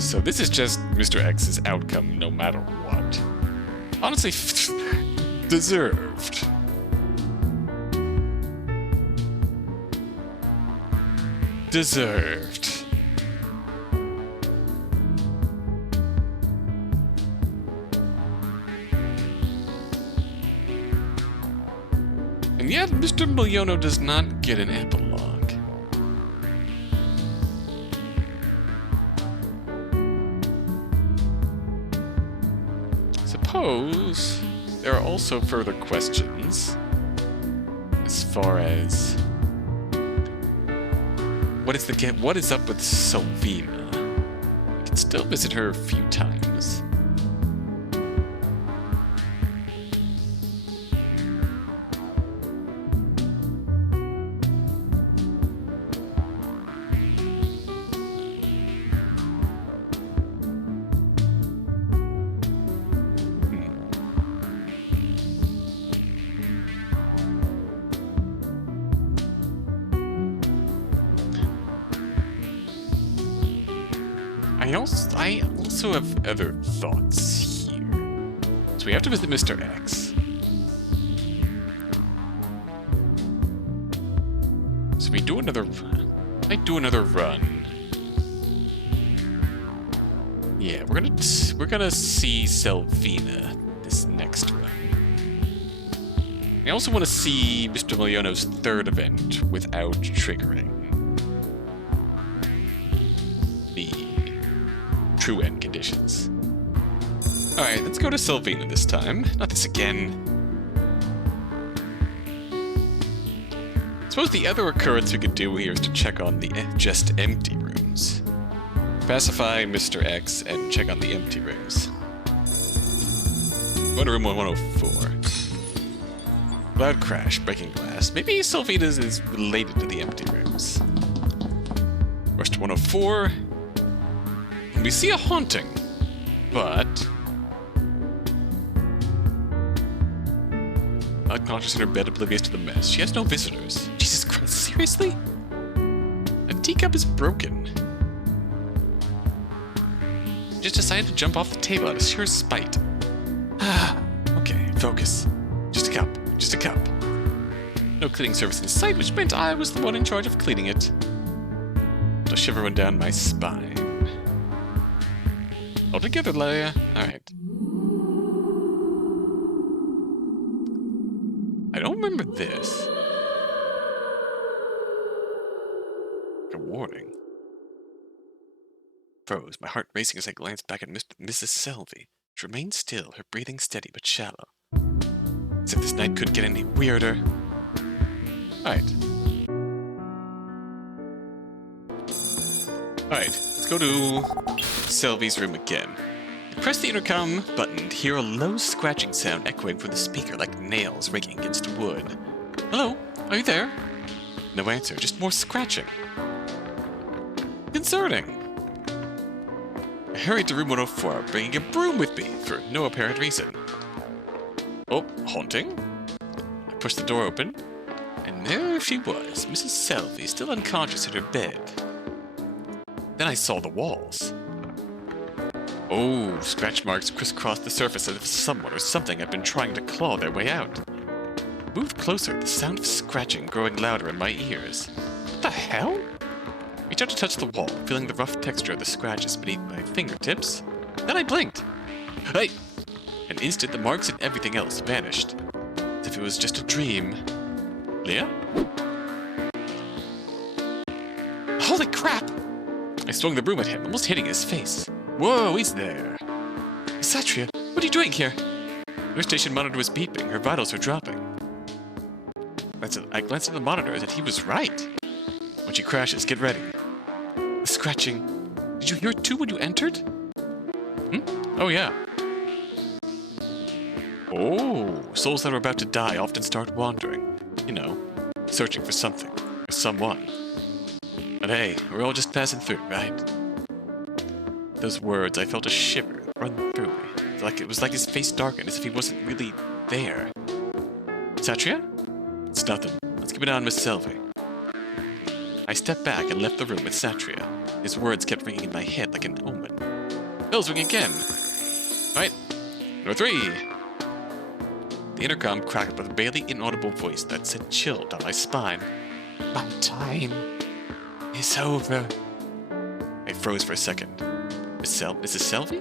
So this is just Mr. X's outcome no matter what. Honestly, deserved. Deserved. And yet, Mr. Miliono does not get an epilogue. Suppose there are also further questions as far as what is up with Sylvina? We can still visit her a few times. I also have other thoughts here. So we have to visit Mr. X. So we do another run. I do another run. Yeah, we're gonna see Sylvina this next run. I also want to see Mr. Miliono's third event without triggering the true end conditions. Alright, let's go to Sylvina this time. Not this again. Suppose the other occurrence we could do here is to check on the just empty rooms. Pacify Mr. X and check on the empty rooms. Go to room 104. Loud crash, breaking glass. Maybe Sylvina's is related to the empty rooms. Rush to 104. And we see a haunting, but unconscious in her bed, oblivious to the mess. She has no visitors. Jesus Christ, seriously? A teacup is broken. Just decided to jump off the table out of sheer spite. Okay, focus. Just a cup. Just a cup. No cleaning service in sight, which meant I was the one in charge of cleaning it. A shiver went down my spine. All together, Leia. Alright. I don't remember this. A warning. Froze, my heart racing as I glanced back at Mrs. Selvey. She remained still, her breathing steady but shallow. As if this night couldn't get any weirder. Alright. Alright, let's go to Selvey's room again. Press the intercom button and hear a low scratching sound echoing from the speaker like nails raking against wood. Hello? Are you there? No answer, just more scratching. Concerning. I hurried to room 104, bringing a broom with me for no apparent reason. Oh, haunting? I pushed the door open, and there she was, Mrs. Selvey, still unconscious in her bed. Then I saw the walls. Oh, scratch marks crisscrossed the surface as if someone or something had been trying to claw their way out. I moved closer, the sound of scratching growing louder in my ears. What the hell? I reached out to touch the wall, feeling the rough texture of the scratches beneath my fingertips. Then I blinked. Hey! In an instant, the marks and everything else vanished. As if it was just a dream. Leah? Holy crap! I swung the broom at him, almost hitting his face. Whoa, he's there. Satria, what are you doing here? Her station monitor was beeping, her vitals were dropping. I glanced at the monitor and he was right. When she crashes, get ready. The scratching. Did you hear it too when you entered? Oh yeah. Oh, souls that are about to die often start wandering. You know, searching for something, or someone. But hey, we're all just passing through, right? Those words, I felt a shiver run through me. It was like his face darkened, as if he wasn't really there. Satria? It's nothing. Let's keep an eye on Miss Selvey. I stepped back and left the room with Satria. His words kept ringing in my head like an omen. Bells ring again. Alright, number 3. The intercom cracked with a barely inaudible voice that sent chill down my spine. My time is over. I froze for a second. Mrs. Selvey?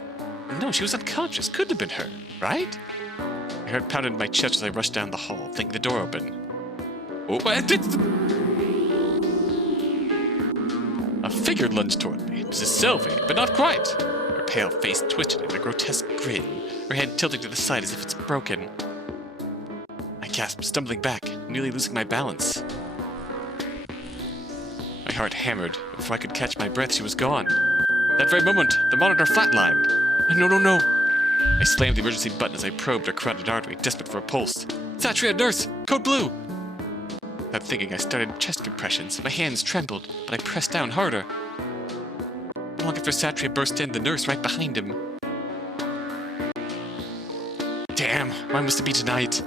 No, she was unconscious. Couldn't have been her, right? I heard pounding in my chest as I rushed down the hall, thinking the door open. Oh, a figure lunged toward me. Mrs. Selvey, but not quite. Her pale face twisted in a grotesque grin, her head tilting to the side as if it's broken. I gasped, stumbling back, nearly losing my balance. My heart hammered. Before I could catch my breath, she was gone. That very moment, the monitor flatlined. No. I slammed the emergency button as I probed her carotid artery, desperate for a pulse. Satria, nurse! Code blue! Without thinking, I started chest compressions. My hands trembled, but I pressed down harder. Long after Satria burst in, the nurse right behind him. Damn, why must it be tonight?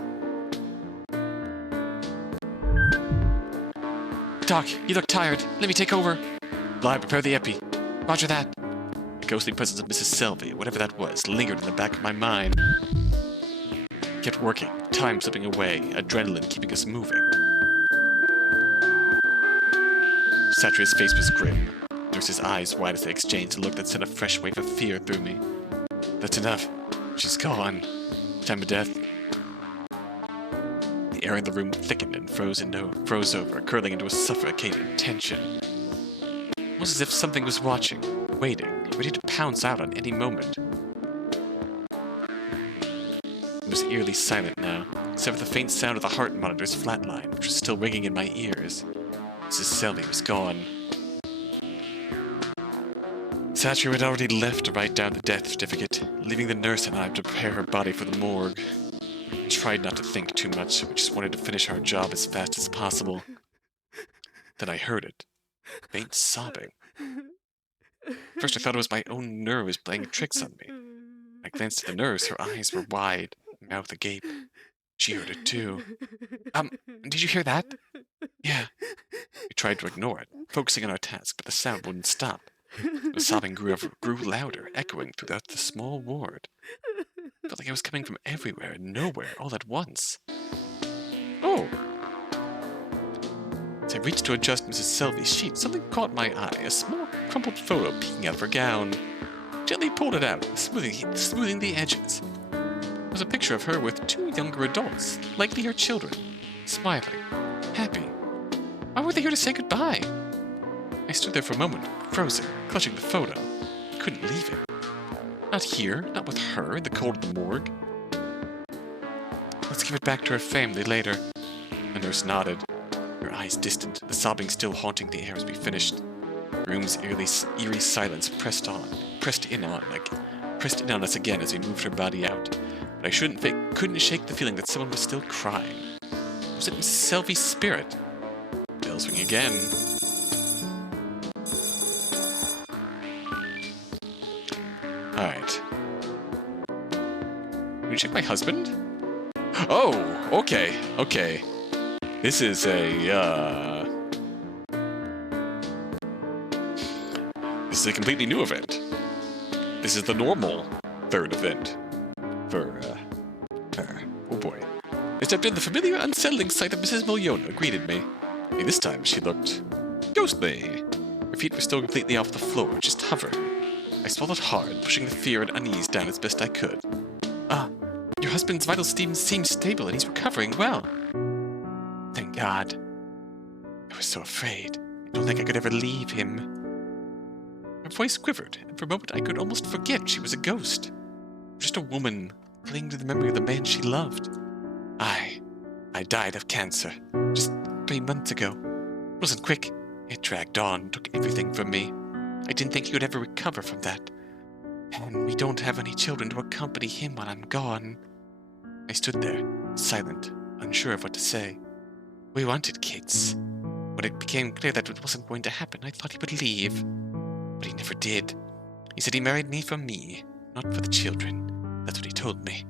Doc, you look tired. Let me take over. Lie, prepare the epi. Roger that. The ghostly presence of Mrs. Selvey, whatever that was, lingered in the back of my mind. Kept working, time slipping away, adrenaline keeping us moving. Satria's face was grim. Nurse's eyes wide as they exchanged a look that sent a fresh wave of fear through me. That's enough. She's gone. Time of death. The air in the room thickened and froze over, curling into a suffocating tension. It was as if something was watching, waiting, ready to pounce out on any moment. It was eerily silent now, except for the faint sound of the heart monitor's flatline, which was still ringing in my ears. Mrs. Selby was gone. Satria had already left to write down the death certificate, leaving the nurse and I to prepare her body for the morgue. I tried not to think too much, we just wanted to finish our job as fast as possible. Then I heard it. Faint sobbing. First I thought it was my own nerves playing tricks on me. I glanced at the nurse, her eyes were wide, mouth agape. She heard it too. Did you hear that? Yeah. We tried to ignore it, focusing on our task, but the sound wouldn't stop. The sobbing grew louder, echoing throughout the small ward. It felt like it was coming from everywhere and nowhere, all at once. Oh! As I reached to adjust Mrs. Selby's sheet, something caught my eye, a small, crumpled photo peeking out of her gown. Gently pulled it out, smoothing the edges. It was a picture of her with two younger adults, likely her children, smiling, happy. Why were they here to say goodbye? I stood there for a moment, frozen, clutching the photo. I couldn't leave it. Not here, not with her in the cold of the morgue. Let's give it back to her family later. The nurse nodded, her eyes distant, the sobbing still haunting the air as we finished. The room's eerie silence pressed in on us again as we moved her body out. But I couldn't shake the feeling that someone was still crying. Was it Mrs. Selby's spirit? Bells ring again. Alright. Can you check my husband? Oh, okay. This is a completely new event. This is the normal third event. Oh boy. I stepped in, the familiar, unsettling sight of Mrs. Miliona greeted me. Only this time she looked ghostly. Her feet were still completely off the floor, just hovering. I swallowed hard, pushing the fear and unease down as best I could. Your husband's vital steam seems stable and he's recovering well. Thank God. I was so afraid. I don't think I could ever leave him. Her voice quivered, and for a moment I could almost forget she was a ghost. Just a woman clinging to the memory of the man she loved. I died of cancer just 3 months ago. It wasn't quick. It dragged on, took everything from me. I didn't think he would ever recover from that. And we don't have any children to accompany him while I'm gone. I stood there, silent, unsure of what to say. We wanted kids. When it became clear that it wasn't going to happen, I thought he would leave. But he never did. He said he married me for me, not for the children. That's what he told me.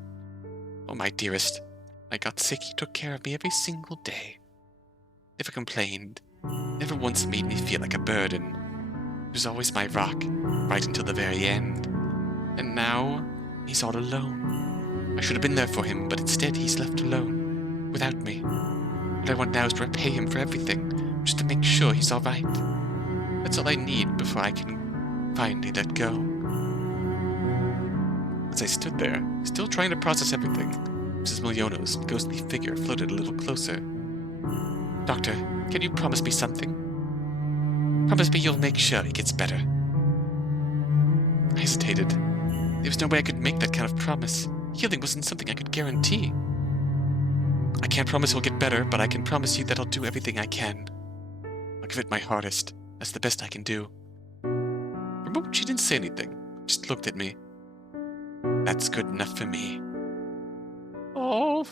Oh, my dearest. When I got sick, he took care of me every single day. Never complained. Never once made me feel like a burden. He was always my rock, right until the very end. And now, he's all alone. I should have been there for him, but instead he's left alone, without me. What I want now is to repay him for everything, just to make sure he's all right. That's all I need before I can finally let go. As I stood there, still trying to process everything, Mrs. Miliona's ghostly figure floated a little closer. Doctor, can you promise me something? Promise me you'll make sure he gets better. I hesitated. There was no way I could make that kind of promise. Healing wasn't something I could guarantee. I can't promise he'll get better, but I can promise you that I'll do everything I can. I'll give it my hardest. That's the best I can do. For a moment she didn't say anything, just looked at me. That's good enough for me. Oh.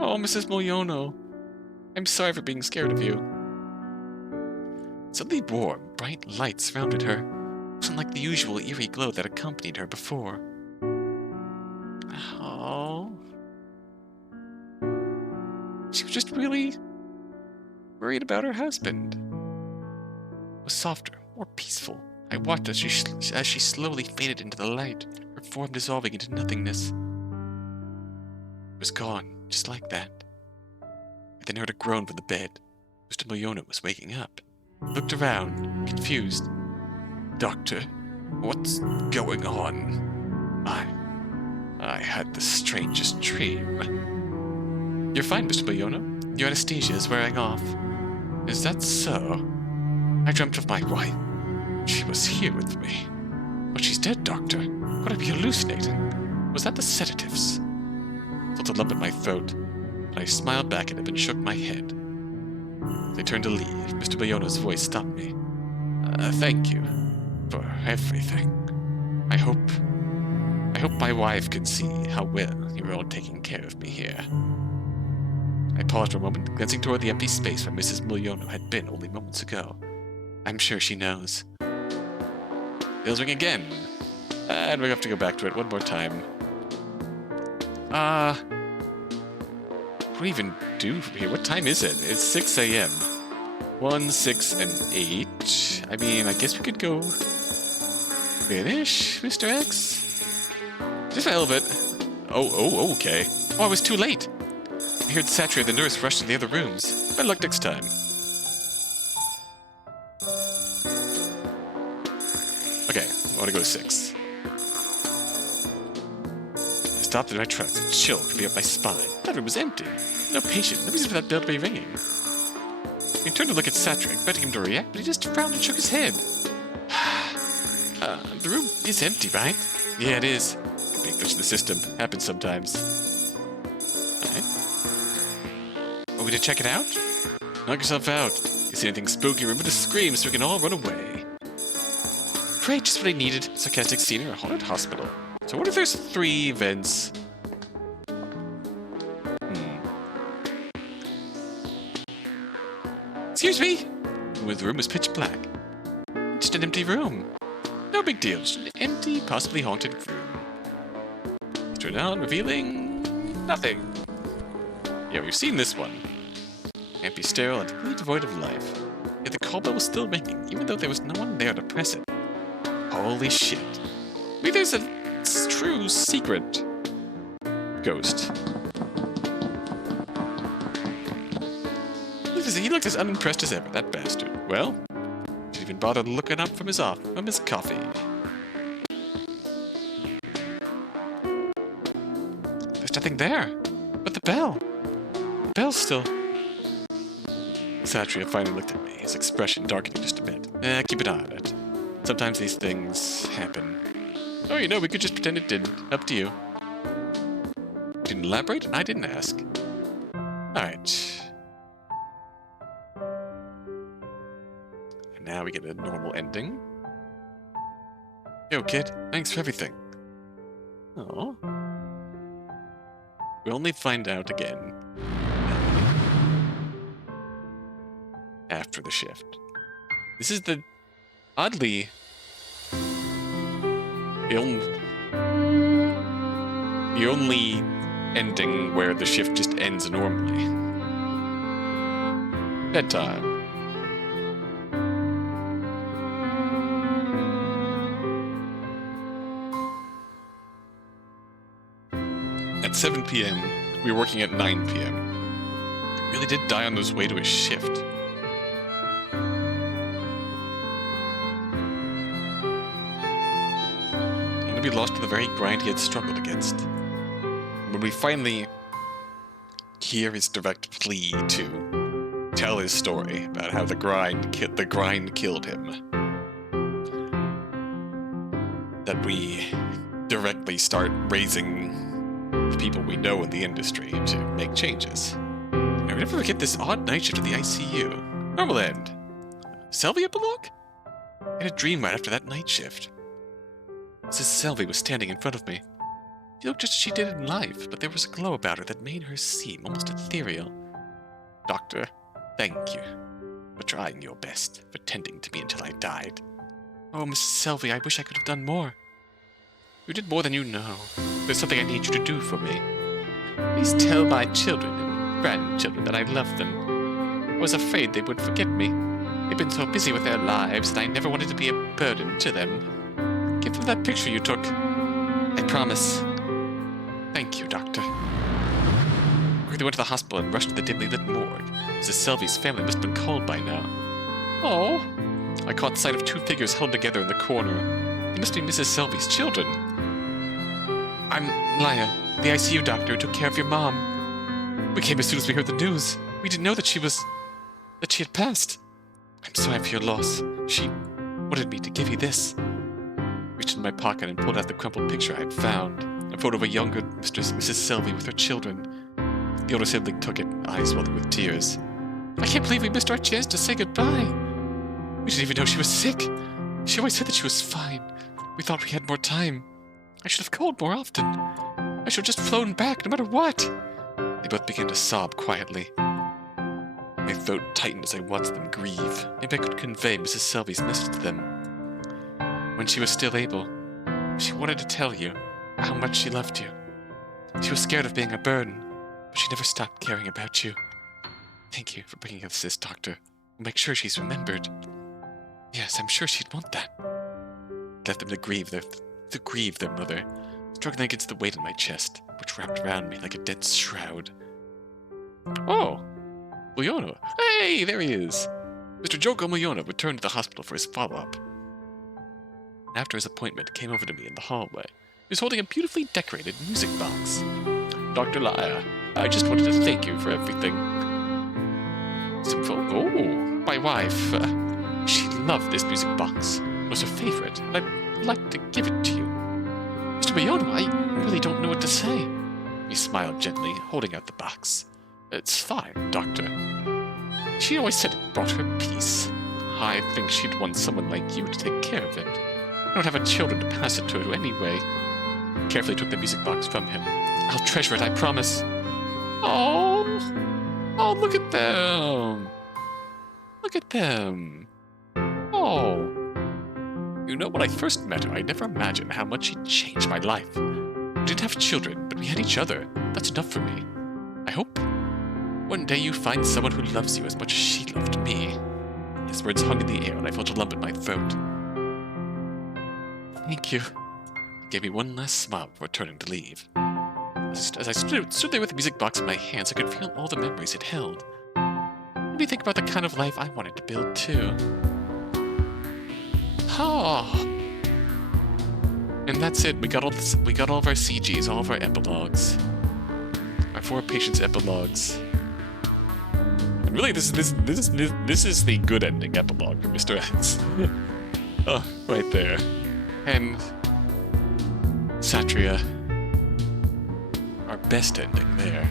Oh, Mrs. Miliono. I'm sorry for being scared of you. Suddenly warm, bright light surrounded her. It wasn't like the usual eerie glow that accompanied her before. Oh. She was just really worried about her husband. It was softer, more peaceful. I watched as she slowly faded into the light, her form dissolving into nothingness. It was gone, just like that. I then heard a groan from the bed. Mr. Miliona was waking up. He looked around, confused. Doctor, what's going on? I had the strangest dream. You're fine, Mr. Miliona. Your anesthesia is wearing off. Is that so? I dreamt of my wife. She was here with me. dead, Doctor. Could I be hallucinating? Was that the sedatives? I felt a lump in my throat, and I smiled back at him and shook my head. As I turned to leave, Mr. Bayona's voice stopped me. Thank you for everything. I hope my wife can see how well you're all taking care of me here. I paused for a moment, glancing toward the empty space where Mrs. Miliono had been only moments ago. I'm sure she knows. Bells ring again. And we have to go back to it one more time. What do we even do from here? What time is it? It's 6 a.m. 1, 6, and 8. I mean, I guess we could go finish, Mr. X? Just a hell of it. Oh, okay. Oh, I was too late. I heard Satria, the nurse, rush to the other rooms. Better luck next time. Okay, I want to go to 6. I stopped in my tracks, a chill coming up my spine. That room was empty. No patient, no reason for that bell to be ringing. I turned to look at Satria, expecting him to react, but he just frowned and shook his head. The room is empty, right? Yeah, it is. Being glitch in the system. Happens sometimes. Alright. Want me to check it out? Knock yourself out. You see anything spooky, remember to scream so we can all run away. Great, just what I needed. Sarcastic scene in a haunted hospital. So what if there's 3 vents? Excuse me? The room was pitch black. Just an empty room. No big deal, just an empty, possibly haunted room. Turn on, revealing nothing. Yeah, we've seen this one. Empty, sterile, and completely devoid of life. Yet the call bell was still ringing, even though there was no one there to press it. Holy shit. Maybe there's a true secret ghost. He looked as unimpressed as ever, that bastard. Well, didn't even bother looking up from his coffee. There's nothing there. But the bell. The bell's still... Satria finally looked at me, his expression darkening just a bit. Keep an eye on it. Sometimes these things happen. Oh, you know, we could just pretend it didn't. Up to you. Didn't elaborate, and I didn't ask. Alright. And now we get a normal ending. Yo, kid. Thanks for everything. Oh. We'll only find out again after the shift. This is the oddly the only ending where the shift just ends normally. Bedtime. At 7 p.m., we were working at 9 p.m. He really did die on his way to his shift. And to be lost to the very grind he had struggled against. When we finally hear his direct plea to tell his story about how the grind killed him, that we directly start raising the people we know in the industry to make changes. I would never forget this odd night shift at the ICU. Normal end. Selby epilogue? I had a dream right after that night shift. Mrs. Selby was standing in front of me. She looked just as she did in life, but there was a glow about her that made her seem almost ethereal. Doctor, thank you for trying your best, for tending to me until I died. Oh, Mrs. Selby, I wish I could have done more. You did more than you know. There's something I need you to do for me. Please tell my children and grandchildren that I love them. I was afraid they would forget me. They've been so busy with their lives, and I never wanted to be a burden to them. Give them that picture you took. I promise. Thank you, Doctor. I quickly went to the hospital and rushed to the dimly lit morgue. Mrs. Selby's family must have been called by now. Oh! I caught sight of 2 figures held together in the corner. They must be Mrs. Selby's children. I'm Laya, the ICU doctor who took care of your mom. We came as soon as we heard the news. We didn't know that she had passed. I'm sorry for your loss. She wanted me to give you this. reached in my pocket and pulled out the crumpled picture I had found. A photo of a younger Mrs. Selby with her children. The older sibling took it, eyes swelling with tears. I can't believe we missed our chance to say goodbye. We didn't even know she was sick. She always said that she was fine. We thought we had more time. I should have called more often. I should have just flown back, no matter what. They both began to sob quietly. My throat tightened as I watched them grieve. Maybe I could convey Mrs. Selby's message to them. When she was still able, she wanted to tell you how much she loved you. She was scared of being a burden, but she never stopped caring about you. Thank you for bringing us this, Doctor. We'll make sure she's remembered. Yes, I'm sure she'd want that. I left them to grieve their mother, struggling against the weight in my chest, which wrapped around me like a dense shroud. Oh, Muyono. Hey, there he is. Mr. Joko Muyono returned to the hospital for his follow-up. After his appointment, came over to me in the hallway. He was holding a beautifully decorated music box. Dr. Laya, I just wanted to thank you for everything. Oh, my wife. She loved this music box. It was her favorite, and I'd like to give it to you. Mr. Muyono, I really don't know what to say. He smiled gently, holding out the box. It's fine, Doctor. She always said it brought her peace. I think she'd want someone like you to take care of it. I don't have any children to pass it to her anyway. Carefully took the music box from him. I'll treasure it, I promise. Oh, look at them. Look at them. Oh. You know, when I first met her, I never imagined how much she'd changed my life. We didn't have children, but we had each other. That's enough for me. I hope one day you find someone who loves you as much as she loved me. His words hung in the air, and I felt a lump in my throat. Thank you. He gave me one last smile before turning to leave. As I stood there with the music box in my hands, I could feel all the memories it held. Made me think about the kind of life I wanted to build, too. Oh. And that's it. We got all of our CGs, all of our epilogues. Our 4 patients' epilogues. And really, this is the good ending epilogue for Mr. X. Oh, right there. And Satria, our best ending there.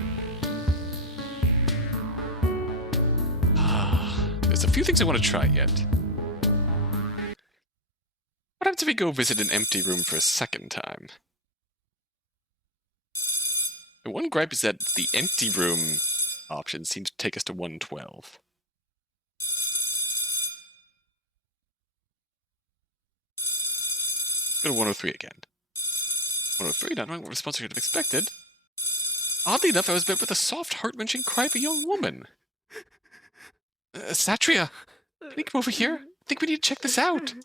There's a few things I want to try yet. What happens if we go visit an empty room for a second time? The one gripe is that the empty room option seems to take us to 112. Go to 103 again. 103, not knowing what response I should have expected. Oddly enough, I was met with a soft, heart-wrenching cry of a young woman. Satria, can you come over here? I think we need to check this out.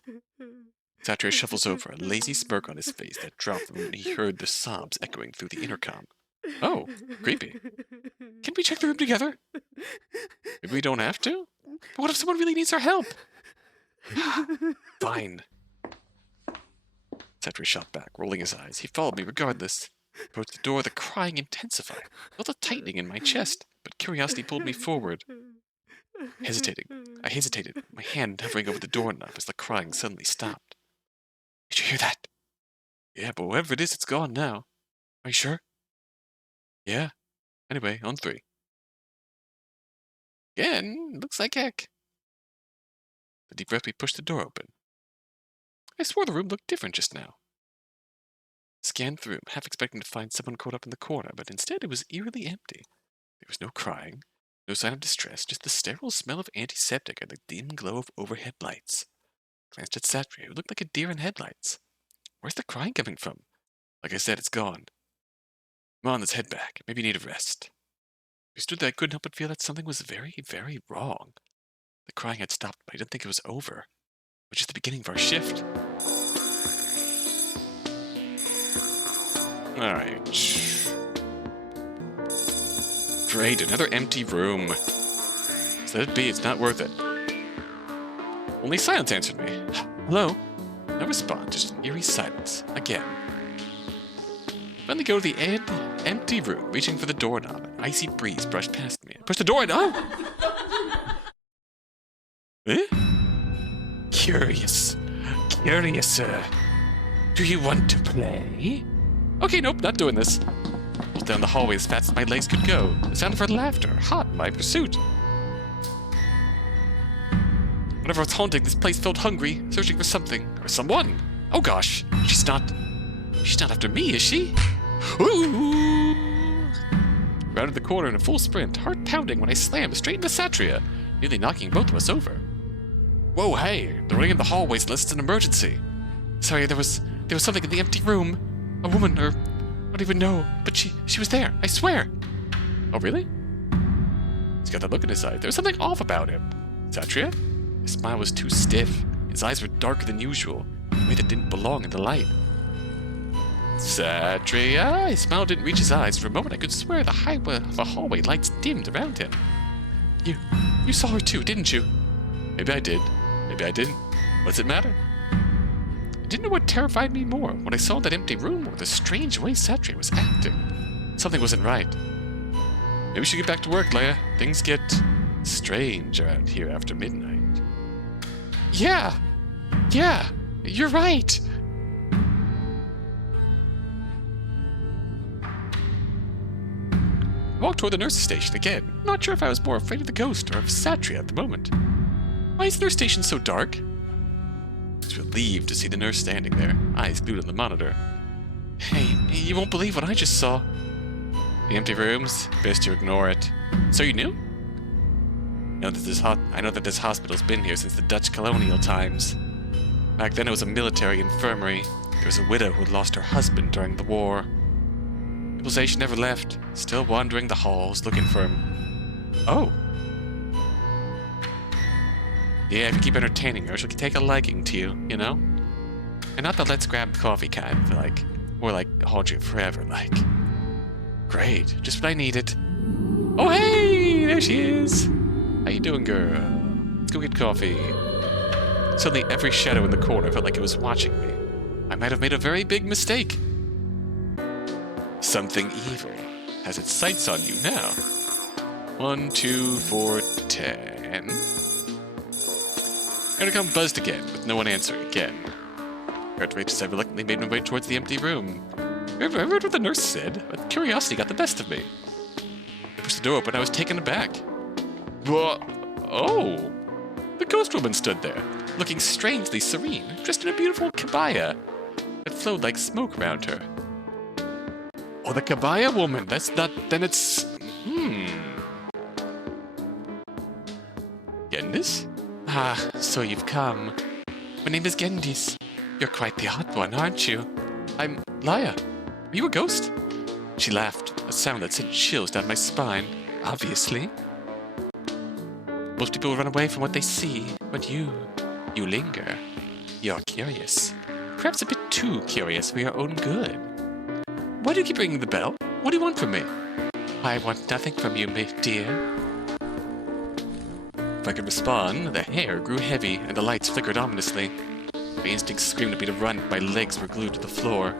Satria shuffles over, a lazy smirk on his face that dropped when he heard the sobs echoing through the intercom. Oh, creepy. Can we check the room together? Maybe we don't have to? But what if someone really needs our help? Fine. Satria shot back, rolling his eyes. He followed me regardless. Approached the door, the crying intensified. I felt a tightening in my chest, but curiosity pulled me forward. I hesitated, my hand hovering over the doorknob as the crying suddenly stopped. Did you hear that? Yeah, but whatever it is, it's gone now. Are you sure? Yeah. Anyway, on 3. Again, looks like heck. The deep breath, we pushed the door open. I swore the room looked different just now. Scanned through, half expecting to find someone caught up in the corner, but instead it was eerily empty. There was no crying, no sign of distress, just the sterile smell of antiseptic and the dim glow of overhead lights. Glanced at Satria, who looked like a deer in headlights. Where's the crying coming from? Like I said, it's gone. Come on, let's head back. Maybe you need a rest. I stood there, I couldn't help but feel that something was very, very wrong. The crying had stopped, but I didn't think it was over. It was just the beginning of our shift. Alright. Great, another empty room. Just let it be, it's not worth it. Only silence answered me. Hello? No response, just an eerie silence. Again. Finally go to the empty room, reaching for the doorknob. An icy breeze brushed past me. I pushed the door and Eh? Curious. Do you want to play? Okay, nope, not doing this. I was down the hallway as fast as my legs could go. The sound of her laughter, hot in my pursuit. Whenever I was haunting, this place felt hungry, searching for something or someone. Oh gosh, she's not after me, is she? Ooh! Rounded the corner in a full sprint, heart pounding when I slammed straight into Satria, nearly knocking both of us over. Whoa, hey! The ring in the hallways unless it's an emergency. Sorry, there was something in the empty room. A woman, or I don't even know, but she was there, I swear. Oh, really? He's got that look in his eye. There was something off about him. Satria? His smile was too stiff. His eyes were darker than usual, in a way that didn't belong in the light. Satria? His smile didn't reach his eyes. For a moment, I could swear the hallway lights dimmed around him. You saw her too, didn't you? Maybe I did. Maybe I didn't. What does it matter? I didn't know what terrified me more, when I saw that empty room or the strange way Satria was acting. Something wasn't right. Maybe we should get back to work, Leia. Things get strange around here after midnight. Yeah, you're right. I walked toward the nurse's station again, not sure if I was more afraid of the ghost or of Satria at the moment. Why is the nurse station so dark? I was relieved to see the nurse standing there, eyes glued on the monitor. Hey, you won't believe what I just saw. The empty rooms? Best you ignore it. So you knew? I know that this hospital's been here since the Dutch colonial times. Back then it was a military infirmary. There was a widow who had lost her husband during the war. People say she never left, still wandering the halls looking for him. Oh. Yeah, if you keep entertaining her, she'll take a liking to you, you know? And not the let's grab coffee kind, more like haunt you forever, like. Great, just what I needed. Oh hey, there she is! How you doing, girl? Let's go get coffee. Suddenly, every shadow in the corner felt like it was watching me. I might have made a very big mistake. Something evil has its sights on you now. 1, 2, 4, 10. Intercom buzzed again, with no one answering again. Graduates, I reluctantly made my way towards the empty room. I heard what the nurse said, but curiosity got the best of me. I pushed the door open, I was taken aback. Oh! The ghost woman stood there, looking strangely serene, dressed in a beautiful kabaya that flowed like smoke around her. Oh, the kabaya woman! Then it's... Gendis? Ah, so you've come. My name is Gendis. You're quite the odd one, aren't you? I'm Laia. Are you a ghost? She laughed, a sound that sent chills down my spine. Obviously. Most people run away from what they see, but you linger. You're curious. Perhaps a bit too curious for your own good. Why do you keep ringing the bell? What do you want from me? I want nothing from you, dear. If I could respond, the hair grew heavy and the lights flickered ominously. My instincts screamed at me to run, but my legs were glued to the floor.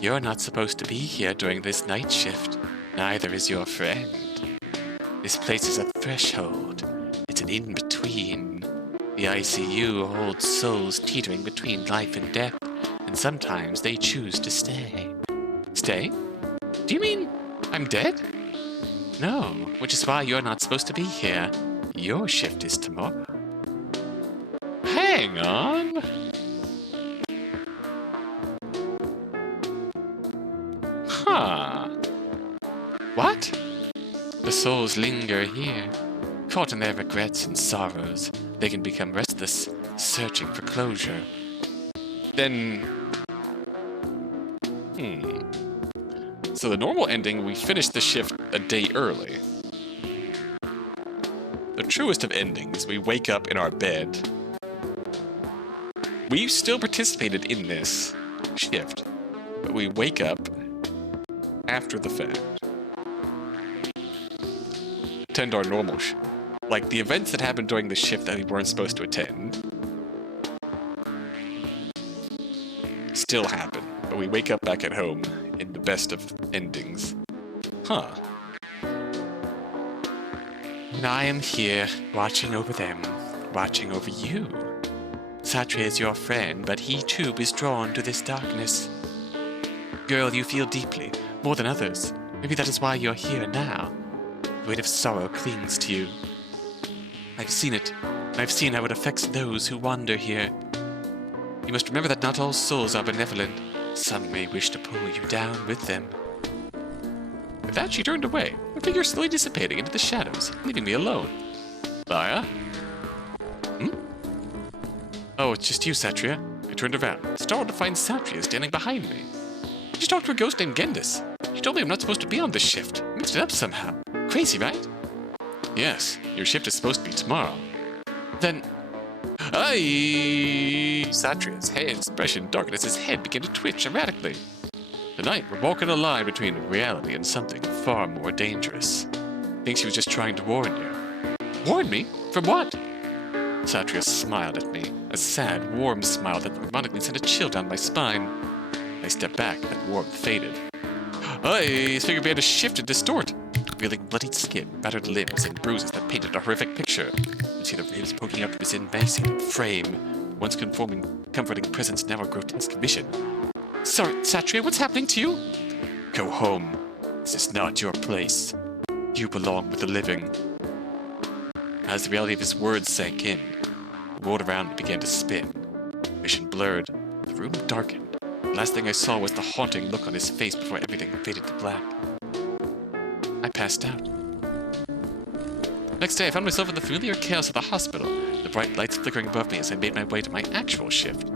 You're not supposed to be here during this night shift. Neither is your friend. This place is a threshold. It's an in-between. The ICU holds souls teetering between life and death, and sometimes they choose to stay. Stay? Do you mean I'm dead? No, which is why you're not supposed to be here. Your shift is tomorrow. Hang on. Huh. What? The souls linger here. Caught in their regrets and sorrows, they can become restless, searching for closure. Then... So the normal ending, we finish the shift a day early. The truest of endings, we wake up in our bed. We still participated in this shift, but we wake up after the fact. Attend our normal shift. Like, the events that happened during the shift that we weren't supposed to attend still happen, but we wake up back at home in the best of endings. Huh. And I am here, watching over them, watching over you. Satria is your friend, but he too is drawn to this darkness. Girl, you feel deeply, more than others. Maybe that is why you're here now. The weight of sorrow clings to you. I've seen it, and I've seen how it affects those who wander here. You must remember that not all souls are benevolent. Some may wish to pull you down with them. With that, she turned away, her figure slowly dissipating into the shadows, leaving me alone. Lyra? Oh, it's just you, Satria. I turned around, startled to find Satria standing behind me. She talked to a ghost named Gendis. She told me I'm not supposed to be on this shift. I mixed it up somehow. Crazy, right? Yes, your shift is supposed to be tomorrow. Then... Satria's expression darkened as his head began to twitch erratically. Tonight, we're walking a line between reality and something far more dangerous. I think she was just trying to warn you. Warn me? From what? Satria smiled at me, a sad, warm smile that ironically sent a chill down my spine. I stepped back, that warmth faded. His figure began to shift and distort, revealing bloodied skin, battered limbs, and bruises that painted a horrific picture. You see the ribs poking out of his emaciated frame, once comforting presence, now a grotesque vision. Sorry, Satria, what's happening to you? Go home. This is not your place. You belong with the living. As the reality of his words sank in, the world around me began to spin. Vision blurred. The room darkened. The last thing I saw was the haunting look on his face before everything faded to black. I passed out. Next day, I found myself in the familiar chaos of the hospital, the bright lights flickering above me as I made my way to my actual shift.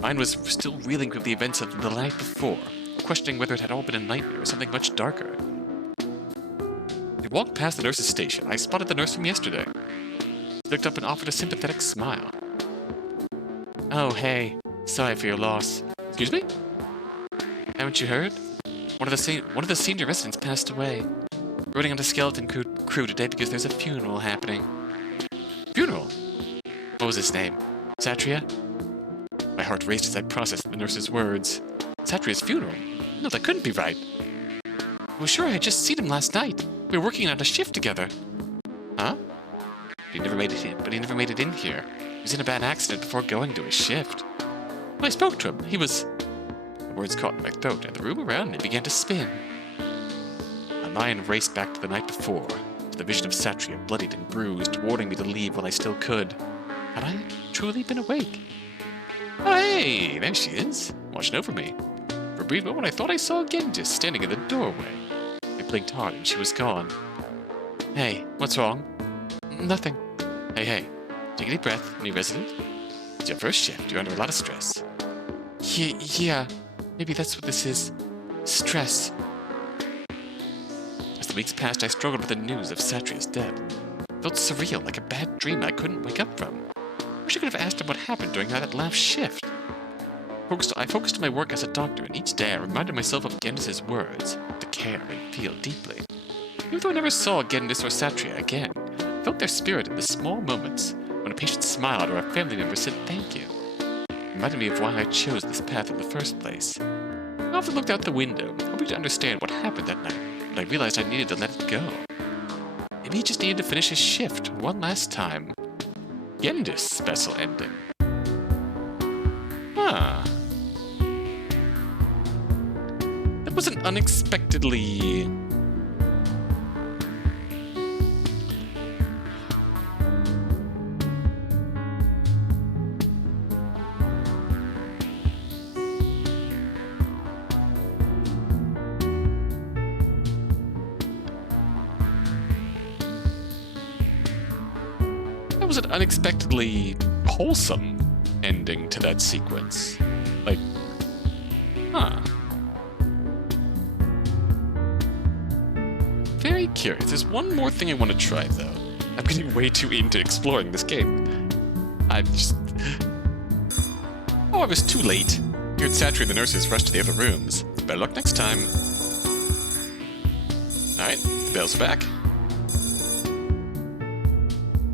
Mine was still reeling from the events of the night before, questioning whether it had all been a nightmare or something much darker. I walked past the nurse's station. I spotted the nurse from yesterday. She looked up and offered a sympathetic smile. Oh, hey. Sorry for your loss. Excuse me? Haven't you heard? One of the senior residents passed away. We're running on the skeleton crew today because there's a funeral happening. Funeral? What was his name? Satria? My heart raced as I processed the nurse's words. Satria's funeral? No, that couldn't be right. I was sure I had just seen him last night. We were working on a shift together. Huh? He never made it in here. He was in a bad accident before going to his shift. When I spoke to him, he was... The words caught in my throat, and the room around me began to spin. My mind raced back to the night before, to the vision of Satria, bloodied and bruised, warning me to leave while I still could. Had I truly been awake? Oh, hey! There she is, watching over me. For a brief moment, I thought I saw Gendis standing in the doorway. I blinked hard, and she was gone. Hey, what's wrong? Nothing. Hey, take a deep breath, new resident. It's your first shift, you're under a lot of stress. Yeah, maybe that's what this is. Stress. As the weeks passed, I struggled with the news of Satria's death. It felt surreal, like a bad dream I couldn't wake up from. I wish I could have asked him what happened during that last shift. I focused on my work as a doctor, and each day I reminded myself of Gendis' words, to care and feel deeply. Even though I never saw Gendis or Satria again, I felt their spirit in the small moments, when a patient smiled or a family member said thank you. It reminded me of why I chose this path in the first place. I often looked out the window, hoping to understand what happened that night, but I realized I needed to let it go. Maybe he just needed to finish his shift one last time. Gendis' special ending. That was an unexpectedly... unexpectedly wholesome ending to that sequence. Like, Very curious. There's one more thing I want to try, though. I'm getting way too into exploring this game. I was too late. Heard Satria and the nurses rushed to the other rooms. Better luck next time. Alright, the bell's back.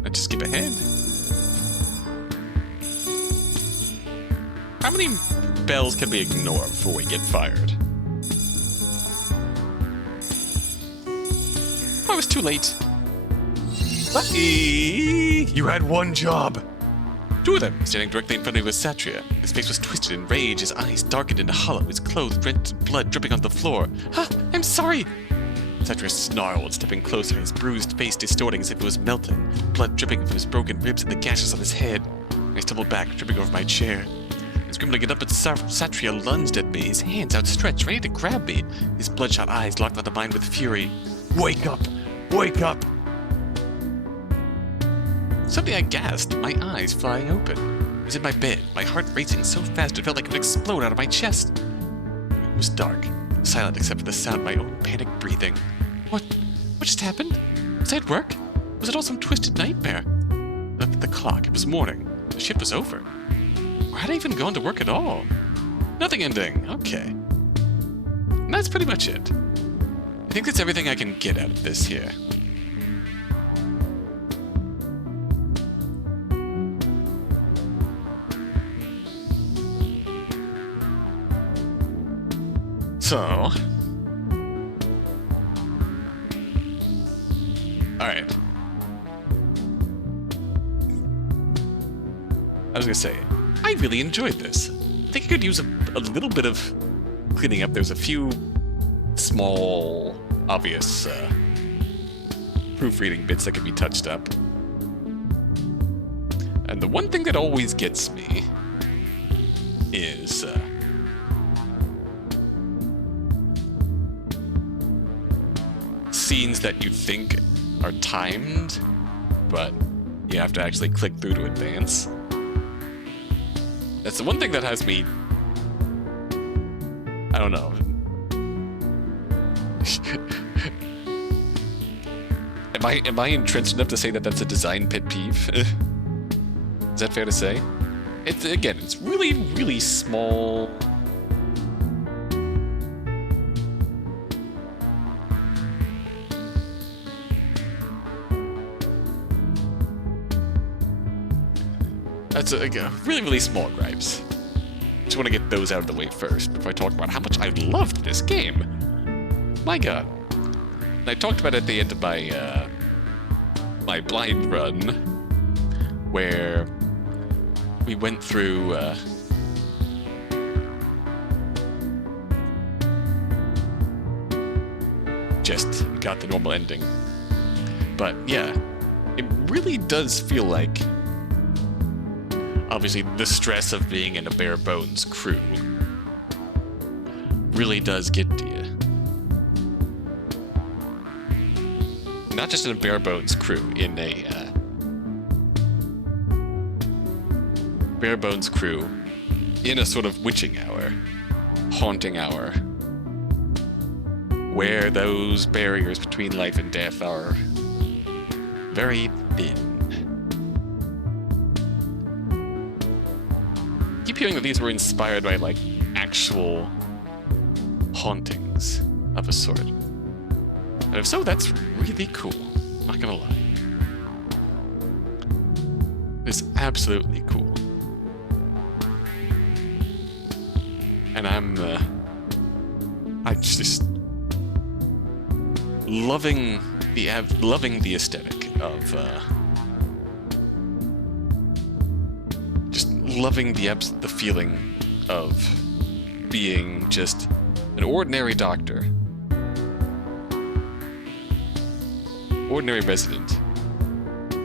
Let's just skip ahead. How many bells can we ignore before we get fired? I was too late. Lucky! You had one job. Two of them, standing directly in front of me, was Satria. His face was twisted in rage, his eyes darkened into hollow, his clothes drenched in blood dripping onto the floor. Ah, I'm sorry! Satria snarled, stepping closer, his bruised face distorting as if it was melting, blood dripping from his broken ribs and the gashes on his head. I stumbled back, tripping over my chair. I screamed to get up, but Satria lunged at me, his hands outstretched, ready to grab me. His bloodshot eyes locked onto mine with fury. Wake up! Wake up! Suddenly I gasped, my eyes flying open. I was in my bed, my heart racing so fast it felt like it would explode out of my chest. It was dark, silent except for the sound of my own panicked breathing. What just happened? Was I at work? Was it all some twisted nightmare? I looked at the clock, it was morning. The shift was over. Or had I even gone to work at all? Nothing ending, okay. And that's pretty much it. I think that's everything I can get out of this here. So, alright. I was gonna say, I really enjoyed this. I think I could use a little bit of cleaning up. There's a few small, obvious proofreading bits that could be touched up. And the one thing that always gets me is scenes that you think are timed, but you have to actually click through to advance. That's the one thing that has me... I don't know. Am I entrenched enough to say that that's a design pet peeve? Is that fair to say? It's really, really small... That's really, really small gripes. Just want to get those out of the way first before I talk about how much I loved this game. My god. And I talked about it at the end of my, my blind run, where we went through, just got the normal ending. But yeah, it really does feel like obviously the stress of being in a bare bones crew really does get to you. Not just in a bare bones crew, in a bare bones crew in a sort of witching hour, haunting hour, where those barriers between life and death are very thin. I keep hearing that these were inspired by, like, actual hauntings of a sort. And if so, that's really cool. Not gonna lie. It's absolutely cool. And I'm just loving the aesthetic of just loving the feeling of being just an ordinary doctor, ordinary resident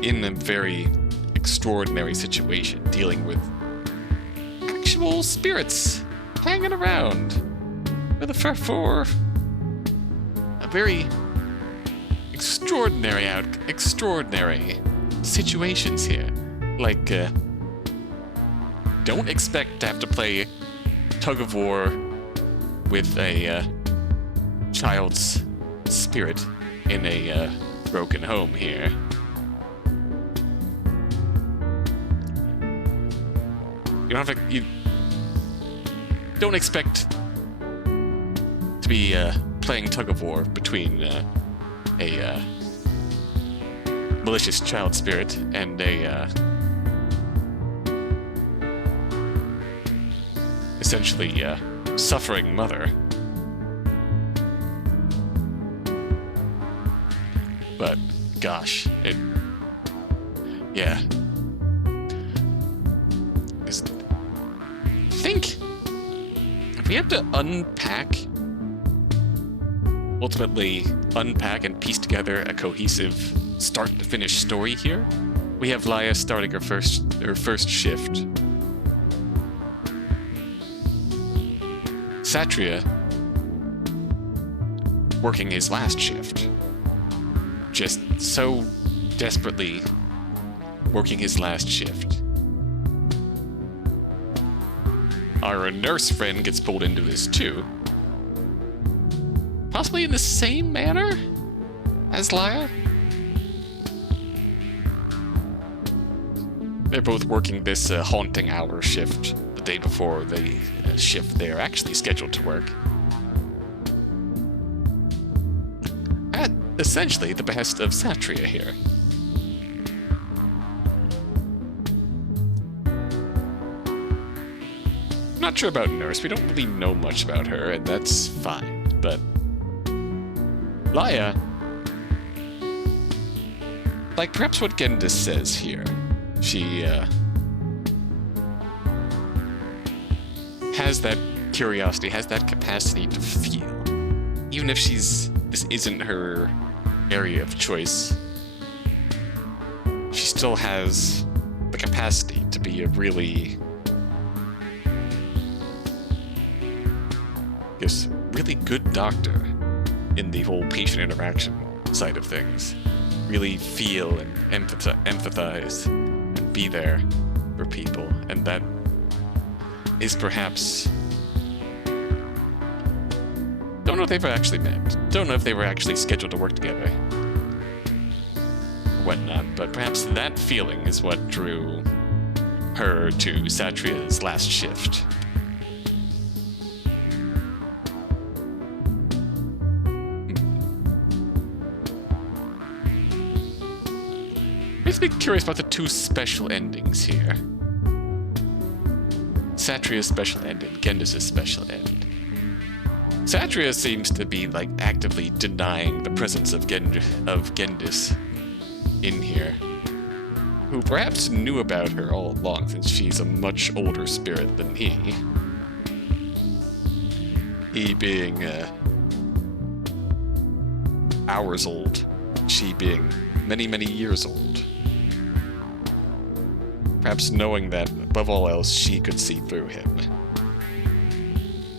in a very extraordinary situation, dealing with actual spirits hanging around with for a very extraordinary situations here. Like, don't expect to have to play tug of war with a child's spirit in a broken home here. You don't expect to be playing tug of war between a malicious child spirit and a essentially suffering mother. But gosh, yeah. think if we have to ultimately unpack and piece together a cohesive start to finish story here, we have Laya starting her first shift. Satria working his last shift. Just so desperately working his last shift. Our nurse friend gets pulled into this too. Possibly in the same manner as Laya? They're both working this haunting hour shift the day before the shift they're actually scheduled to work. At essentially the behest of Satria here. Not sure about Nurse, we don't really know much about her, and that's fine, but Laya, like perhaps what Gendis says here, she has that curiosity, has that capacity to feel. Even if this isn't her area of choice, she still has the capacity to be a really good doctor in the whole patient interaction side of things. Really feel and empathize and be there for people. And that is perhaps... Don't know if they were actually met. Don't know if they were actually scheduled to work together. Or whatnot, but perhaps that feeling is what drew her to Satria's last shift. Makes me curious about the two special endings here. Satria's special end and Gendis' special end. Satria seems to be like actively denying the presence of Gendis in here, who perhaps knew about her all along since she's a much older spirit than he. He being hours old, she being many, many years old. Perhaps knowing that, above all else, she could see through him.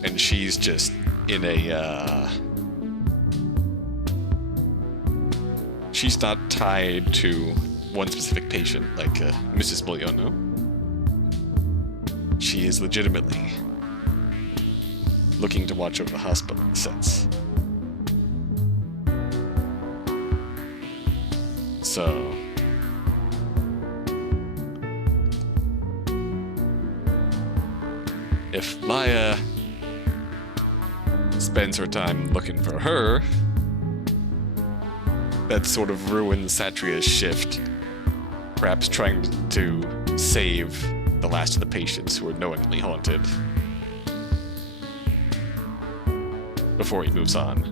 And she's just in a, she's not tied to one specific patient like Mrs. Moyono. She is legitimately looking to watch over the hospital, in a sense. So... if Laya spends her time looking for her, that sort of ruins Satria's shift, perhaps trying to save the last of the patients who are knowingly haunted before he moves on.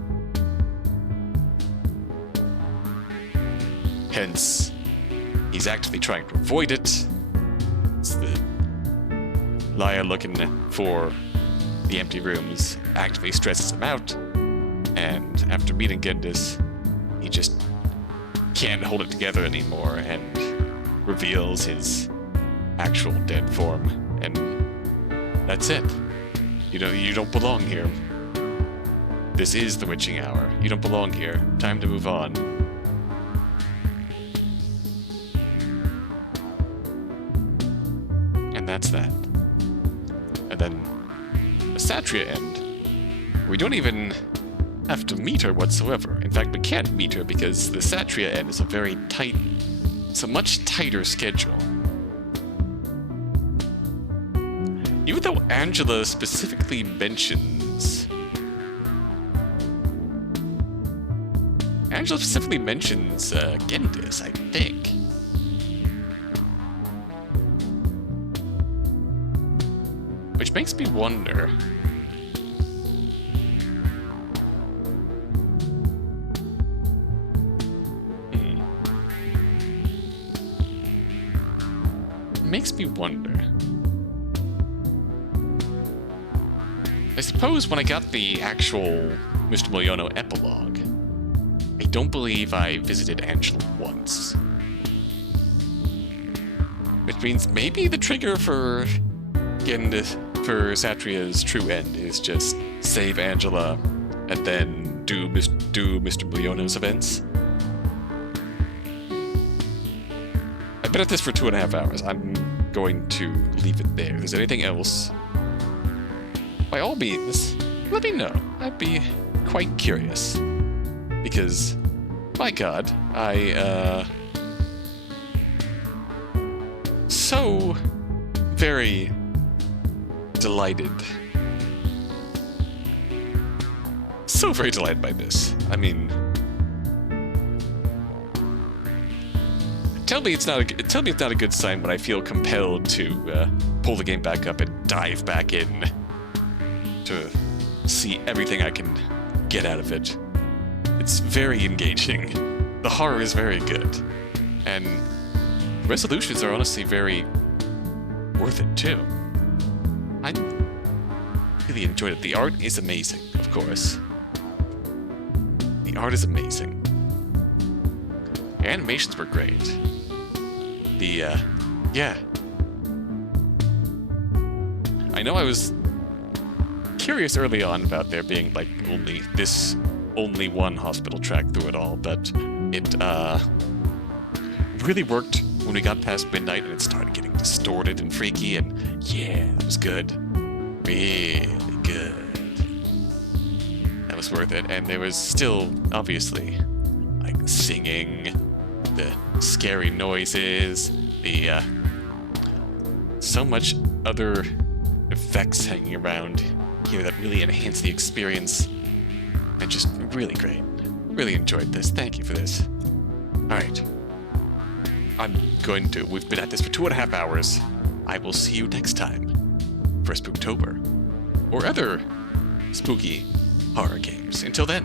Hence, he's actively trying to avoid it. It's the Laya looking for the empty rooms actively stresses him out, and after meeting Gendis, he just can't hold it together anymore and reveals his actual dead form, and that's it. You don't belong here. This is the witching hour. You don't belong here. Time to move on. And that's that. And then the Satria end, we don't even have to meet her whatsoever. In fact, we can't meet her because the Satria end is a very tight, it's a much tighter schedule. Even though Angela specifically mentions Gendis, I think. Which makes me wonder. Makes me wonder. I suppose when I got the actual Mr. Miliono epilogue, I don't believe I visited Angela once. Which means maybe the trigger for Satria's true end is just save Angela and then do Mr. Miliono's events. I've been at this for 2.5 hours. I'm going to leave it there. If there's anything else, by all means, let me know. I'd be quite curious. Because, my god, so very delighted. So very delighted by this. I mean, tell me it's not a good sign when I feel compelled to pull the game back up and dive back in to see everything I can get out of it. It's very engaging. The horror is very good, and resolutions are honestly very worth it too. I really enjoyed it. The art is amazing, of course. The art is amazing. The animations were great. Yeah. I know I was curious early on about there being like only one hospital track through it all, but it really worked when we got past midnight and it started getting distorted and freaky, and yeah, that was good. Really good. That was worth it, and there was still, obviously, like singing, the scary noises, the so much other effects hanging around here that really enhance the experience, and just really great. Really enjoyed this. Thank you for this. Alright. We've been at this for 2.5 hours. I will see you next time for Spooktober or other spooky horror games. Until then,